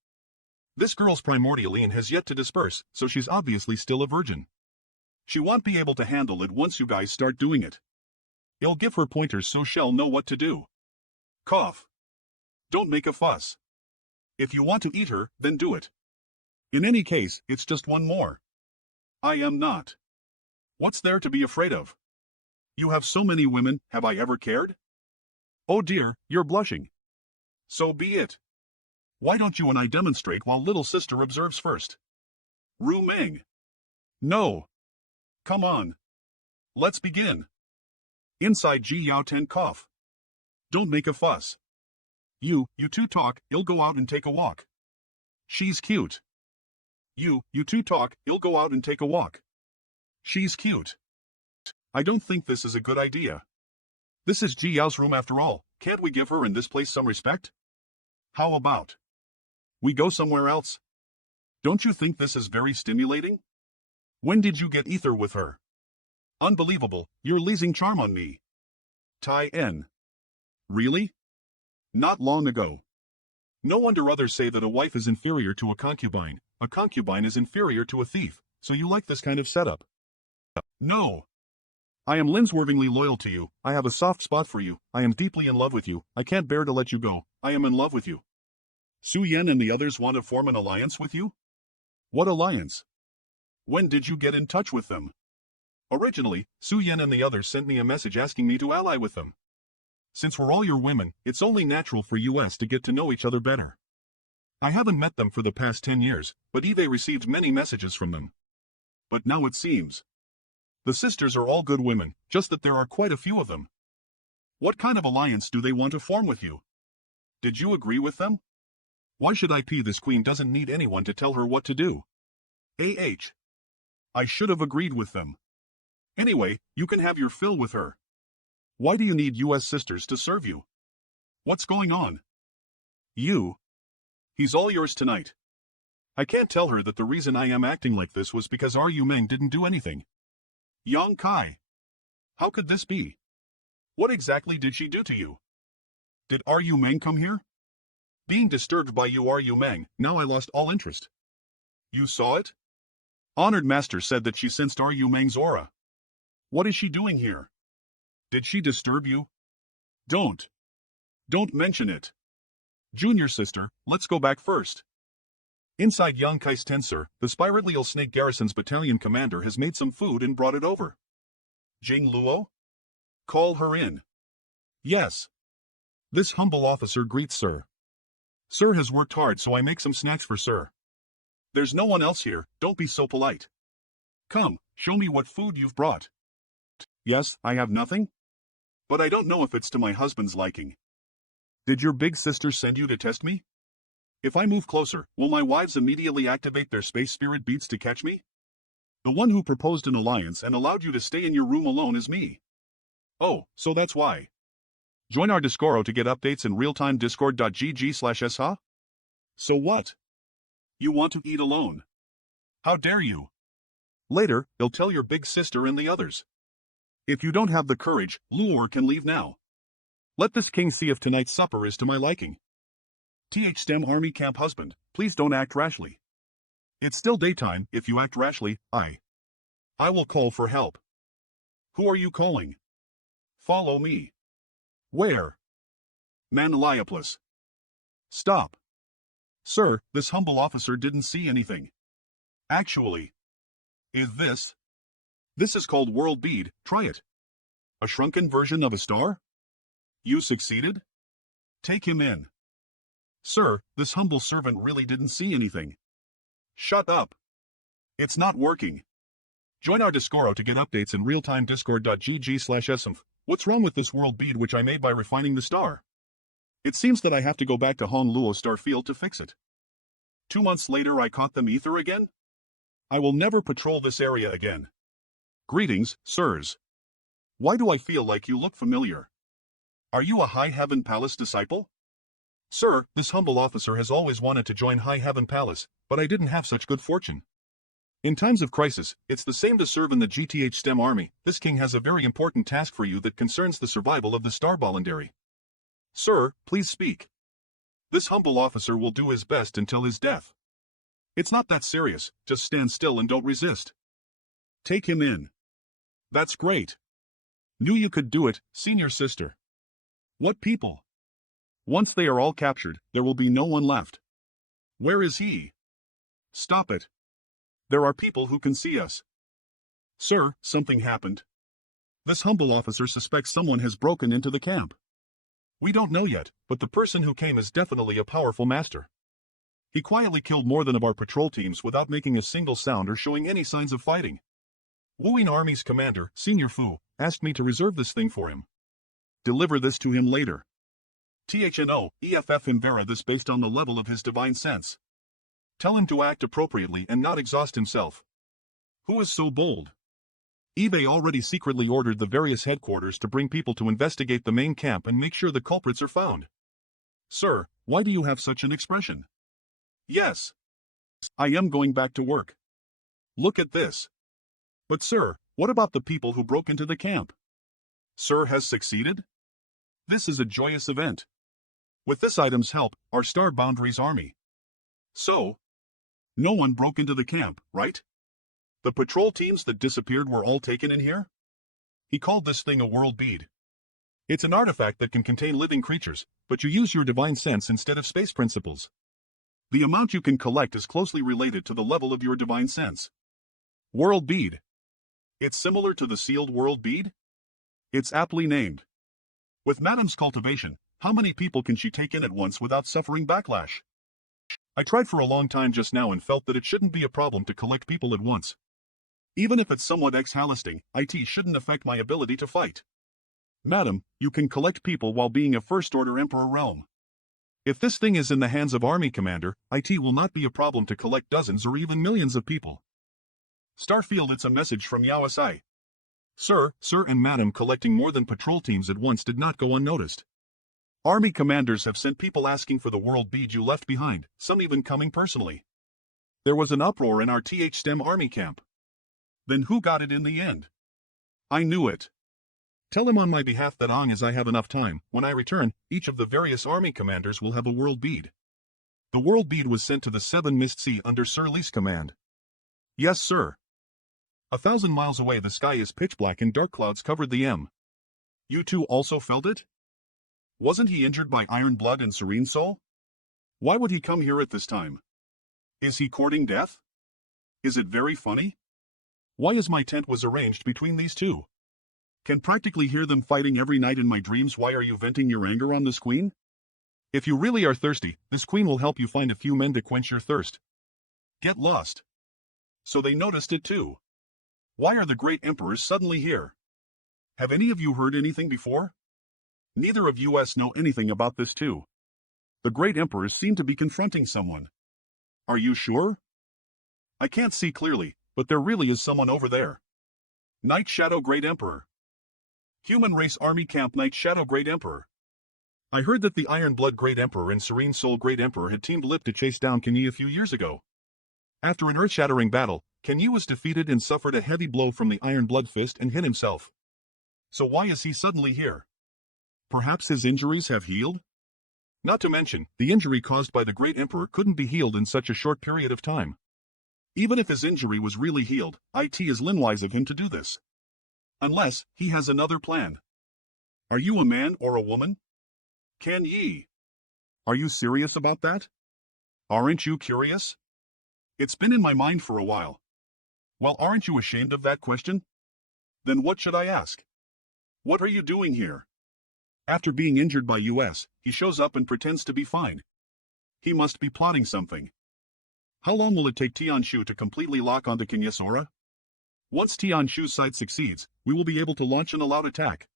This girl's primordially and has yet to disperse, so she's obviously still a virgin. She won't be able to handle it once you guys start doing it. I'll give her pointers so she'll know what to do. Cough. Don't make a fuss. If you want to eat her, then do it. In any case, it's just one more. I am not. What's there to be afraid of? You have so many women, have I ever cared? Oh dear, you're blushing. So be it. Why don't you and I demonstrate while little sister observes first? Ru Meng. No. Come on. Let's begin. Inside Ji Yao Ten cough. Don't make a fuss. You two talk, I'll go out and take a walk. She's cute. You two talk, I'll go out and take a walk. She's cute. I don't think this is a good idea. This is Ji Yao's room after all, can't we give her in this place some respect? How about we go somewhere else? Don't you think this is very stimulating? When did you get ether with her? Unbelievable, you're losing charm on me. Tai En. Really? Not long ago. No wonder others say that a wife is inferior to a concubine is inferior to a thief, so you like this kind of setup. No. I am linswervingly loyal to you, I have a soft spot for you, I am deeply in love with you, I can't bear to let you go, I am in love with you. Su Yan and the others want to form an alliance with you? What alliance? When did you get in touch with them? Originally, Su Yan and the others sent me a message asking me to ally with them. Since we're all your women, it's only natural for us to get to know each other better. I haven't met them for the past 10 years, but Eve received many messages from them. But now it seems. The sisters are all good women, just that there are quite a few of them. What kind of alliance do they want to form with you? Did you agree with them? Why should I pee this queen doesn't need anyone to tell her what to do? I should have agreed with them. Anyway, you can have your fill with her. Why do you need US sisters to serve you? What's going on? You. He's all yours tonight. I can't tell her that the reason I am acting like this was because Ru Meng didn't do anything. Yang Kai. How could this be? What exactly did she do to you? Did Ru Meng come here? Being disturbed by you Ru Meng, now I lost all interest. You saw it? Honored Master said that she sensed Ru Meng's aura. What is she doing here? Did she disturb you? Don't mention it. Junior sister, let's go back first. Inside Yang Kai's tent, sir, the Spiralial Snake Garrison's battalion commander has made some food and brought it over. Jing Luo? Call her in. Yes. This humble officer greets sir. Sir has worked hard, so I make some snacks for sir. There's no one else here, don't be so polite. Come, show me what food you've brought. Yes, I have nothing. But I don't know if it's to my husband's liking. Did your big sister send you to test me? If I move closer, will my wives immediately activate their space spirit beats to catch me? The one who proposed an alliance and allowed you to stay in your room alone is me. Oh, so that's why. Join our Discord to get updates in real-time discord.gg/sha? So what? You want to eat alone? How dare you? Later, you'll tell your big sister and the others. If you don't have the courage, Luor can leave now. Let this king see if tonight's supper is to my liking. STEM Army Camp husband, please don't act rashly. It's still daytime, if you act rashly, I will call for help. Who are you calling? Follow me. Where? Manliopolis. Stop. Sir, this humble officer didn't see anything. Actually. Is this? This is called World Bead, try it. A shrunken version of a star? You succeeded? Take him in. Sir, this humble servant really didn't see anything. Shut up. It's not working. Join our Discord to get updates in real-time discord.gg/smf. What's wrong with this world bead which I made by refining the star? It seems that I have to go back to Honluo Star Field to fix it. 2 months later I caught them ether again? I will never patrol this area again. Greetings, sirs. Why do I feel like you look familiar? Are you a High Heaven Palace disciple? Sir, this humble officer has always wanted to join High Heaven Palace, but I didn't have such good fortune. In times of crisis, it's the same to serve in the GTH STEM army. This king has a very important task for you that concerns the survival of the Star Voluntary. Sir, please speak. This humble officer will do his best until his death. It's not that serious, just stand still and don't resist. Take him in. That's great. Knew you could do it, senior sister. What people? Once they are all captured, there will be no one left. Where is he? Stop it. There are people who can see us. Sir, something happened. This humble officer suspects someone has broken into the camp. We don't know yet, but the person who came is definitely a powerful master. He quietly killed more than of our patrol teams without making a single sound or showing any signs of fighting. Wuing Army's commander, Senior Fu, asked me to reserve this thing for him. Deliver this to him later. THNO, EFF him Vera this based on the level of his divine sense. Tell him to act appropriately and not exhaust himself. Who is so bold? eBay already secretly ordered the various headquarters to bring people to investigate the main camp and make sure the culprits are found. Sir, why do you have such an expression? Yes. I am going back to work. Look at this. But sir, what about the people who broke into the camp? Sir has succeeded? This is a joyous event. With this item's help, our Star Boundaries army. So? No one broke into the camp, right? The patrol teams that disappeared were all taken in here? He called this thing a world bead. It's an artifact that can contain living creatures, but you use your divine sense instead of space principles. The amount you can collect is closely related to the level of your divine sense. World bead. It's similar to the sealed world bead? It's aptly named. With Madame's cultivation, how many people can she take in at once without suffering backlash? I tried for a long time just now and felt that it shouldn't be a problem to collect people at once. Even if it's somewhat exhausting, it shouldn't affect my ability to fight. Madam, you can collect people while being a First-Order Emperor realm. If this thing is in the hands of Army Commander, it will not be a problem to collect dozens or even millions of people. Starfield, it's a message from Yaosai. Sir and Madam collecting more than patrol teams at once did not go unnoticed. Army commanders have sent people asking for the world bead you left behind, some even coming personally. There was an uproar in our TH-STEM army camp. Then who got it in the end? I knew it. Tell him on my behalf that as I have enough time, when I return, each of the various army commanders will have a world bead. The world bead was sent to the 7 Mist Sea under Sir Lee's command. Yes, sir. 1,000 miles away the sky is pitch black and dark clouds covered the M. You two also felt it? Wasn't he injured by Iron Blood and Serene Soul? Why would he come here at this time? Is he courting death? Is it very funny? Why is my tent was arranged between these two? Can practically hear them fighting every night in my dreams. Why are you venting your anger on this queen? If you really are thirsty, this queen will help you find a few men to quench your thirst. Get lost. So they noticed it too. Why are the great emperors suddenly here? Have any of you heard anything before? Neither of us know anything about this too. The great emperors seem to be confronting someone. Are you sure? I can't see clearly, but there really is someone over there. Night Shadow Great Emperor. Human Race Army Camp Night Shadow Great Emperor. I heard that the Iron Blood Great Emperor and Serene Soul Great Emperor had teamed up to chase down Kenyi a few years ago. After an earth-shattering battle, Kenyi was defeated and suffered a heavy blow from the Iron Blood Fist and hit himself. So why is he suddenly here? Perhaps his injuries have healed? Not to mention, the injury caused by the Great Emperor couldn't be healed in such a short period of time. Even if his injury was really healed, it is unwise of him to do this. Unless, he has another plan. Are you a man or a woman? Kenyi. Are you serious about that? Aren't you curious? It's been in my mind for a while. Well, aren't you ashamed of that question? Then what should I ask? What are you doing here? After being injured by us, he shows up and pretends to be fine. He must be plotting something. How long will it take Tianshu to completely lock onto Kenyi's aura? Once Tianshu's sight succeeds, we will be able to launch an all-out attack.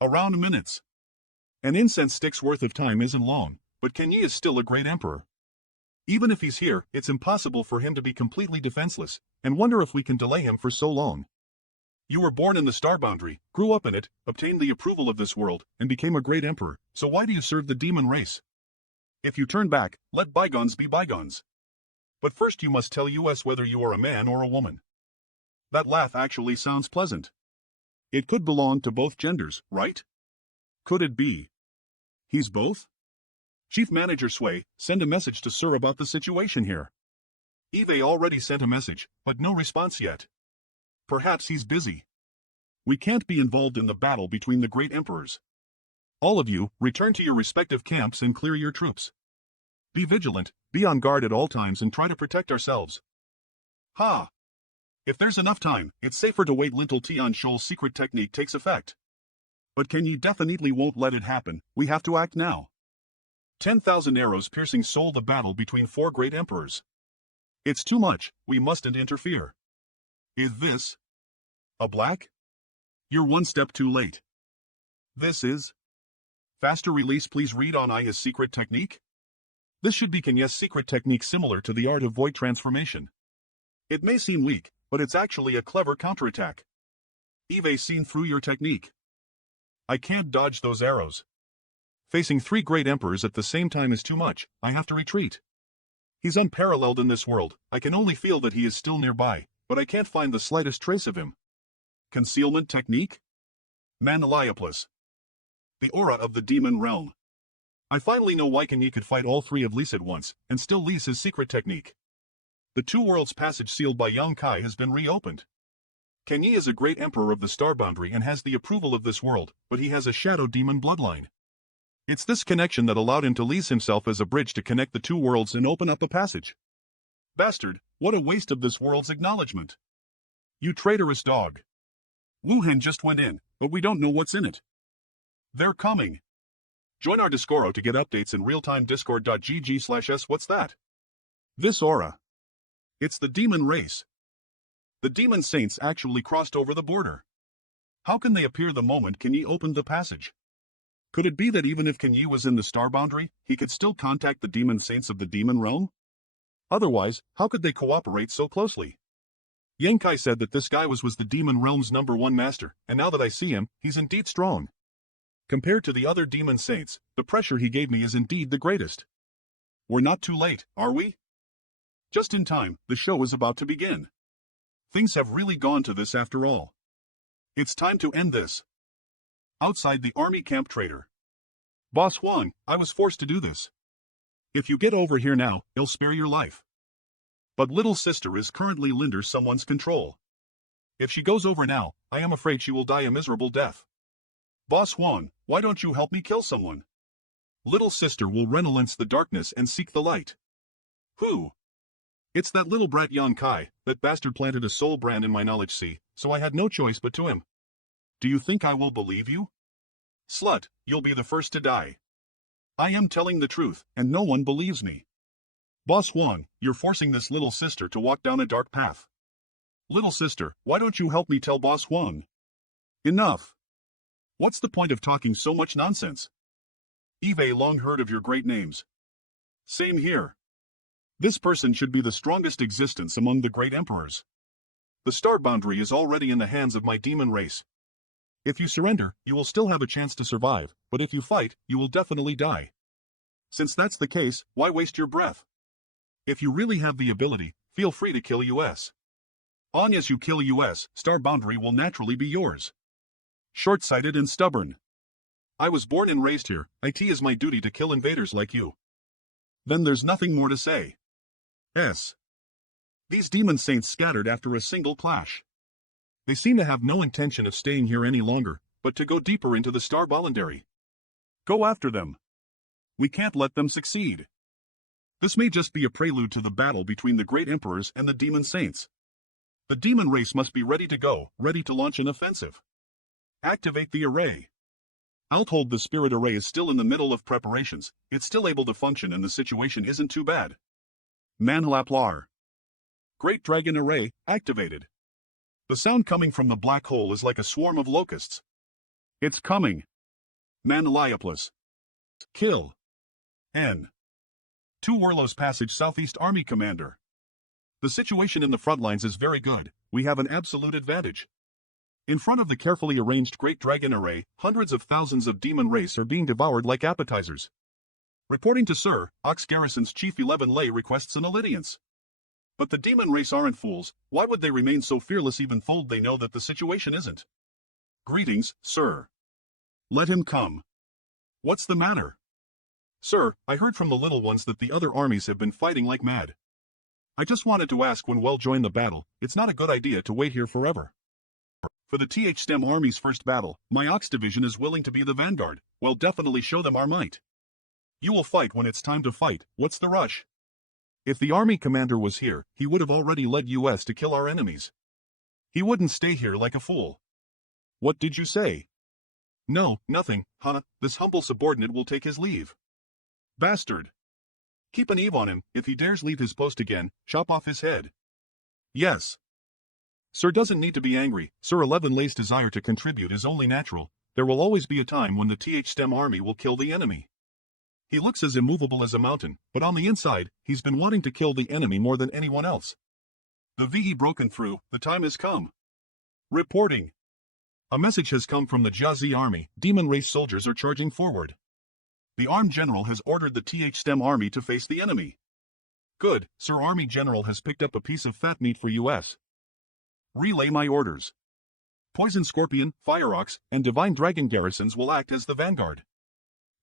Around minutes. An incense stick's worth of time isn't long, but Kenyi is still a great emperor. Even if he's here, it's impossible for him to be completely defenseless, and wonder if we can delay him for so long. You were born in the Star Boundary, grew up in it, obtained the approval of this world, and became a great emperor, so why do you serve the demon race? If you turn back, let bygones be bygones. But first you must tell us whether you are a man or a woman. That laugh actually sounds pleasant. It could belong to both genders, right? Could it be? He's both? Chief Manager Sway, send a message to Sir about the situation here. Eve already sent a message, but no response yet. Perhaps he's busy. We can't be involved in the battle between the great emperors. All of you, return to your respective camps and clear your troops. Be vigilant, be on guard at all times and try to protect ourselves. Ha! If there's enough time, it's safer to wait until Tianshu's secret technique takes effect. But Kenyi definitely won't let it happen, we have to act now. 10,000 arrows piercing soul the battle between 4 great emperors. It's too much, we mustn't interfere. Is this a black? You're one step too late. This is faster release. Please read on his secret technique. This should be Kenyi's secret technique similar to the art of void transformation. It may seem weak, but it's actually a clever counterattack. Eve seen through your technique. I can't dodge those arrows. Facing 3 great emperors at the same time is too much, I have to retreat. He's unparalleled in this world, I can only feel that he is still nearby, but I can't find the slightest trace of him. Concealment technique? Manhwa. The aura of the demon realm. I finally know why Kenyi could fight all 3 of Lise at once, and still lease his secret technique. The 2 worlds passage sealed by Yang Kai has been reopened. Kenyi is a great emperor of the Star Boundary and has the approval of this world, but he has a shadow demon bloodline. It's this connection that allowed him to lease himself as a bridge to connect the 2 worlds and open up a passage. Bastard, what a waste of this world's acknowledgement. You traitorous dog. Wuhan just went in, but we don't know what's in it. They're coming. Join our Discord to get updates in real-time discord.gg/s. What's that? This aura. It's the demon race. The demon saints actually crossed over the border. How can they appear the moment Kenyi opened the passage? Could it be that even if Kenyi was in the Star Boundary, he could still contact the demon saints of the demon realm? Otherwise, how could they cooperate so closely? Yang Kai said that this guy was the demon realm's #1 master, and now that I see him, he's indeed strong. Compared to the other demon saints, the pressure he gave me is indeed the greatest. We're not too late, are we? Just in time, the show is about to begin. Things have really gone to this after all. It's time to end this. Outside the army camp trader. Boss Huang, I was forced to do this. If you get over here now, it'll spare your life. But little sister is currently under someone's control. If she goes over now, I am afraid she will die a miserable death. Boss Huang, why don't you help me kill someone? Little sister will renounce the darkness and seek the light. Who? It's that little brat Yan Kai, that bastard planted a soul brand in my knowledge sea, so I had no choice but to him. Do you think I will believe you? Slut, you'll be the first to die. I am telling the truth, and no one believes me. Boss Huang, you're forcing this little sister to walk down a dark path. Little sister, why don't you help me tell Boss Huang? Enough. What's the point of talking so much nonsense? Eve long heard of your great names. Same here. This person should be the strongest existence among the great emperors. The star boundary is already in the hands of my demon race. If you surrender, you will still have a chance to survive, but if you fight, you will definitely die. Since that's the case, why waste your breath? If you really have the ability, feel free to kill US. As you kill US, star boundary will naturally be yours. Short-sighted and stubborn. I was born and raised here, it is my duty to kill invaders like you. Then there's nothing more to say. These demon saints scattered after a single clash. They seem to have no intention of staying here any longer, but to go deeper into the star boundary. Go after them. We can't let them succeed. This may just be a prelude to the battle between the great emperors and the demon saints. The demon race must be ready to go, ready to launch an offensive. Activate the array. I'll hold the spirit array is still in the middle of preparations, it's still able to function and the situation isn't too bad. Manhwa. Great Dragon Array, activated. The sound coming from the black hole is like a swarm of locusts. It's coming. Manhwa. Kill. N. 2 Warlow's Passage Southeast Army Commander. The situation in the front lines is very good, we have an absolute advantage. In front of the carefully arranged Great Dragon Array, hundreds of thousands of demon race are being devoured like appetizers. Reporting to Sir, Ox Garrison's Chief 11 Lay requests an alliance. But the demon race aren't fools, why would they remain so fearless even though they know that the situation isn't? Greetings, sir. Let him come. What's the matter? Sir, I heard from the little ones that the other armies have been fighting like mad. I just wanted to ask when we'll join the battle, it's not a good idea to wait here forever. For the TH-STEM Army's first battle, my Ox Division is willing to be the vanguard, we'll definitely show them our might. You will fight when it's time to fight, what's the rush? If the army commander was here, he would have already led US to kill our enemies. He wouldn't stay here like a fool. What did you say? No, nothing, this humble subordinate will take his leave. Bastard. Keep an eve on him, if he dares leave his post again, chop off his head. Yes. Sir doesn't need to be angry, Sir 11 Lay's desire to contribute is only natural, there will always be a time when the TH-STEM army will kill the enemy. He looks as immovable as a mountain, but on the inside, he's been wanting to kill the enemy more than anyone else. The VE broken through, the time has come. Reporting. A message has come from the Jiazi army, demon race soldiers are charging forward. The armed general has ordered the TH-STEM army to face the enemy. Good, Sir Army General has picked up a piece of fat meat for US. Relay my orders. Poison Scorpion, Fire Ox, and Divine Dragon garrisons will act as the vanguard.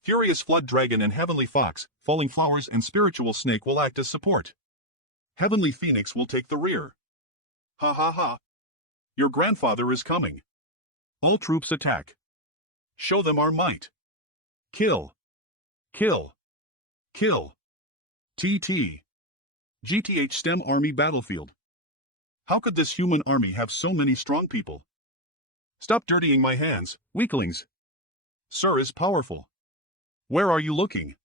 Furious Flood Dragon and Heavenly Fox, Falling Flowers and Spiritual Snake will act as support. Heavenly Phoenix will take the rear. Ha ha ha. Your grandfather is coming. All troops attack. Show them our might. Kill. Kill. Kill. TT. GTH-STEM Army Battlefield. How could this human army have so many strong people? Stop dirtying my hands, weaklings. Sir is powerful. Where are you looking?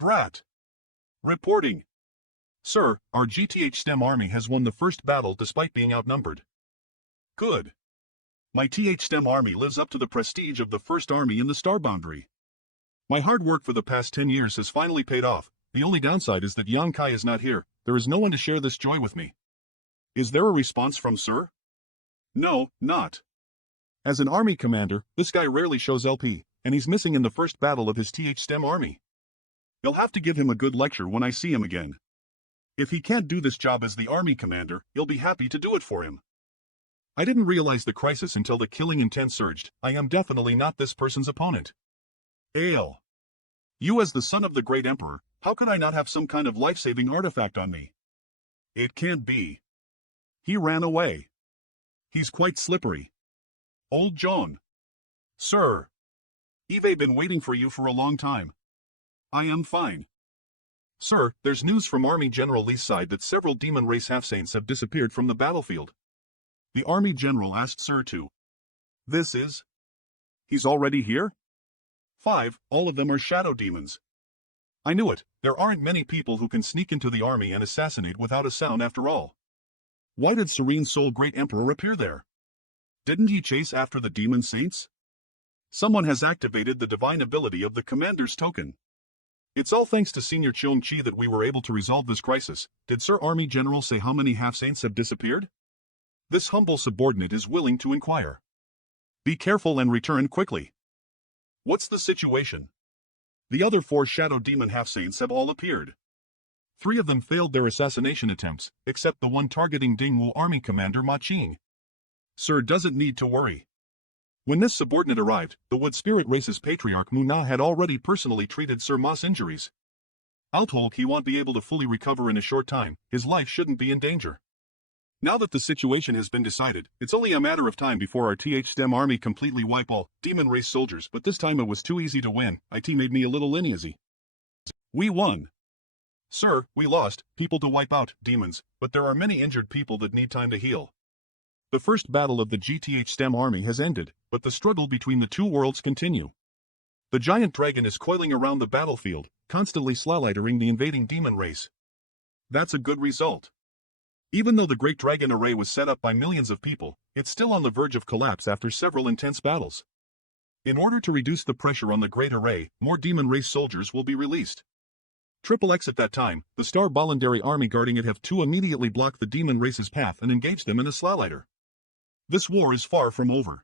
Brat. Reporting. Sir, our GTH-STEM army has won the first battle despite being outnumbered. Good. My TH-STEM army lives up to the prestige of the first army in the star boundary. My hard work for the past 10 years has finally paid off, the only downside is that Yang Kai is not here, there is no one to share this joy with me. Is there a response from Sir? No, not. As an army commander, this guy rarely shows LP, and he's missing in the first battle of his TH-STEM army. You'll have to give him a good lecture when I see him again. If he can't do this job as the army commander, he'll be happy to do it for him. I didn't realize the crisis until the killing intent surged. I am definitely not this person's opponent. Ale. You as the son of the great emperor, how could I not have some kind of life-saving artifact on me? It can't be. He ran away. He's quite slippery. Old John. Sir. Eve been waiting for you for a long time. I am fine. Sir, there's news from Army General Lee's side that several demon race half-saints have disappeared from the battlefield. The Army General asked Sir to. This is? He's already here? 5, all of them are shadow demons. I knew it, there aren't many people who can sneak into the army and assassinate without a sound after all. Why did Serene Soul Great Emperor appear there? Didn't he chase after the demon saints? Someone has activated the divine ability of the commander's token. It's all thanks to Senior Cheong Chi that we were able to resolve this crisis. Did Sir Army General say how many half-saints have disappeared? This humble subordinate is willing to inquire. Be careful and return quickly. What's the situation? The other 4 shadow demon half-saints have all appeared. 3 of them failed their assassination attempts, except the one targeting Dingwu Army Commander Ma Qing. Sir doesn't need to worry. When this subordinate arrived, the Wood Spirit Race's patriarch Mu Na had already personally treated Sir Ma's injuries. I'll told he won't be able to fully recover in a short time. His life shouldn't be in danger. Now that the situation has been decided, it's only a matter of time before our TH-STEM army completely wipe all demon race soldiers, but this time it was too easy to win. IT made me a little uneasy. We won. Sir, we lost, people to wipe out, demons, but there are many injured people that need time to heal. The first battle of the GTH-STEM army has ended, but the struggle between the two worlds continue. The giant dragon is coiling around the battlefield, constantly slalitering the invading demon race. That's a good result. Even though the Great Dragon Array was set up by millions of people, it's still on the verge of collapse after several intense battles. In order to reduce the pressure on the Great Array, more demon race soldiers will be released. Triple X at that time, the Star Voluntary Army guarding it have to immediately block the demon race's path and engage them in a sliliter. This war is far from over.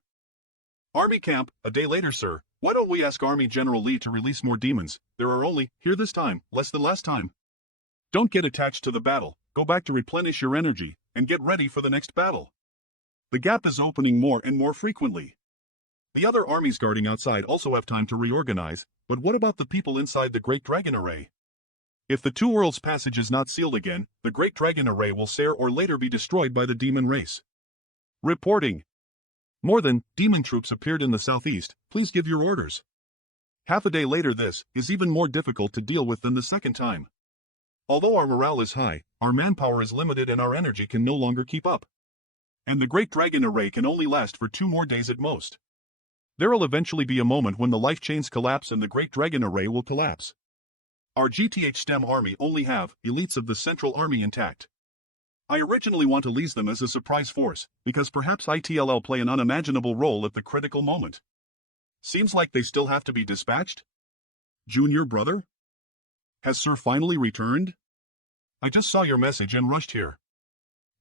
Army camp, a day later, sir. Why don't we ask Army General Lee to release more demons? There are only, here this time, less than last time. Don't get attached to the battle. Go back to replenish your energy, and get ready for the next battle. The gap is opening more and more frequently. The other armies guarding outside also have time to reorganize, but what about the people inside the Great Dragon Array? If the Two Worlds passage is not sealed again, the Great Dragon Array will sooner or later be destroyed by the demon race. Reporting. More than demon troops appeared in the southeast, please give your orders. Half a day later this is even more difficult to deal with than the second time. Although our morale is high, our manpower is limited and our energy can no longer keep up. And the Great Dragon Array can only last for 2 more days at most. There'll eventually be a moment when the life chains collapse and the Great Dragon Array will collapse. Our GTH STEM army only have elites of the Central Army intact. I originally want to leave them as a surprise force, because perhaps ITLL play an unimaginable role at the critical moment. Seems like they still have to be dispatched? Junior brother? Has Sir finally returned? I just saw your message and rushed here.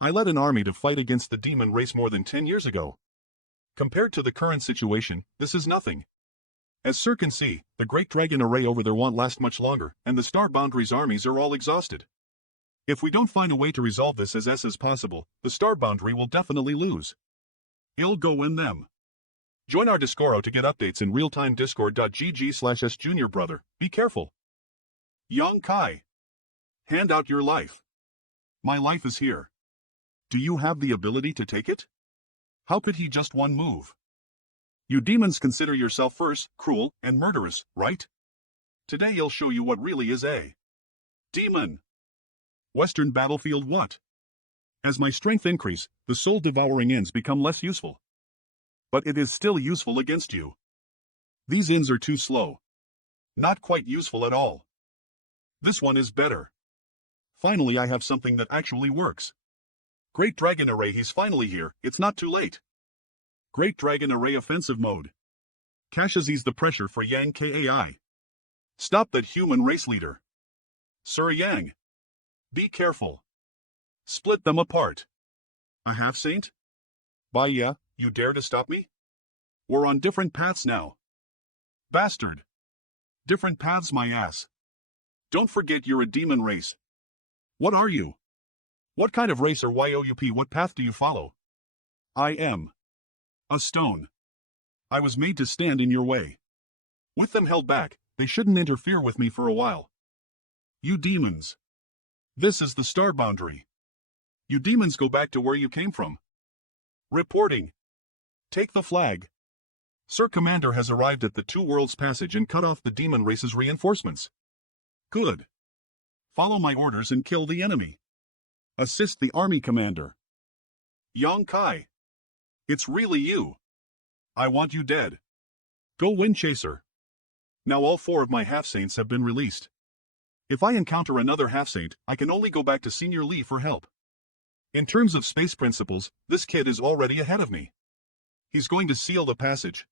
I led an army to fight against the demon race more than 10 years ago. Compared to the current situation, this is nothing. As Sir can see, the Great Dragon Array over there won't last much longer, and the Star Boundaries armies are all exhausted. If we don't find a way to resolve this as possible, the Star Boundary will definitely lose. It'll go in them. Join our Discord to get updates in real-time discord.gg/sjuniorbrother. Be careful. Young Kai. Hand out your life. My life is here. Do you have the ability to take it? How could he just one move? You demons consider yourself first, cruel, and murderous, right? Today I'll show you what really is a demon. Western battlefield what? As my strength increase, the soul-devouring ends become less useful. But it is still useful against you. These ends are too slow. Not quite useful at all. This one is better. Finally I have something that actually works. Great Dragon Array, he's finally here, it's not too late. Great Dragon Array offensive mode. Caches ease the pressure for Yang Kai. Stop that human race leader. Sir Yang. Be careful. Split them apart. A half-saint? By yeah, you dare to stop me? We're on different paths now. Bastard. Different paths, my ass. Don't forget you're a demon race. What are you? What kind of race or YOUP? What path do you follow? I am a stone. I was made to stand in your way. With them held back, they shouldn't interfere with me for a while. You demons. This is the star boundary. You demons go back to where you came from. Reporting. Take the flag. Sir Commander has arrived at the Two Worlds Passage and cut off the demon race's reinforcements. Good. Follow my orders and kill the enemy. Assist the army commander. Yang Kai. It's really you. I want you dead. Go Wind Chaser. Now all 4 of my half-saints have been released. If I encounter another half-saint, I can only go back to Senior Lee for help. In terms of space principles, this kid is already ahead of me. He's going to seal the passage.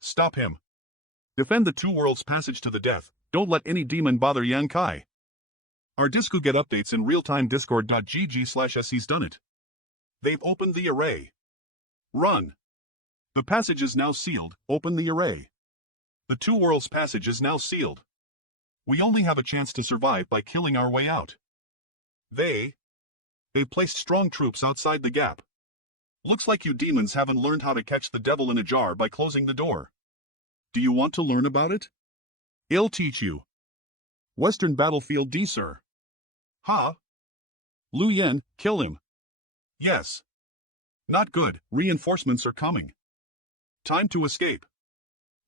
Stop him. Defend the Two Worlds Passage to the death. Don't let any demon bother Yang Kai. Our Disco get updates in real-time discord.gg/s. He's done it. They've opened the array. Run. The passage is now sealed. Open the array. The Two Worlds Passage is now sealed. We only have a chance to survive by killing our way out. They've placed strong troops outside the gap. Looks like you demons haven't learned how to catch the devil in a jar by closing the door. Do you want to learn about it? I'll teach you. Western Battlefield D, sir. Ha! Lu Yen, kill him. Yes. Not good, reinforcements are coming. Time to escape.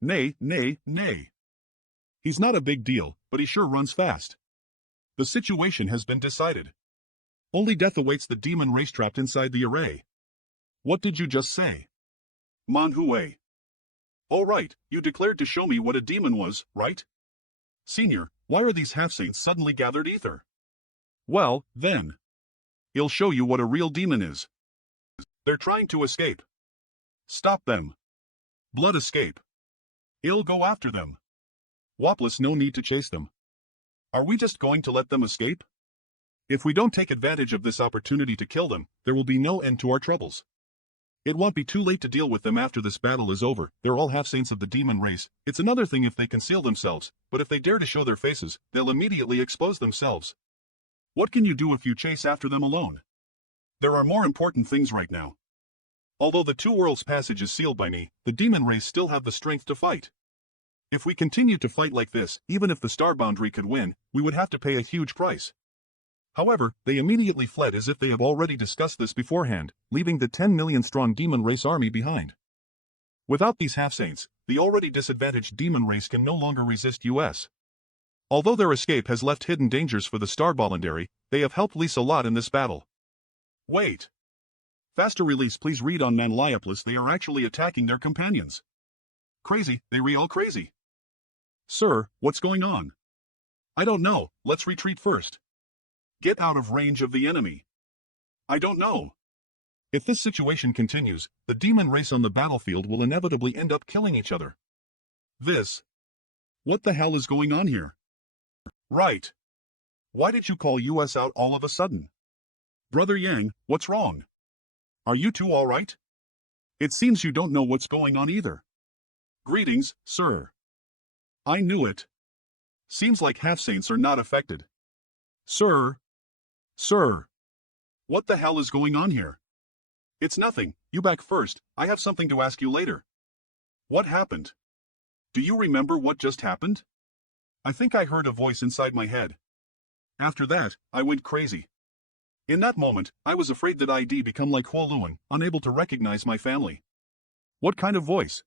Nay, nay, nay. He's not a big deal, but he sure runs fast. The situation has been decided. Only death awaits the demon race trapped inside the array. What did you just say? Manhwa. Oh right, you declared to show me what a demon was, right? Senior, why are these half-saints suddenly gathered ether? Well, then. I'll show you what a real demon is. They're trying to escape. Stop them. Blood escape. I'll go after them. Wopless, no need to chase them. Are we just going to let them escape? If we don't take advantage of this opportunity to kill them, there will be no end to our troubles. It won't be too late to deal with them after this battle is over. They're all half-saints of the demon race. It's another thing if they conceal themselves, but if they dare to show their faces, they'll immediately expose themselves. What can you do if you chase after them alone? There are more important things right now. Although the Two Worlds Passage is sealed by me, the demon race still have the strength to fight. If we continue to fight like this, even if the star boundary could win, we would have to pay a huge price. However, they immediately fled as if they have already discussed this beforehand, leaving the 10 million-strong demon race army behind. Without these half-saints, the already disadvantaged demon race can no longer resist US. Although their escape has left hidden dangers for the Star Voluntary, they have helped Lisa a lot in this battle. Wait. Faster release, please read on Manhwa. They are actually attacking their companions. Crazy, they all crazy. Sir, what's going on? I don't know, let's retreat first. Get out of range of the enemy. I don't know. If this situation continues, the demon race on the battlefield will inevitably end up killing each other. What the hell is going on here? Right. Why did you call US out all of a sudden? Brother Yang, what's wrong? Are you two all right? It seems you don't know what's going on either. Greetings, sir. I knew it. Seems like half-saints are not affected. Sir. What the hell is going on here? It's nothing, you back first, I have something to ask you later. What happened? Do you remember what just happened? I think I heard a voice inside my head. After that, I went crazy. In that moment, I was afraid that I'd become like Huo Luan, unable to recognize my family. What kind of voice?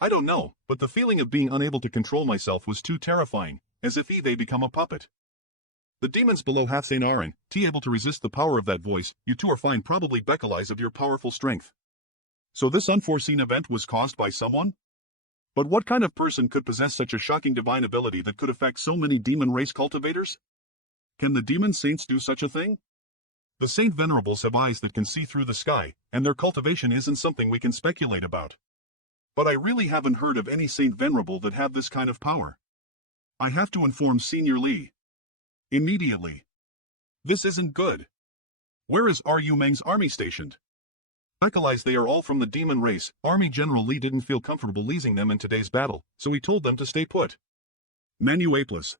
I don't know, but the feeling of being unable to control myself was too terrifying, as if they become a puppet. The demons below half-saint aren't able to resist the power of that voice. You two are fine, probably Beccalize of your powerful strength. So this unforeseen event was caused by someone? But what kind of person could possess such a shocking divine ability that could affect so many demon race cultivators? Can the demon saints do such a thing? The Saint Venerables have eyes that can see through the sky, and their cultivation isn't something we can speculate about. But I really haven't heard of any Saint Venerable that have this kind of power. I have to inform Senior Lee. Immediately. This isn't good. Where is Ru Meng's army stationed? Realize they are all from the demon race. Army General Lee didn't feel comfortable losing them in today's battle, so he told them to stay put. Manhwa.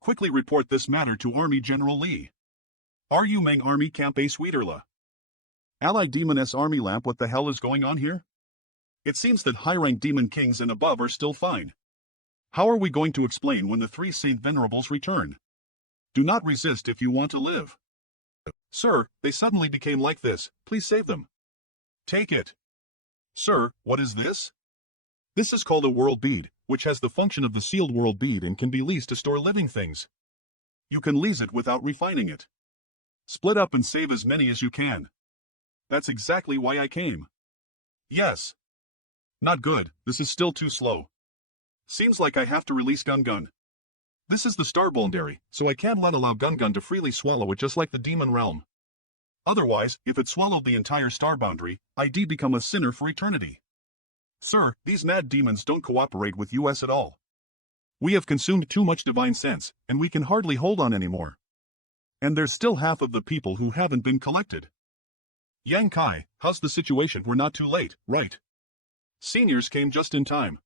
Quickly report this matter to Army General Lee. Are Meng Army Camp Ace Weederla? Allied Demon S Army Lamp, what the hell is going on here? It seems that high-ranked demon kings and above are still fine. How are we going to explain when the three Saint Venerables return? Do not resist if you want to live. Sir, they suddenly became like this, please save them. Take it. Sir, what is this? This is called a world bead, which has the function of the sealed world bead and can be leased to store living things. You can lease it without refining it. Split up and save as many as you can. That's exactly why I came. Yes. Not good, this is still too slow. Seems like I have to release Gun. This is the Star Boundary, so I can't allow Gun to freely swallow it just like the demon realm. Otherwise, if it swallowed the entire Star Boundary, I'd become a sinner for eternity. Sir, these mad demons don't cooperate with us at all. We have consumed too much divine sense, and we can hardly hold on anymore. And there's still half of the people who haven't been collected. Yang Kai, how's the situation? We're not too late, right? Seniors came just in time.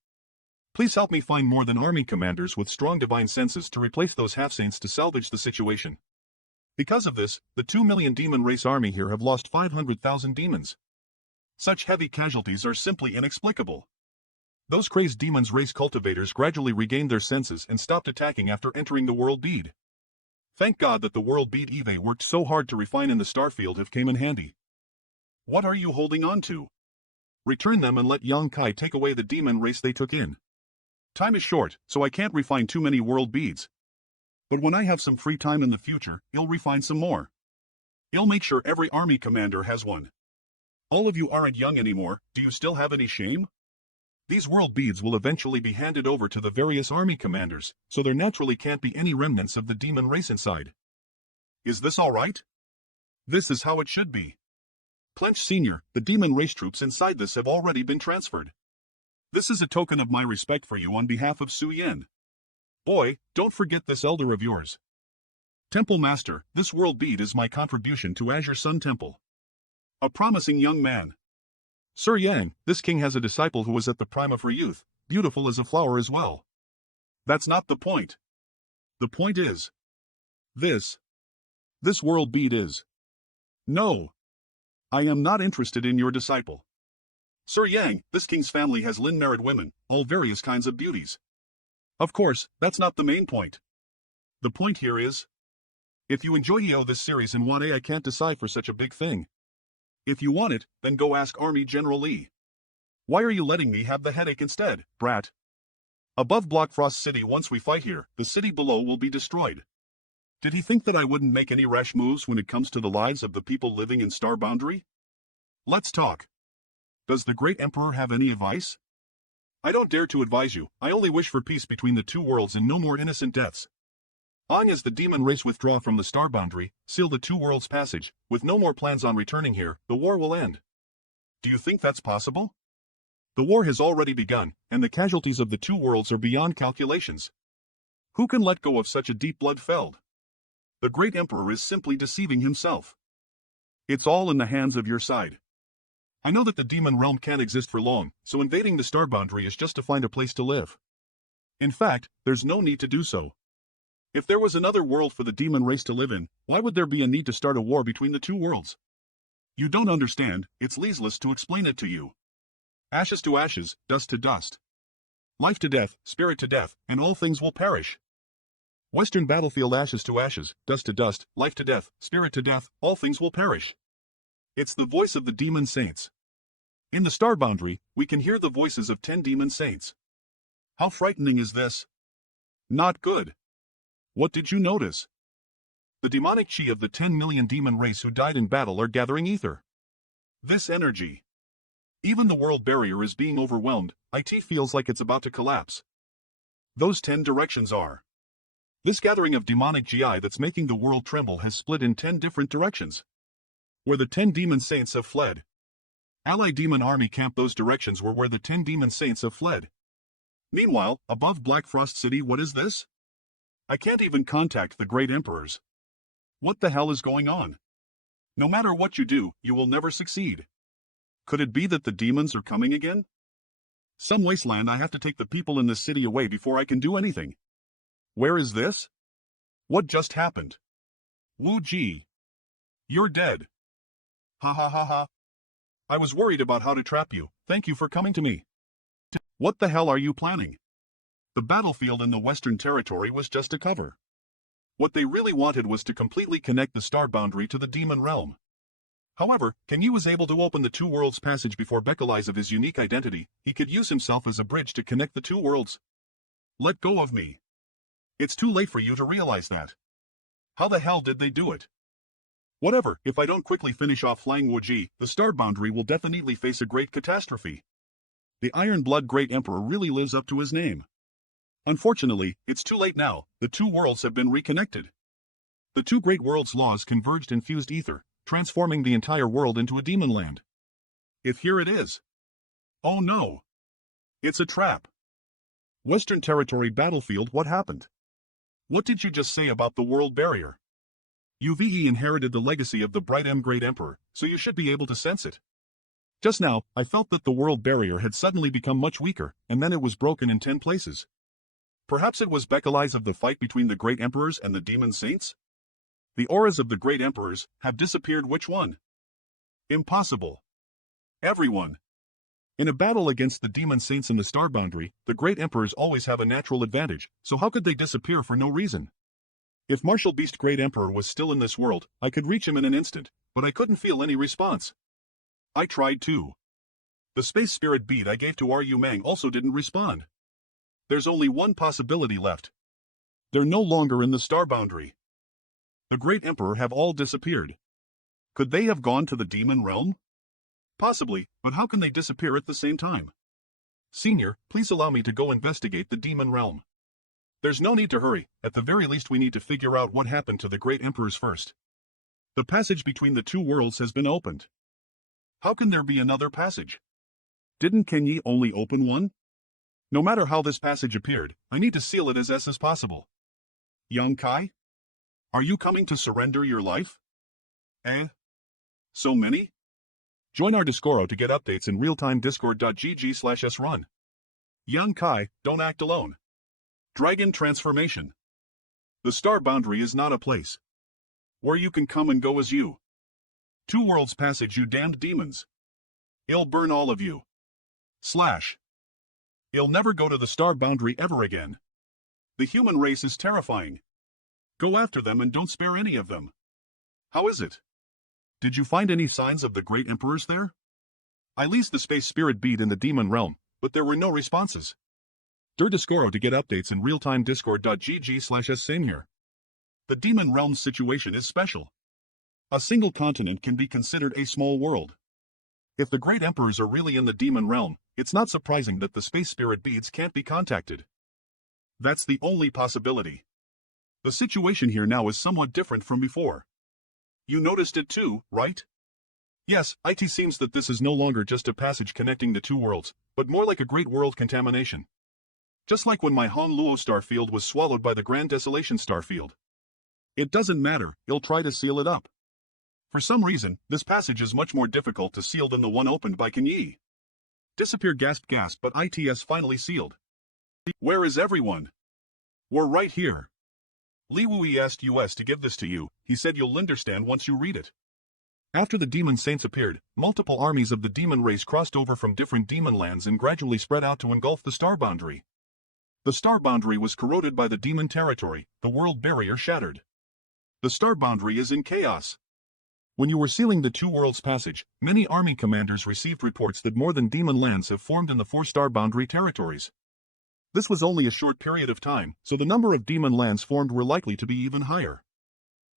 Please help me find more than army commanders with strong divine senses to replace those half-saints to salvage the situation. Because of this, the 2 million demon race army here have lost 500,000 demons. Such heavy casualties are simply inexplicable. Those crazed demons race cultivators gradually regained their senses and stopped attacking after entering the world bead. Thank God that the world bead Eve worked so hard to refine in the starfield have came in handy. What are you holding on to? Return them and let Yang Kai take away the demon race they took in. Time is short, so I can't refine too many world beads. But when I have some free time in the future, I'll refine some more. I'll make sure every army commander has one. All of you aren't young anymore, do you still have any shame? These world beads will eventually be handed over to the various army commanders, so there naturally can't be any remnants of the demon race inside. Is this all right? This is how it should be. Plench Sr., the demon race troops inside this have already been transferred. This is a token of my respect for you on behalf of Su Yen. Boy, don't forget this elder of yours. Temple Master, this world bead is my contribution to Azure Sun Temple. A promising young man. Sir Yang, this king has a disciple who was at the prime of her youth, beautiful as a flower as well. That's not the point. The point is. This world bead is. No. I am not interested in your disciple. Sir Yang, this king's family has married women, all various kinds of beauties. Of course, that's not the main point. The point here is. If you enjoy this series and want I can't decipher such a big thing. If you want it, then go ask Army General Lee. Why are you letting me have the headache instead, brat? Above Block Frost City, once we fight here, the city below will be destroyed. Did he think that I wouldn't make any rash moves when it comes to the lives of the people living in Star Boundary? Let's talk. Does the Great Emperor have any advice? I don't dare to advise you, I only wish for peace between the two worlds and no more innocent deaths. Long as the demon race withdraw from the Star Boundary, seal the two worlds passage, with no more plans on returning here, the war will end. Do you think that's possible? The war has already begun, and the casualties of the two worlds are beyond calculations. Who can let go of such a deep blood feld? The Great Emperor is simply deceiving himself. It's all in the hands of your side. I know that the demon realm can't exist for long, so invading the Star Boundary is just to find a place to live. In fact, there's no need to do so. If there was another world for the demon race to live in, why would there be a need to start a war between the two worlds? You don't understand, it's leaseless to explain it to you. Ashes to ashes, dust to dust. Life to death, spirit to death, and all things will perish. Western battlefield, ashes to ashes, dust to dust, life to death, spirit to death, all things will perish. It's the voice of the demon saints. In the Star Boundary, we can hear the voices of 10 demon saints. How frightening is this? Not good. What did you notice? The demonic chi of the 10 million demon race who died in battle are gathering ether. This energy. Even the world barrier is being overwhelmed, it feels like it's about to collapse. Those 10 directions are. This gathering of demonic GI that's making the world tremble has split in 10 different directions. Where the 10 demon saints have fled. Allied demon army camp, those directions were where the 10 demon saints have fled. Meanwhile, above Black Frost City, what is this? I can't even contact the Great Emperors. What the hell is going on? No matter what you do, you will never succeed. Could it be that the demons are coming again? Some wasteland. I have to take the people in this city away before I can do anything. Where is this? What just happened? Wu Ji. You're dead. Ha ha ha ha. I was worried about how to trap you. Thank you for coming to me. What the hell are you planning? The battlefield in the Western Territory was just a cover. What they really wanted was to completely connect the star boundary to the demon realm. However, Kenyi was able to open the two worlds passage before Beckeley's of his unique identity. He could use himself as a bridge to connect the two worlds. Let go of me. It's too late for you to realize that. How the hell did they do it? Whatever, if I don't quickly finish off Flying Wuji, the star boundary will definitely face a great catastrophe. The Iron Blood Great Emperor really lives up to his name. Unfortunately, it's too late now. The two worlds have been reconnected. The two great worlds' laws converged and fused ether, transforming the entire world into a demon land. Here it is. Oh no. It's a trap. Western Territory battlefield, what happened? What did you just say about the world barrier? UVE inherited the legacy of the Bright M Great Emperor, so you should be able to sense it. Just now, I felt that the world barrier had suddenly become much weaker, and then it was broken in 10 places. Perhaps it was Beckeley's of the fight between the Great Emperors and the Demon Saints? The auras of the Great Emperors have disappeared. Which one? Impossible. Everyone. In a battle against the Demon Saints in the Star Boundary, the Great Emperors always have a natural advantage, so how could they disappear for no reason? If Martial Beast Great Emperor was still in this world, I could reach him in an instant, but I couldn't feel any response. I tried too. The Space Spirit bead I gave to Ru Mang also didn't respond. There's only one possibility left. They're no longer in the Star Boundary. The Great Emperor have all disappeared. Could they have gone to the Demon Realm? Possibly, but how can they disappear at the same time? Senior, please allow me to go investigate the Demon Realm. There's no need to hurry. At the very least we need to figure out what happened to the Great Emperors first. The passage between the two worlds has been opened. How can there be another passage? Didn't Kenyi only open one? No matter how this passage appeared, I need to seal it as possible. Young Kai? Are you coming to surrender your life? So many? Join our Discord to get updates in real-time discord.gg/srun. Young Kai, don't act alone. Dragon Transformation. The Star Boundary is not a place where you can come and go as you. Two worlds passage, you damned demons. I'll burn all of you. I'll never go to the Star Boundary ever again. The human race is terrifying. Go after them and don't spare any of them. How is it? Did you find any signs of the Great Emperors there? I leased the Space Spirit bead in the Demon Realm, but there were no responses. Discord to get updates in real-time discord.gg/same here. The Demon Realm's situation is special. A single continent can be considered a small world. If the Great Emperors are really in the Demon Realm, it's not surprising that the Space Spirit beads can't be contacted. That's the only possibility. The situation here now is somewhat different from before. You noticed it too, right? Yes, it seems that this is no longer just a passage connecting the two worlds, but more like a great world contamination. Just like when my Hong Luo starfield was swallowed by the Grand Desolation starfield. It doesn't matter, I'll try to seal it up. For some reason, this passage is much more difficult to seal than the one opened by Kenyi. Disappear gasp, but it's finally sealed. Where is everyone? We're right here. Li Wui asked us to give this to you. He said you'll understand once you read it. After the Demon Saints appeared, multiple armies of the demon race crossed over from different demon lands and gradually spread out to engulf the Star Boundary. The Star Boundary was corroded by the Demon Territory, the world barrier shattered. The Star Boundary is in chaos. When you were sealing the two worlds passage, many army commanders received reports that more than demon lands have formed in the 4 Star Boundary territories. This was only a short period of time, so the number of demon lands formed were likely to be even higher.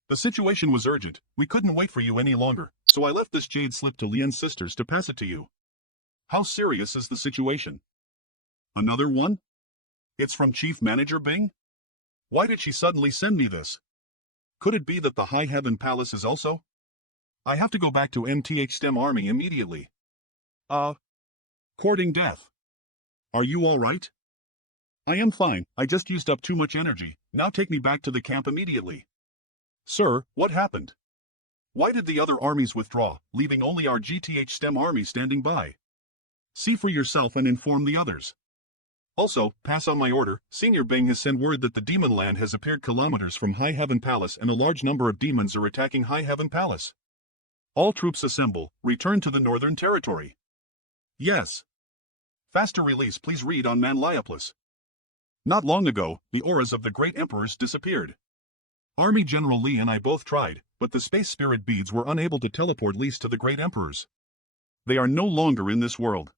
The situation was urgent, we couldn't wait for you any longer, so I left this jade slip to Lian's sisters to pass it to you. How serious is the situation? Another one? It's from Chief Manager Bing? Why did she suddenly send me this? Could it be that the High Heaven Palace is also? I have to go back to MTH STEM Army immediately. Courting death. Are you alright? I am fine, I just used up too much energy, now take me back to the camp immediately. Sir, what happened? Why did the other armies withdraw, leaving only our GTH STEM army standing by? See for yourself and inform the others. Also, pass on my order. Senior Bing has sent word that the demon land has appeared kilometers from High Heaven Palace and a large number of demons are attacking High Heaven Palace. All troops assemble, return to the Northern Territory. Yes. Faster release, please read on Manhwa. Not long ago, the auras of the great emperors disappeared. Army General Lee and I both tried, but the space spirit beads were unable to teleport Lees to the great emperors. They are no longer in this world.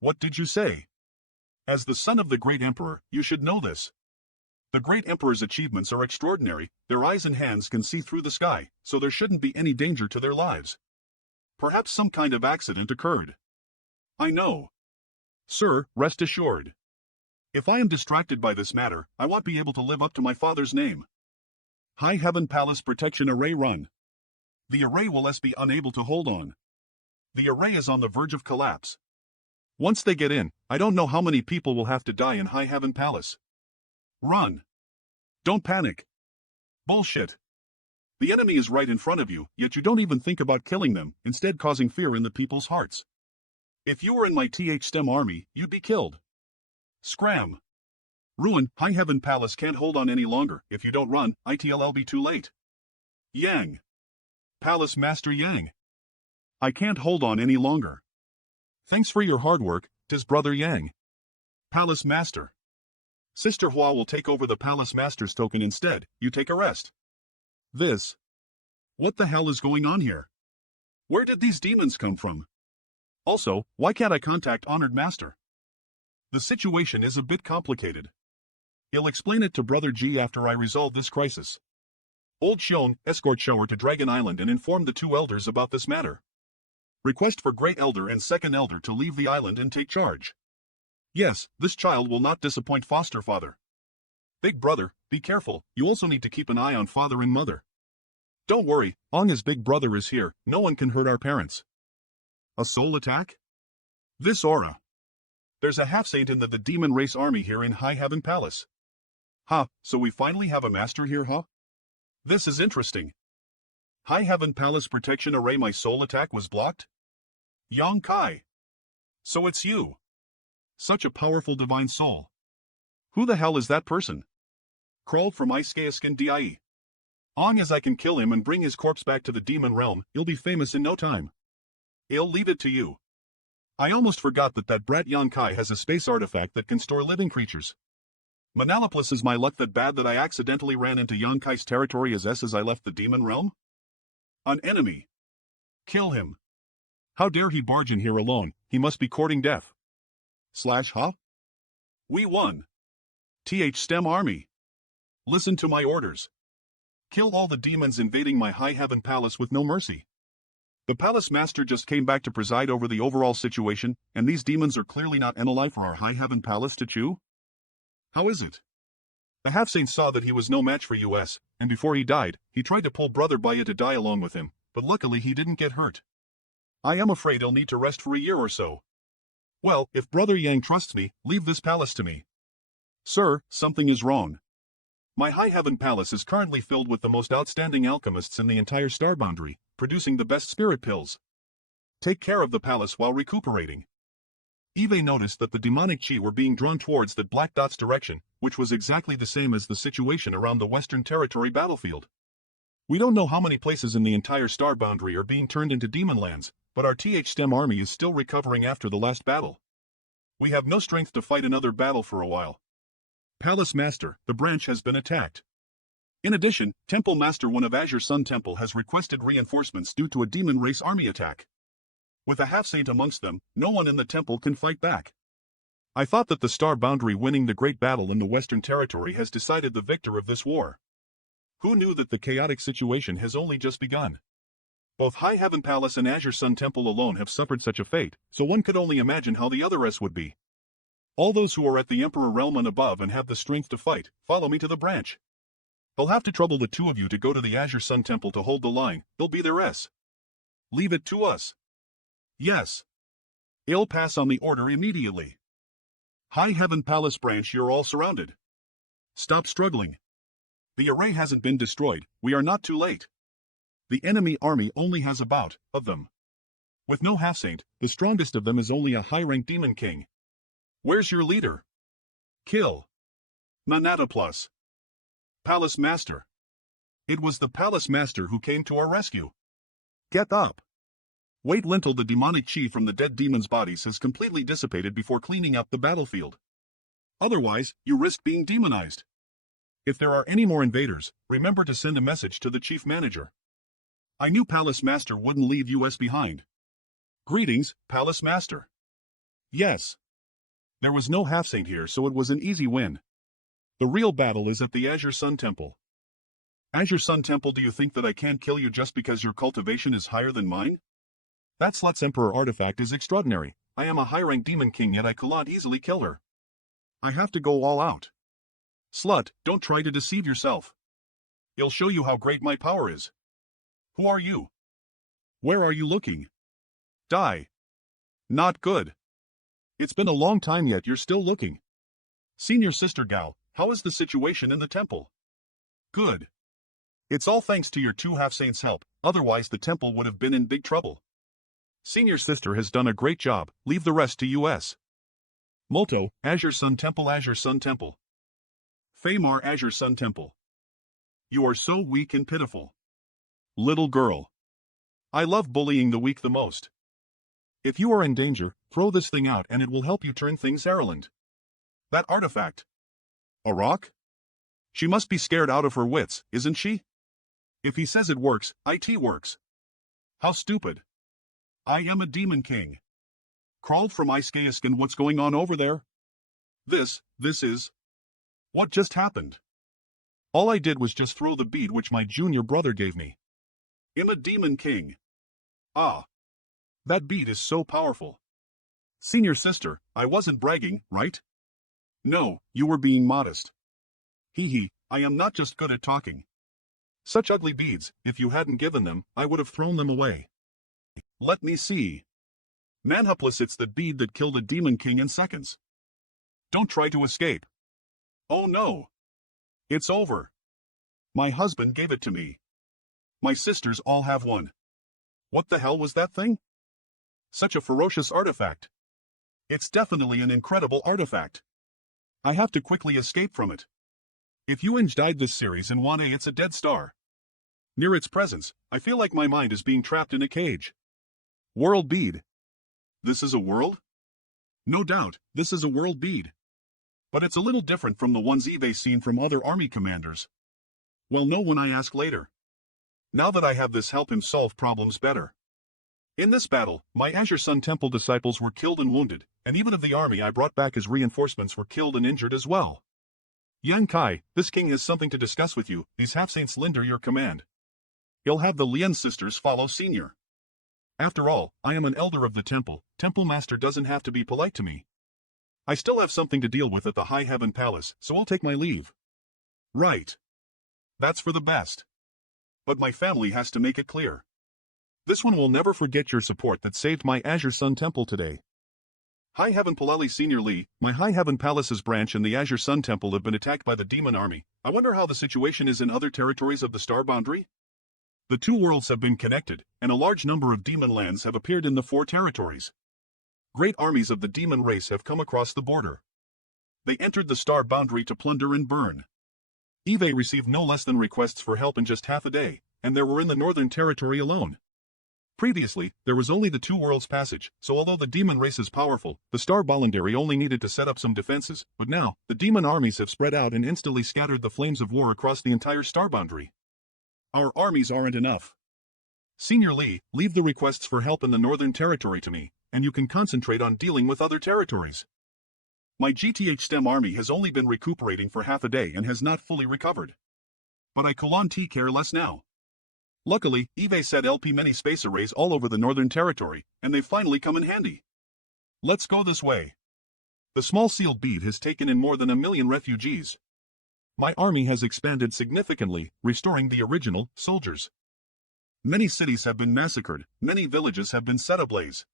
What did you say? As the son of the great emperor, you should know this. The great emperor's achievements are extraordinary, their eyes and hands can see through the sky, so there shouldn't be any danger to their lives. Perhaps some kind of accident occurred. I know. Sir, rest assured. If I am distracted by this matter, I won't be able to live up to my father's name. High Heaven Palace Protection Array run. The array will be unable to hold on. The array is on the verge of collapse. Once they get in, I don't know how many people will have to die in High Heaven Palace. Run. Don't panic. Bullshit. The enemy is right in front of you, yet you don't even think about killing them, instead causing fear in the people's hearts. If you were in my TH STEM army, you'd be killed. Scram. Ruin, High Heaven Palace can't hold on any longer. If you don't run, it'll be too late. Yang. Palace Master Yang. I can't hold on any longer. Thanks for your hard work, 'tis Brother Yang. Palace Master. Sister Hua will take over the Palace Master's token instead, you take a rest. This. What the hell is going on here? Where did these demons come from? Also, why can't I contact Honored Master? The situation is a bit complicated. I'll explain it to Brother G after I resolve this crisis. Old Shion, escort Shower to Dragon Island and inform the two elders about this matter. Request for Great Elder and Second Elder to leave the island and take charge. Yes, this child will not disappoint foster father. Big brother, be careful, you also need to keep an eye on father and mother. Don't worry, long as big brother is here, no one can hurt our parents. A soul attack? This aura. There's a half-saint in the demon race army here in High Heaven Palace. Huh, so we finally have a master here, huh? This is interesting. High Heaven Palace Protection Array, my soul attack was blocked? Yang Kai. So it's you. Such a powerful divine soul. Who the hell is that person? Crawled from Iskaiskin Die. Long as I can kill him and bring his corpse back to the demon realm, he'll be famous in no time. I'll leave it to you. I almost forgot that brat Yang Kai has a space artifact that can store living creatures. Manaloplis, is my luck that bad that I accidentally ran into Yang Kai's territory as I left the demon realm? An enemy. Kill him. How dare he barge in here alone, he must be courting death. Huh? We won. TH STEM army. Listen to my orders. Kill all the demons invading my High Heaven Palace with no mercy. The Palace Master just came back to preside over the overall situation, and these demons are clearly not ally for our High Heaven Palace to chew? How is it? The half-saint saw that he was no match for us, and before he died, he tried to pull Brother Baya to die along with him, but luckily he didn't get hurt. I am afraid he'll need to rest for a year or so. Well, if Brother Yang trusts me, leave this palace to me. Sir, something is wrong. My High Heaven Palace is currently filled with the most outstanding alchemists in the entire star boundary, producing the best spirit pills. Take care of the palace while recuperating. Eve noticed that the demonic chi were being drawn towards that black dot's direction, which was exactly the same as the situation around the Western Territory battlefield. We don't know how many places in the entire star boundary are being turned into demon lands, but our TH STEM army is still recovering after the last battle. We have no strength to fight another battle for a while. Palace Master, the branch has been attacked. In addition, Temple Master 1 of Azure Sun Temple has requested reinforcements due to a demon race army attack. With a half-saint amongst them, no one in the temple can fight back. I thought that the star boundary winning the great battle in the Western Territory has decided the victor of this war. Who knew that the chaotic situation has only just begun? Both High Heaven Palace and Azure Sun Temple alone have suffered such a fate, so one could only imagine how the others would be. All those who are at the Emperor Realm and above and have the strength to fight, follow me to the branch. I'll have to trouble the two of you to go to the Azure Sun Temple to hold the line, they'll be their S. Leave it to us. Yes. I'll pass on the order immediately. High Heaven Palace branch, you're all surrounded. Stop struggling. The array hasn't been destroyed, we are not too late. The enemy army only has about of them. With no half-saint, the strongest of them is only a high-ranked demon king. Where's your leader? Kill. Manata plus. Palace Master. It was the Palace Master who came to our rescue. Get up. Wait until the demonic chi from the dead demons' bodies has completely dissipated before cleaning up the battlefield. Otherwise, you risk being demonized. If there are any more invaders, remember to send a message to the chief manager. I knew Palace Master wouldn't leave us behind. Greetings, Palace Master. Yes. There was no half-saint here, so it was an easy win. The real battle is at the Azure Sun Temple. Azure Sun Temple, do you think that I can't kill you just because your cultivation is higher than mine? That Slut's Emperor artifact is extraordinary. I am a high-ranked demon king, yet I cannot easily kill her. I have to go all out. Slut, don't try to deceive yourself. I'll show you how great my power is. Who are you? Where are you looking? Die. Not good. It's been a long time yet you're still looking. Senior Sister Gal, how is the situation in the temple? Good. It's all thanks to your two half-saints' help, otherwise the temple would have been in big trouble. Senior Sister has done a great job, leave the rest to us. Molto, Azure Sun Temple, Azure Sun Temple. Famar, Azure Sun Temple. You are so weak and pitiful. Little girl. I love bullying the weak the most. If you are in danger, throw this thing out and it will help you turn things Ireland. That artifact. A rock? She must be scared out of her wits, isn't she? If he says it works, it works. How stupid. I am a demon king. Crawled from Iskaiskin, what's going on over there? This is... What just happened? All I did was just throw the bead which my junior brother gave me. I'm a demon king. Ah. That bead is so powerful. Senior Sister, I wasn't bragging, right? No, you were being modest. Hee, I am not just good at talking. Such ugly beads, if you hadn't given them, I would have thrown them away. Let me see. Manhwa, it's the bead that killed a demon king in seconds. Don't try to escape. Oh no. It's over. My husband gave it to me. My sisters all have one. What the hell was that thing? Such a ferocious artifact. It's definitely an incredible artifact. I have to quickly escape from it. If you died this series in 1A, it's a dead star. Near its presence, I feel like my mind is being trapped in a cage. World bead. This is a world? No doubt, this is a world bead. But it's a little different from the ones Eve's seen from other army commanders. Well, no, when I ask later. Now that I have this, help him solve problems better. In this battle, my Azure Sun Temple disciples were killed and wounded, and even of the army I brought back as reinforcements were killed and injured as well. Yan Kai, this king has something to discuss with you. These half-saints lender your command. He'll have the Lien sisters follow senior. After all, I am an elder of the temple. Temple master doesn't have to be polite to me. I still have something to deal with at the High Heaven Palace, so I'll take my leave. Right. That's for the best. But my family has to make it clear. This one will never forget your support that saved my Azure Sun Temple today. High Heaven Palali Senior Lee, my High Heaven Palace's branch and the Azure Sun Temple have been attacked by the demon army. I wonder how the situation is in other territories of the star boundary? The two worlds have been connected, and a large number of demon lands have appeared in the 4 territories. Great armies of the demon race have come across the border. They entered the star boundary to plunder and burn. Eve received no less than requests for help in just half a day, and there were in the northern territory alone. Previously, there was only the two worlds passage, so although the demon race is powerful, the star boundary only needed to set up some defenses, but now, the demon armies have spread out and instantly scattered the flames of war across the entire star boundary. Our armies aren't enough. Senior Lee, leave the requests for help in the northern territory to me, and you can concentrate on dealing with other territories. My GTH STEM army has only been recuperating for half a day and has not fully recovered. But I care less now. Luckily, Eve set LP many space arrays all over the northern territory, and they've finally come in handy. Let's go this way. The small sealed bead has taken in more than 1 million refugees. My army has expanded significantly, restoring the original soldiers. Many cities have been massacred, many villages have been set ablaze.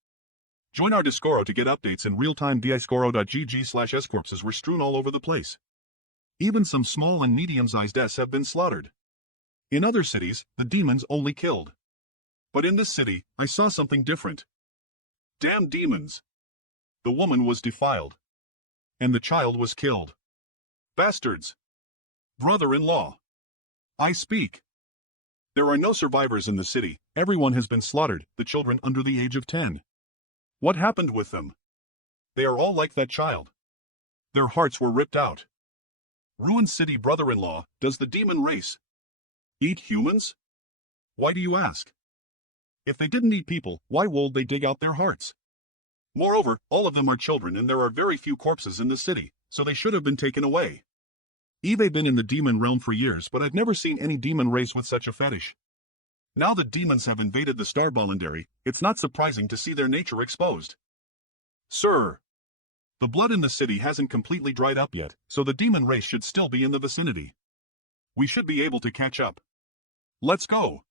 Join our Discoro to get updates in real time. discoro.gg/scorpses were strewn all over the place. Even some small and medium-sized S have been slaughtered. In other cities, the demons only killed. But in this city, I saw something different. Damn demons! The woman was defiled. And the child was killed. Bastards! Brother-in-law! I speak. There are no survivors in the city, everyone has been slaughtered, the children under the age of 10. What happened with them? They are all like that child. Their hearts were ripped out. Ruined city brother-in-law, does the demon race eat humans? Why do you ask? If they didn't eat people, why would they dig out their hearts? Moreover, all of them are children and there are very few corpses in the city, so they should have been taken away. I've been in the demon realm for years, but I've never seen any demon race with such a fetish. Now that demons have invaded the Star Boundary, it's not surprising to see their nature exposed. Sir, the blood in the city hasn't completely dried up yet, so the demon race should still be in the vicinity. We should be able to catch up. Let's go.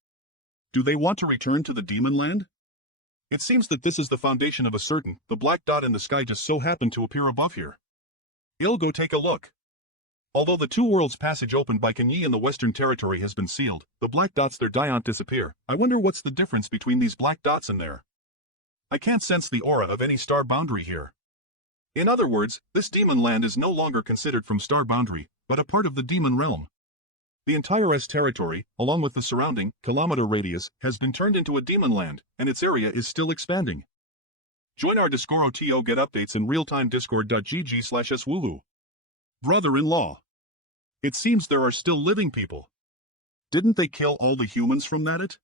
Do they want to return to the demon land? It seems that this is the foundation of a certain, the black dot in the sky just so happened to appear above here. I'll go take a look. Although the two worlds passage opened by Kanyi in the Western Territory has been sealed, the black dots there don't disappear. I wonder what's the difference between these black dots and there. I can't sense the aura of any star boundary here. In other words, this demon land is no longer considered from star boundary, but a part of the demon realm. The entire S territory, along with the surrounding kilometer radius, has been turned into a demon land, and its area is still expanding. Join our Discord to get updates in real-time discord.gg/swulu. Brother-in-law. It seems there are still living people. Didn't they kill all the humans from that?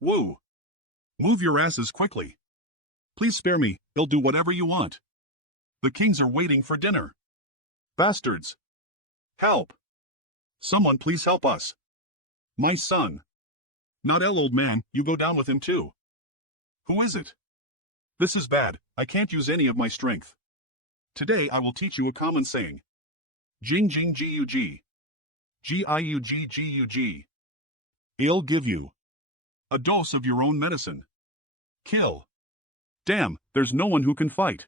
Wu. Move your asses quickly. Please spare me, I'll do whatever you want. The kings are waiting for dinner. Bastards. Help. Someone please help us. My son. Not old man, you go down with him too. Who is it? This is bad, I can't use any of my strength. Today I will teach you a common saying. Jing jing gug. Giug. I'll give you a dose of your own medicine. Kill. Damn, there's no one who can fight.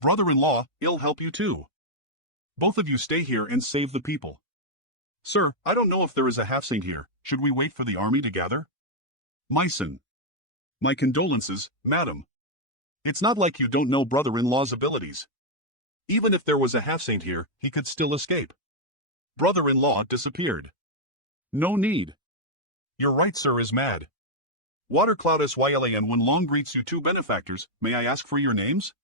Brother-in-law, I'll help you too. Both of you stay here and save the people. Sir, I don't know if there is a half-saint here, should we wait for the army to gather? Myson. My condolences, madam. It's not like you don't know brother-in-law's abilities. Even if there was a half-saint here, he could still escape. Brother-in-law disappeared. No need. Your right sir is mad. Watercloud Sylan when long greets you two benefactors, may I ask for your names?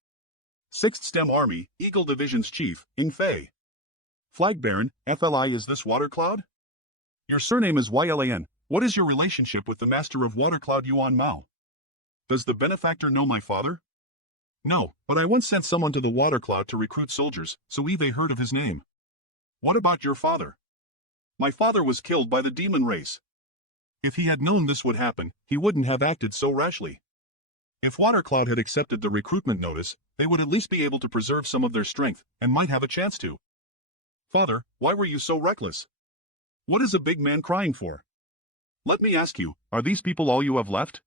6th STEM Army, Eagle Division's Chief, Ing Fei. Flag Baron, FLI is this Watercloud? Your surname is YLAN, what is your relationship with the master of Watercloud Yuan Mao? Does the benefactor know my father? No, but I once sent someone to the Watercloud to recruit soldiers, so Eve heard of his name. What about your father? My father was killed by the demon race. If he had known this would happen, he wouldn't have acted so rashly. If Watercloud had accepted the recruitment notice, they would at least be able to preserve some of their strength, and might have a chance to. Father, why were you so reckless? What is a big man crying for? Let me ask you, are these people all you have left?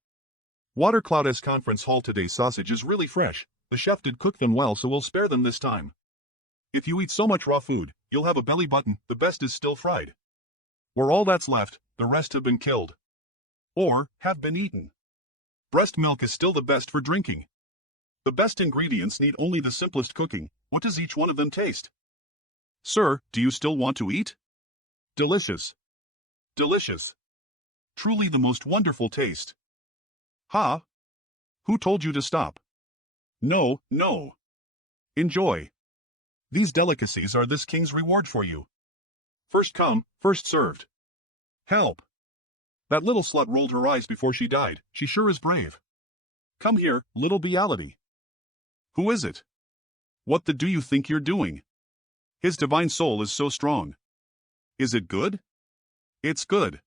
Watercloud's conference hall today's sausage is really fresh, the chef did cook them well so we'll spare them this time. If you eat so much raw food, you'll have a belly button, the best is still fried. We're all that's left, the rest have been killed. Or, have been eaten. Breast milk is still the best for drinking. The best ingredients need only the simplest cooking, what does each one of them taste? Sir, do you still want to eat? Delicious. Delicious. Truly the most wonderful taste. Ha? Who told you to stop? No, no. Enjoy. These delicacies are this king's reward for you. First come, first served. Help. That little slut rolled her eyes before she died, she sure is brave. Come here, little Beality. Who is it? What the do you think you're doing? His divine soul is so strong. Is it good? It's good.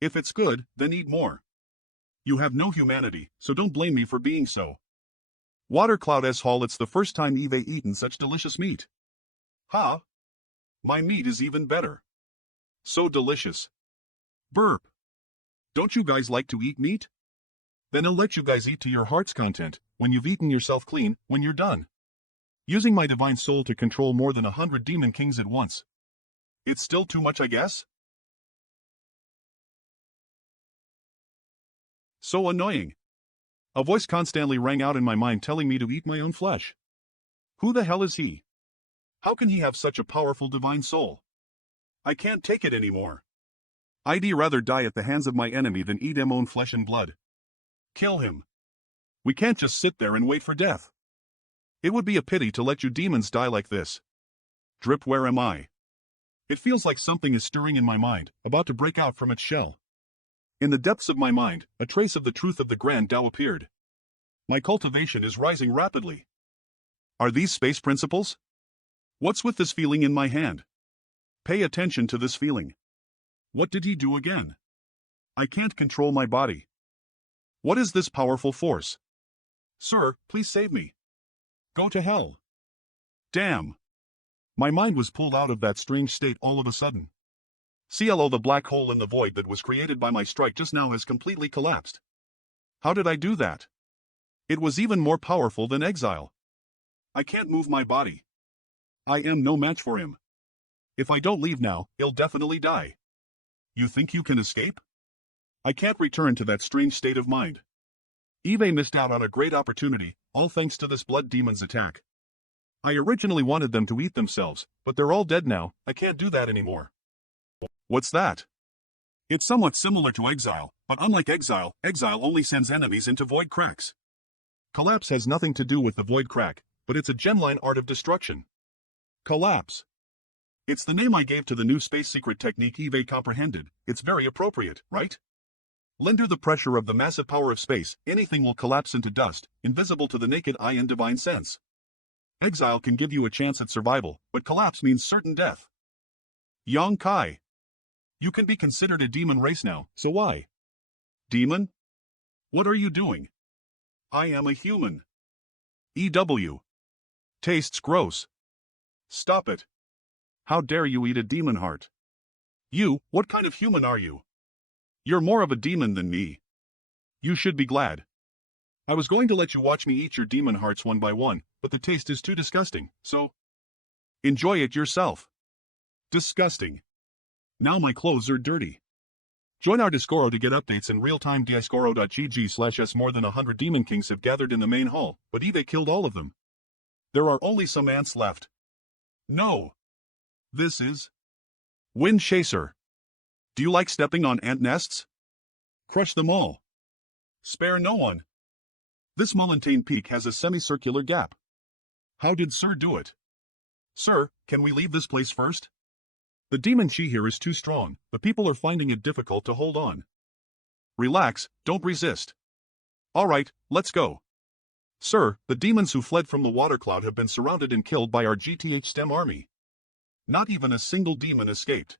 If it's good, then eat more. You have no humanity, so don't blame me for being so. Watercloud Hall, it's the first time Eve eaten such delicious meat. Ha! My meat is even better. So delicious. Burp. Don't you guys like to eat meat? Then I'll let you guys eat to your heart's content, when you've eaten yourself clean, when you're done. Using my divine soul to control more than 100 demon kings at once. It's still too much, I guess? So annoying. A voice constantly rang out in my mind telling me to eat my own flesh. Who the hell is he? How can he have such a powerful divine soul? I can't take it anymore. I'd rather die at the hands of my enemy than eat him own flesh and blood. Kill him. We can't just sit there and wait for death. It would be a pity to let you demons die like this. Drip, where am I? It feels like something is stirring in my mind, about to break out from its shell. In the depths of my mind, a trace of the truth of the Grand Tao appeared. My cultivation is rising rapidly. Are these space principles? What's with this feeling in my hand? Pay attention to this feeling. What did he do again? I can't control my body. What is this powerful force? Sir, please save me. Go to hell. Damn. My mind was pulled out of that strange state all of a sudden. CLO, the black hole in the void that was created by my strike just now has completely collapsed. How did I do that? It was even more powerful than exile. I can't move my body. I am no match for him. If I don't leave now, he'll definitely die. You think you can escape? I can't return to that strange state of mind. Eve missed out on a great opportunity, all thanks to this blood demon's attack. I originally wanted them to eat themselves, but they're all dead now. I can't do that anymore. What's that? It's somewhat similar to exile, but unlike exile, exile only sends enemies into void cracks. Collapse has nothing to do with the void crack, but it's a gemline art of destruction. Collapse. It's the name I gave to the new space secret technique Eve comprehended. It's very appropriate, right? Under the pressure of the massive power of space, anything will collapse into dust, invisible to the naked eye and divine sense. Exile can give you a chance at survival, but collapse means certain death. Yang Kai. You can be considered a demon race now, so why? Demon? What are you doing? I am a human. EW. Tastes gross. Stop it. How dare you eat a demon heart? You, what kind of human are you? You're more of a demon than me. You should be glad. I was going to let you watch me eat your demon hearts one by one, but the taste is too disgusting, so enjoy it yourself. Disgusting. Now my clothes are dirty. Join our Discoro to get updates in real-time. Discoro.gg/s. More than 100 demon kings have gathered in the main hall, but Eve killed all of them. There are only some ants left. No. This is Wind Chaser. Do you like stepping on ant nests? Crush them all. Spare no one. This Montaigne Peak has a semicircular gap. How did Sir do it? Sir, can we leave this place first? The demon chi here is too strong, the people are finding it difficult to hold on. Relax, don't resist. Alright, let's go. Sir, the demons who fled from the water cloud have been surrounded and killed by our GTH STEM army. Not even a single demon escaped.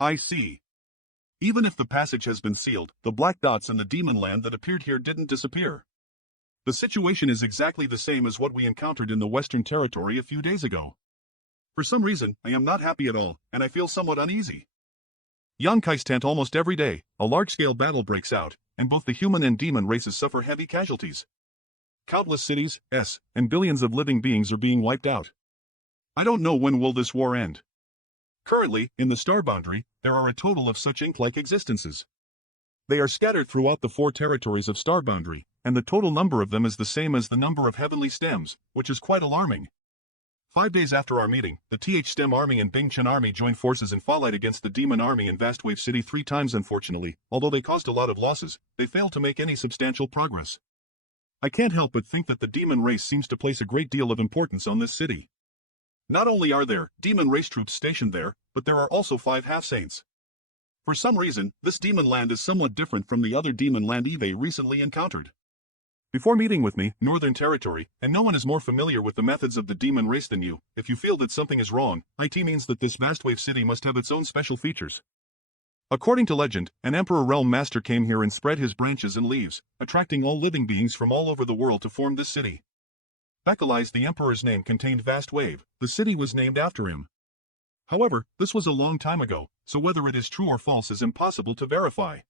I see. Even if the passage has been sealed, the black dots in the demon land that appeared here didn't disappear. The situation is exactly the same as what we encountered in the Western Territory a few days ago. For some reason, I am not happy at all, and I feel somewhat uneasy. Yonkai's tent almost every day, a large-scale battle breaks out, and both the human and demon races suffer heavy casualties. Countless cities, and billions of living beings are being wiped out. I don't know when will this war end. Currently, in the star boundary, there are a total of such ink-like existences. They are scattered throughout the 4 territories of star boundary, and the total number of them is the same as the number of heavenly stems, which is quite alarming. 5 days after our meeting, the TH STEM army and Bingchen army joined forces and fought against the demon army in Vastwave City 3 times. Unfortunately, although they caused a lot of losses, they failed to make any substantial progress. I can't help but think that the demon race seems to place a great deal of importance on this city. Not only are there demon race troops stationed there, but there are also 5 half-saints. For some reason, this demon land is somewhat different from the other demon land Eve recently encountered. Before meeting with me, Northern Territory, and no one is more familiar with the methods of the demon race than you, if you feel that something is wrong, it means that this Vastwave City must have its own special features. According to legend, an Emperor Realm Master came here and spread his branches and leaves, attracting all living beings from all over the world to form this city. Bekali's, the Emperor's name, contained Vast Wave. The city was named after him. However, this was a long time ago, so whether it is true or false is impossible to verify.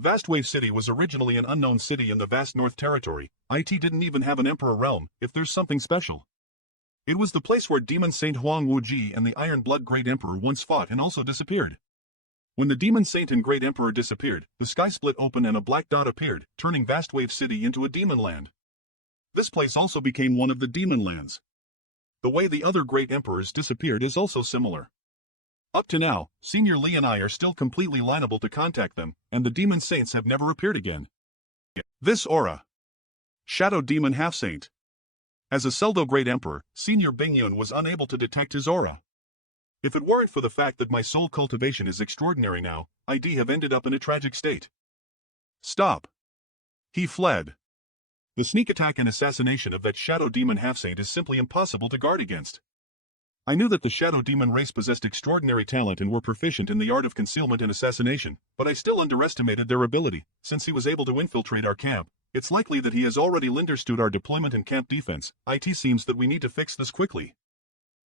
Vastwave City was originally an unknown city in the vast North Territory. It didn't even have an Emperor Realm, if there's something special. It was the place where Demon Saint Huang Wuji and the Iron Blood Great Emperor once fought and also disappeared. When the demon saint and great emperor disappeared, the sky split open and a black dot appeared, turning Vastwave City into a demon land. This place also became one of the demon lands. The way the other great emperors disappeared is also similar. Up to now, Senior Lee and I are still completely liable to contact them, and the demon saints have never appeared again. This aura. Shadow Demon Half-Saint. As a pseudo great emperor, Senior Bingyun was unable to detect his aura. If it weren't for the fact that my soul cultivation is extraordinary now, I'd have ended up in a tragic state. Stop. He fled. The sneak attack and assassination of that Shadow Demon Half-Saint is simply impossible to guard against. I knew that the Shadow Demon race possessed extraordinary talent and were proficient in the art of concealment and assassination, but I still underestimated their ability. Since he was able to infiltrate our camp, it's likely that he has already understood our deployment and camp defense. It seems that we need to fix this quickly.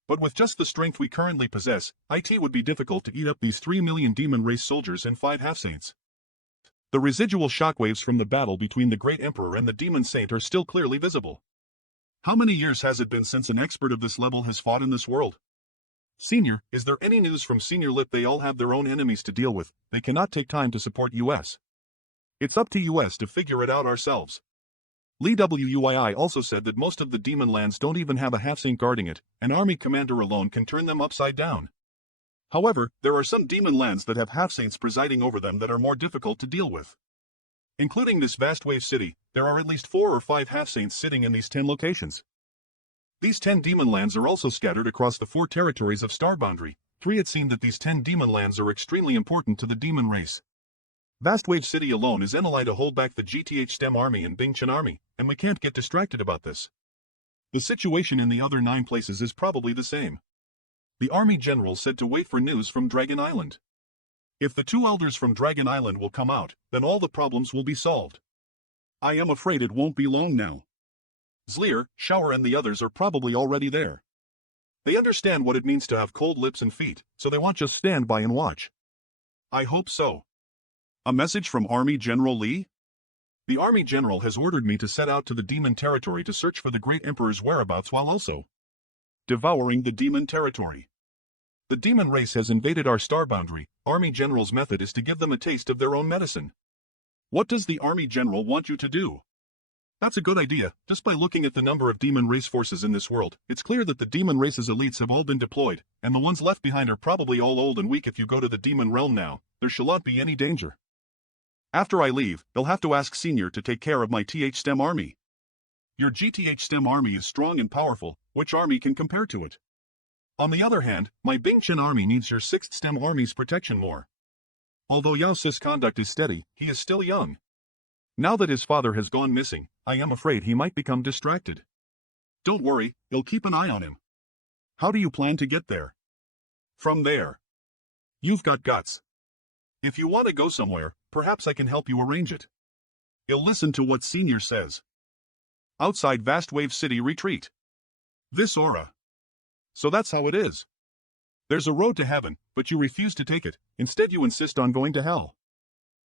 But with just the strength we currently possess, it would be difficult to eat up these 3 million demon race soldiers and 5 half-saints. The residual shockwaves from the battle between the Great Emperor and the Demon Saint are still clearly visible. How many years has it been since an expert of this level has fought in this world? Senior, is there any news from Senior Lip? They all have their own enemies to deal with. They cannot take time to support US. It's up to US to figure it out ourselves. Lee Wuii also said that most of the demon lands don't even have a half-saint guarding it. An army commander alone can turn them upside down. However, there are some demon lands that have half-saints presiding over them that are more difficult to deal with. Including this Vastwave City, there are at least 4 or 5 half-saints sitting in these 10 locations. These 10 demon lands are also scattered across the 4 territories of Star Boundary. 3 It seemed that these 10 demon lands are extremely important to the demon race. Vastwave City alone is ally to hold back the GTH STEM army and Bingchen army, and we can't get distracted about this. The situation in the other 9 places is probably the same. The army general said to wait for news from Dragon Island. If the 2 elders from Dragon Island will come out, then all the problems will be solved. I am afraid it won't be long now. Zlear, Shower and the others are probably already there. They understand what it means to have cold lips and feet, so they won't just stand by and watch. I hope so. A message from Army General Lee? The Army General has ordered me to set out to the demon territory to search for the Great Emperor's whereabouts while also devouring the demon territory. The demon race has invaded our star boundary. Army General's method is to give them a taste of their own medicine. What does the Army General want you to do? That's a good idea. Just by looking at the number of demon race forces in this world, it's clear that the demon race's elites have all been deployed, and the ones left behind are probably all old and weak. If you go to the demon realm now, there shall not be any danger. After I leave, they'll have to ask Senior to take care of my TH STEM army. Your GTH STEM army is strong and powerful. Which army can compare to it? On the other hand, my Bingchen army needs your 6th STEM army's protection more. Although Yao Si's conduct is steady, he is still young. Now that his father has gone missing, I am afraid he might become distracted. Don't worry, you'll keep an eye on him. How do you plan to get there? From there. You've got guts. If you want to go somewhere, perhaps I can help you arrange it. You'll listen to what Senior says. Outside Vastwave City retreat. This aura. So that's how it is. There's a road to heaven, but you refuse to take it. Instead you insist on going to hell.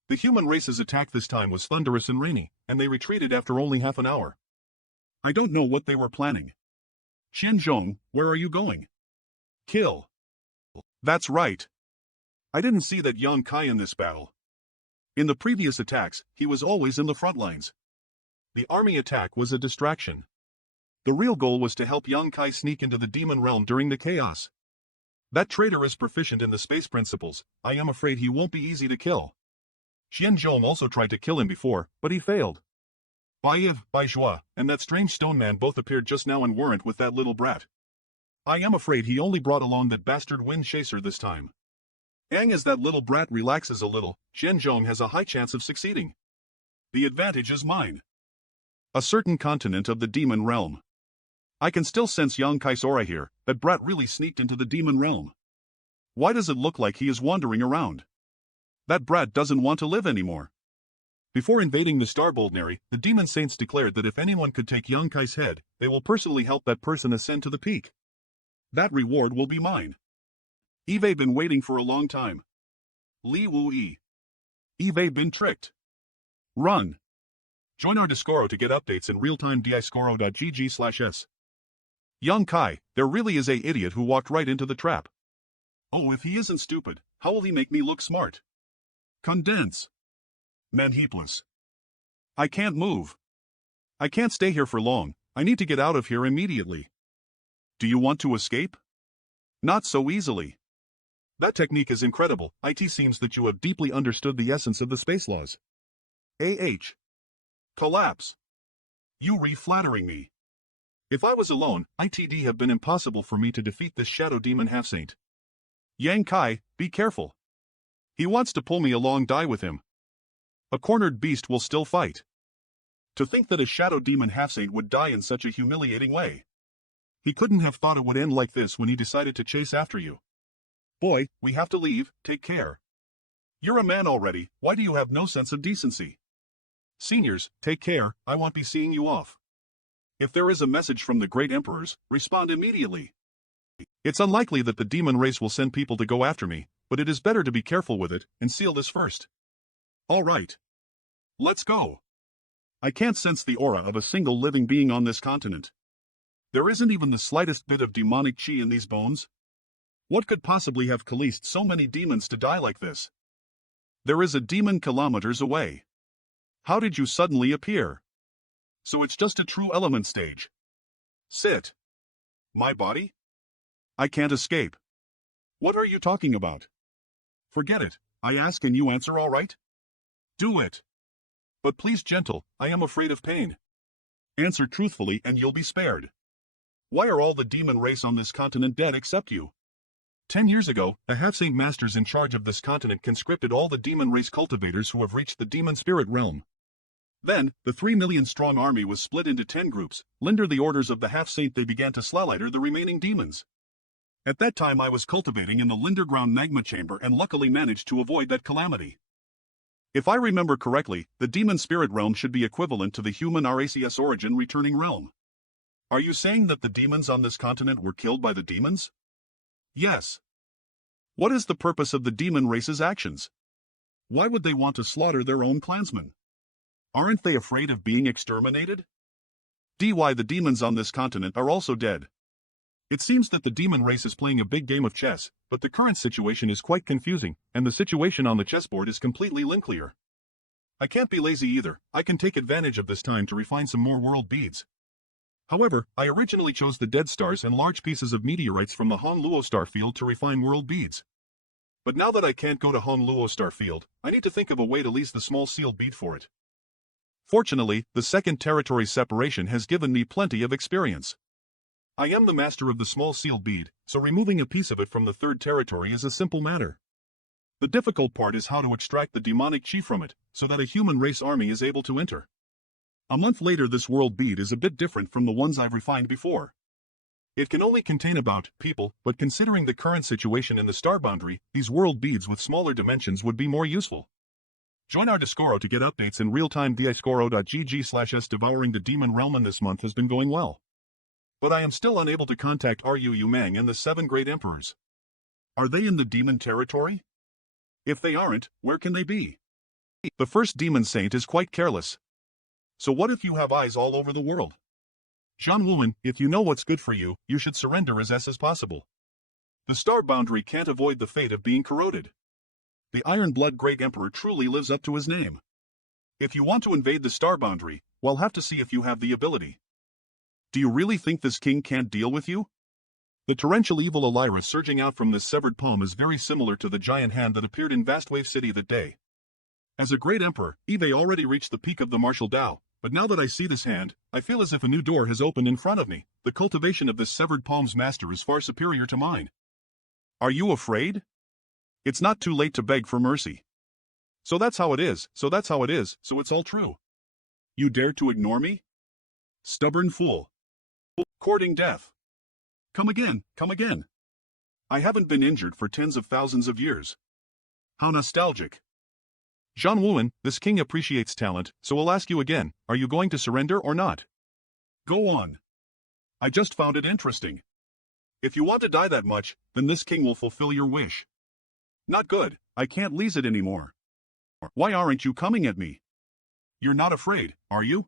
The human race's attack this time was thunderous and rainy, and they retreated after only half an hour. I don't know what they were planning. Qianzhong, where are you going? Kill. That's right. I didn't see that Yang Kai in this battle. In the previous attacks, he was always in the front lines. The army attack was a distraction. The real goal was to help Yang Kai sneak into the demon realm during the chaos. That traitor is proficient in the space principles. I am afraid he won't be easy to kill. Qianzhong also tried to kill him before, but he failed. Bai Zhua, and that strange stone man both appeared just now and weren't with that little brat. I am afraid he only brought along that bastard wind chaser this time. As that little brat relaxes a little, Qianzhong has a high chance of succeeding. The advantage is mine. A certain continent of the demon realm. I can still sense Yang Kai's aura here. That brat really sneaked into the demon realm. Why does it look like he is wandering around? That brat doesn't want to live anymore. Before invading the Star Boldnary, the demon saints declared that if anyone could take Yang Kai's head, they will personally help that person ascend to the peak. That reward will be mine. Eve been waiting for a long time. Li Wu Yi. Eve been tricked. Run. Join our Discoro to get updates in real-time discoro.gg/s. Yang Kai, there really is a idiot who walked right into the trap. Oh, if he isn't stupid, how will he make me look smart? Condense. Man heapless. I can't move. I can't stay here for long. I need to get out of here immediately. Do you want to escape? Not so easily. That technique is incredible. It seems that you have deeply understood the essence of the space laws. Collapse. You re-flattering me. If I was alone, it'd have been impossible for me to defeat this shadow demon half-saint. Yang Kai, be careful. He wants to pull me along, die with him. A cornered beast will still fight. To think that a shadow demon half-saint would die in such a humiliating way. He couldn't have thought it would end like this when he decided to chase after you. Boy, we have to leave, take care. You're a man already, why do you have no sense of decency? Seniors, take care, I won't be seeing you off. If there is a message from the great emperors, respond immediately. It's unlikely that the demon race will send people to go after me, but it is better to be careful with it and seal this first. All right. Let's go. I can't sense the aura of a single living being on this continent. There isn't even the slightest bit of demonic chi in these bones. What could possibly have released so many demons to die like this? There is a demon kilometers away. How did you suddenly appear? So it's just a true element stage. Sit. My body? I can't escape. What are you talking about? Forget it, I ask and you answer, all right? Do it. But please, gentle, I am afraid of pain. Answer truthfully and you'll be spared. Why are all the demon race on this continent dead except you? 10 years ago, the half-saint masters in charge of this continent conscripted all the demon race cultivators who have reached the demon spirit realm. Then, the 3 million strong army was split into 10 groups. Under the orders of the half-saint they began to slaughter the remaining demons. At that time I was cultivating in the Linderground magma chamber and luckily managed to avoid that calamity. If I remember correctly, the demon spirit realm should be equivalent to the human RACS origin returning realm. Are you saying that the demons on this continent were killed by the demons? Yes. What is the purpose of the demon race's actions? Why would they want to slaughter their own clansmen? Aren't they afraid of being exterminated? The demons on this continent are also dead. It seems that the demon race is playing a big game of chess, but the current situation is quite confusing, and the situation on the chessboard is completely unclear. I can't be lazy either, I can take advantage of this time to refine some more world beads. However, I originally chose the dead stars and large pieces of meteorites from the Honluo star field to refine world beads. But now that I can't go to Honluo star field, I need to think of a way to lease the small sealed bead for it. Fortunately, the second territory separation has given me plenty of experience. I am the master of the small sealed bead, so removing a piece of it from the third territory is a simple matter. The difficult part is how to extract the demonic chi from it, so that a human race army is able to enter. A month later this world bead is a bit different from the ones I've refined before. It can only contain about people, but considering the current situation in the star boundary, these world beads with smaller dimensions would be more useful. Join our Discord to get updates in real time. Discord.gg/s devouring the demon realm in this month has been going well. But I am still unable to contact Ru Mang and the 7 great emperors. Are they in the demon territory? If they aren't, where can they be? The first demon saint is quite careless. So what if you have eyes all over the world? Jean Wuan, if you know what's good for you, you should surrender as possible. The star boundary can't avoid the fate of being corroded. The Iron Blood Great Emperor truly lives up to his name. If you want to invade the star boundary, we'll have to see if you have the ability. Do you really think this king can't deal with you? The torrential evil Elira surging out from this severed palm is very similar to the giant hand that appeared in Vastwave City that day. As a great emperor, Eve already reached the peak of the martial Dao, but now that I see this hand, I feel as if a new door has opened in front of me. The cultivation of this severed palm's master is far superior to mine. Are you afraid? It's not too late to beg for mercy. So that's how it is, so it's all true. You dare to ignore me? Stubborn fool. Courting death. Come again, come again. I haven't been injured for tens of thousands of years. How nostalgic. Jean Wuan, this king appreciates talent, so I'll ask you again, are you going to surrender or not? Go on. I just found it interesting. If you want to die that much, then this king will fulfill your wish. Not good, I can't lease it anymore. Why aren't you coming at me? You're not afraid, are you?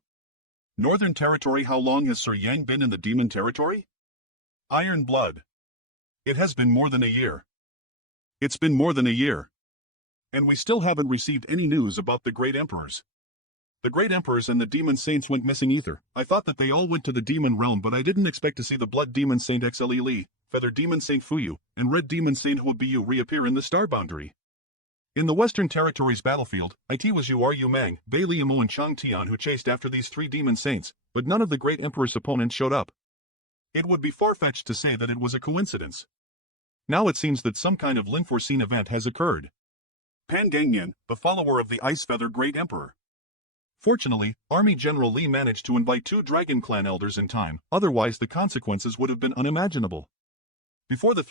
Northern Territory. How long has Sir Yang been in the demon territory? Iron Blood. It has been more than a year. It's been more than a year. And we still haven't received any news about the Great Emperors. The Great Emperors and the Demon Saints went missing either. I thought that they all went to the Demon Realm, but I didn't expect to see the Blood Demon Saint XLE Li, Feather Demon Saint Fuyu, and Red Demon Saint Huobiyu reappear in the Star Boundary. In the Western Territories battlefield, it was Yu Mang, Bai Liamo and Chang Tian who chased after these three Demon Saints, but none of the Great Emperor's opponents showed up. It would be far-fetched to say that it was a coincidence. Now it seems that some kind of unforeseen event has occurred. Pan Gangyan, the follower of the Ice Feather Great Emperor. Fortunately, Army General Li managed to invite 2 Dragon Clan elders in time, otherwise the consequences would have been unimaginable. Before the 3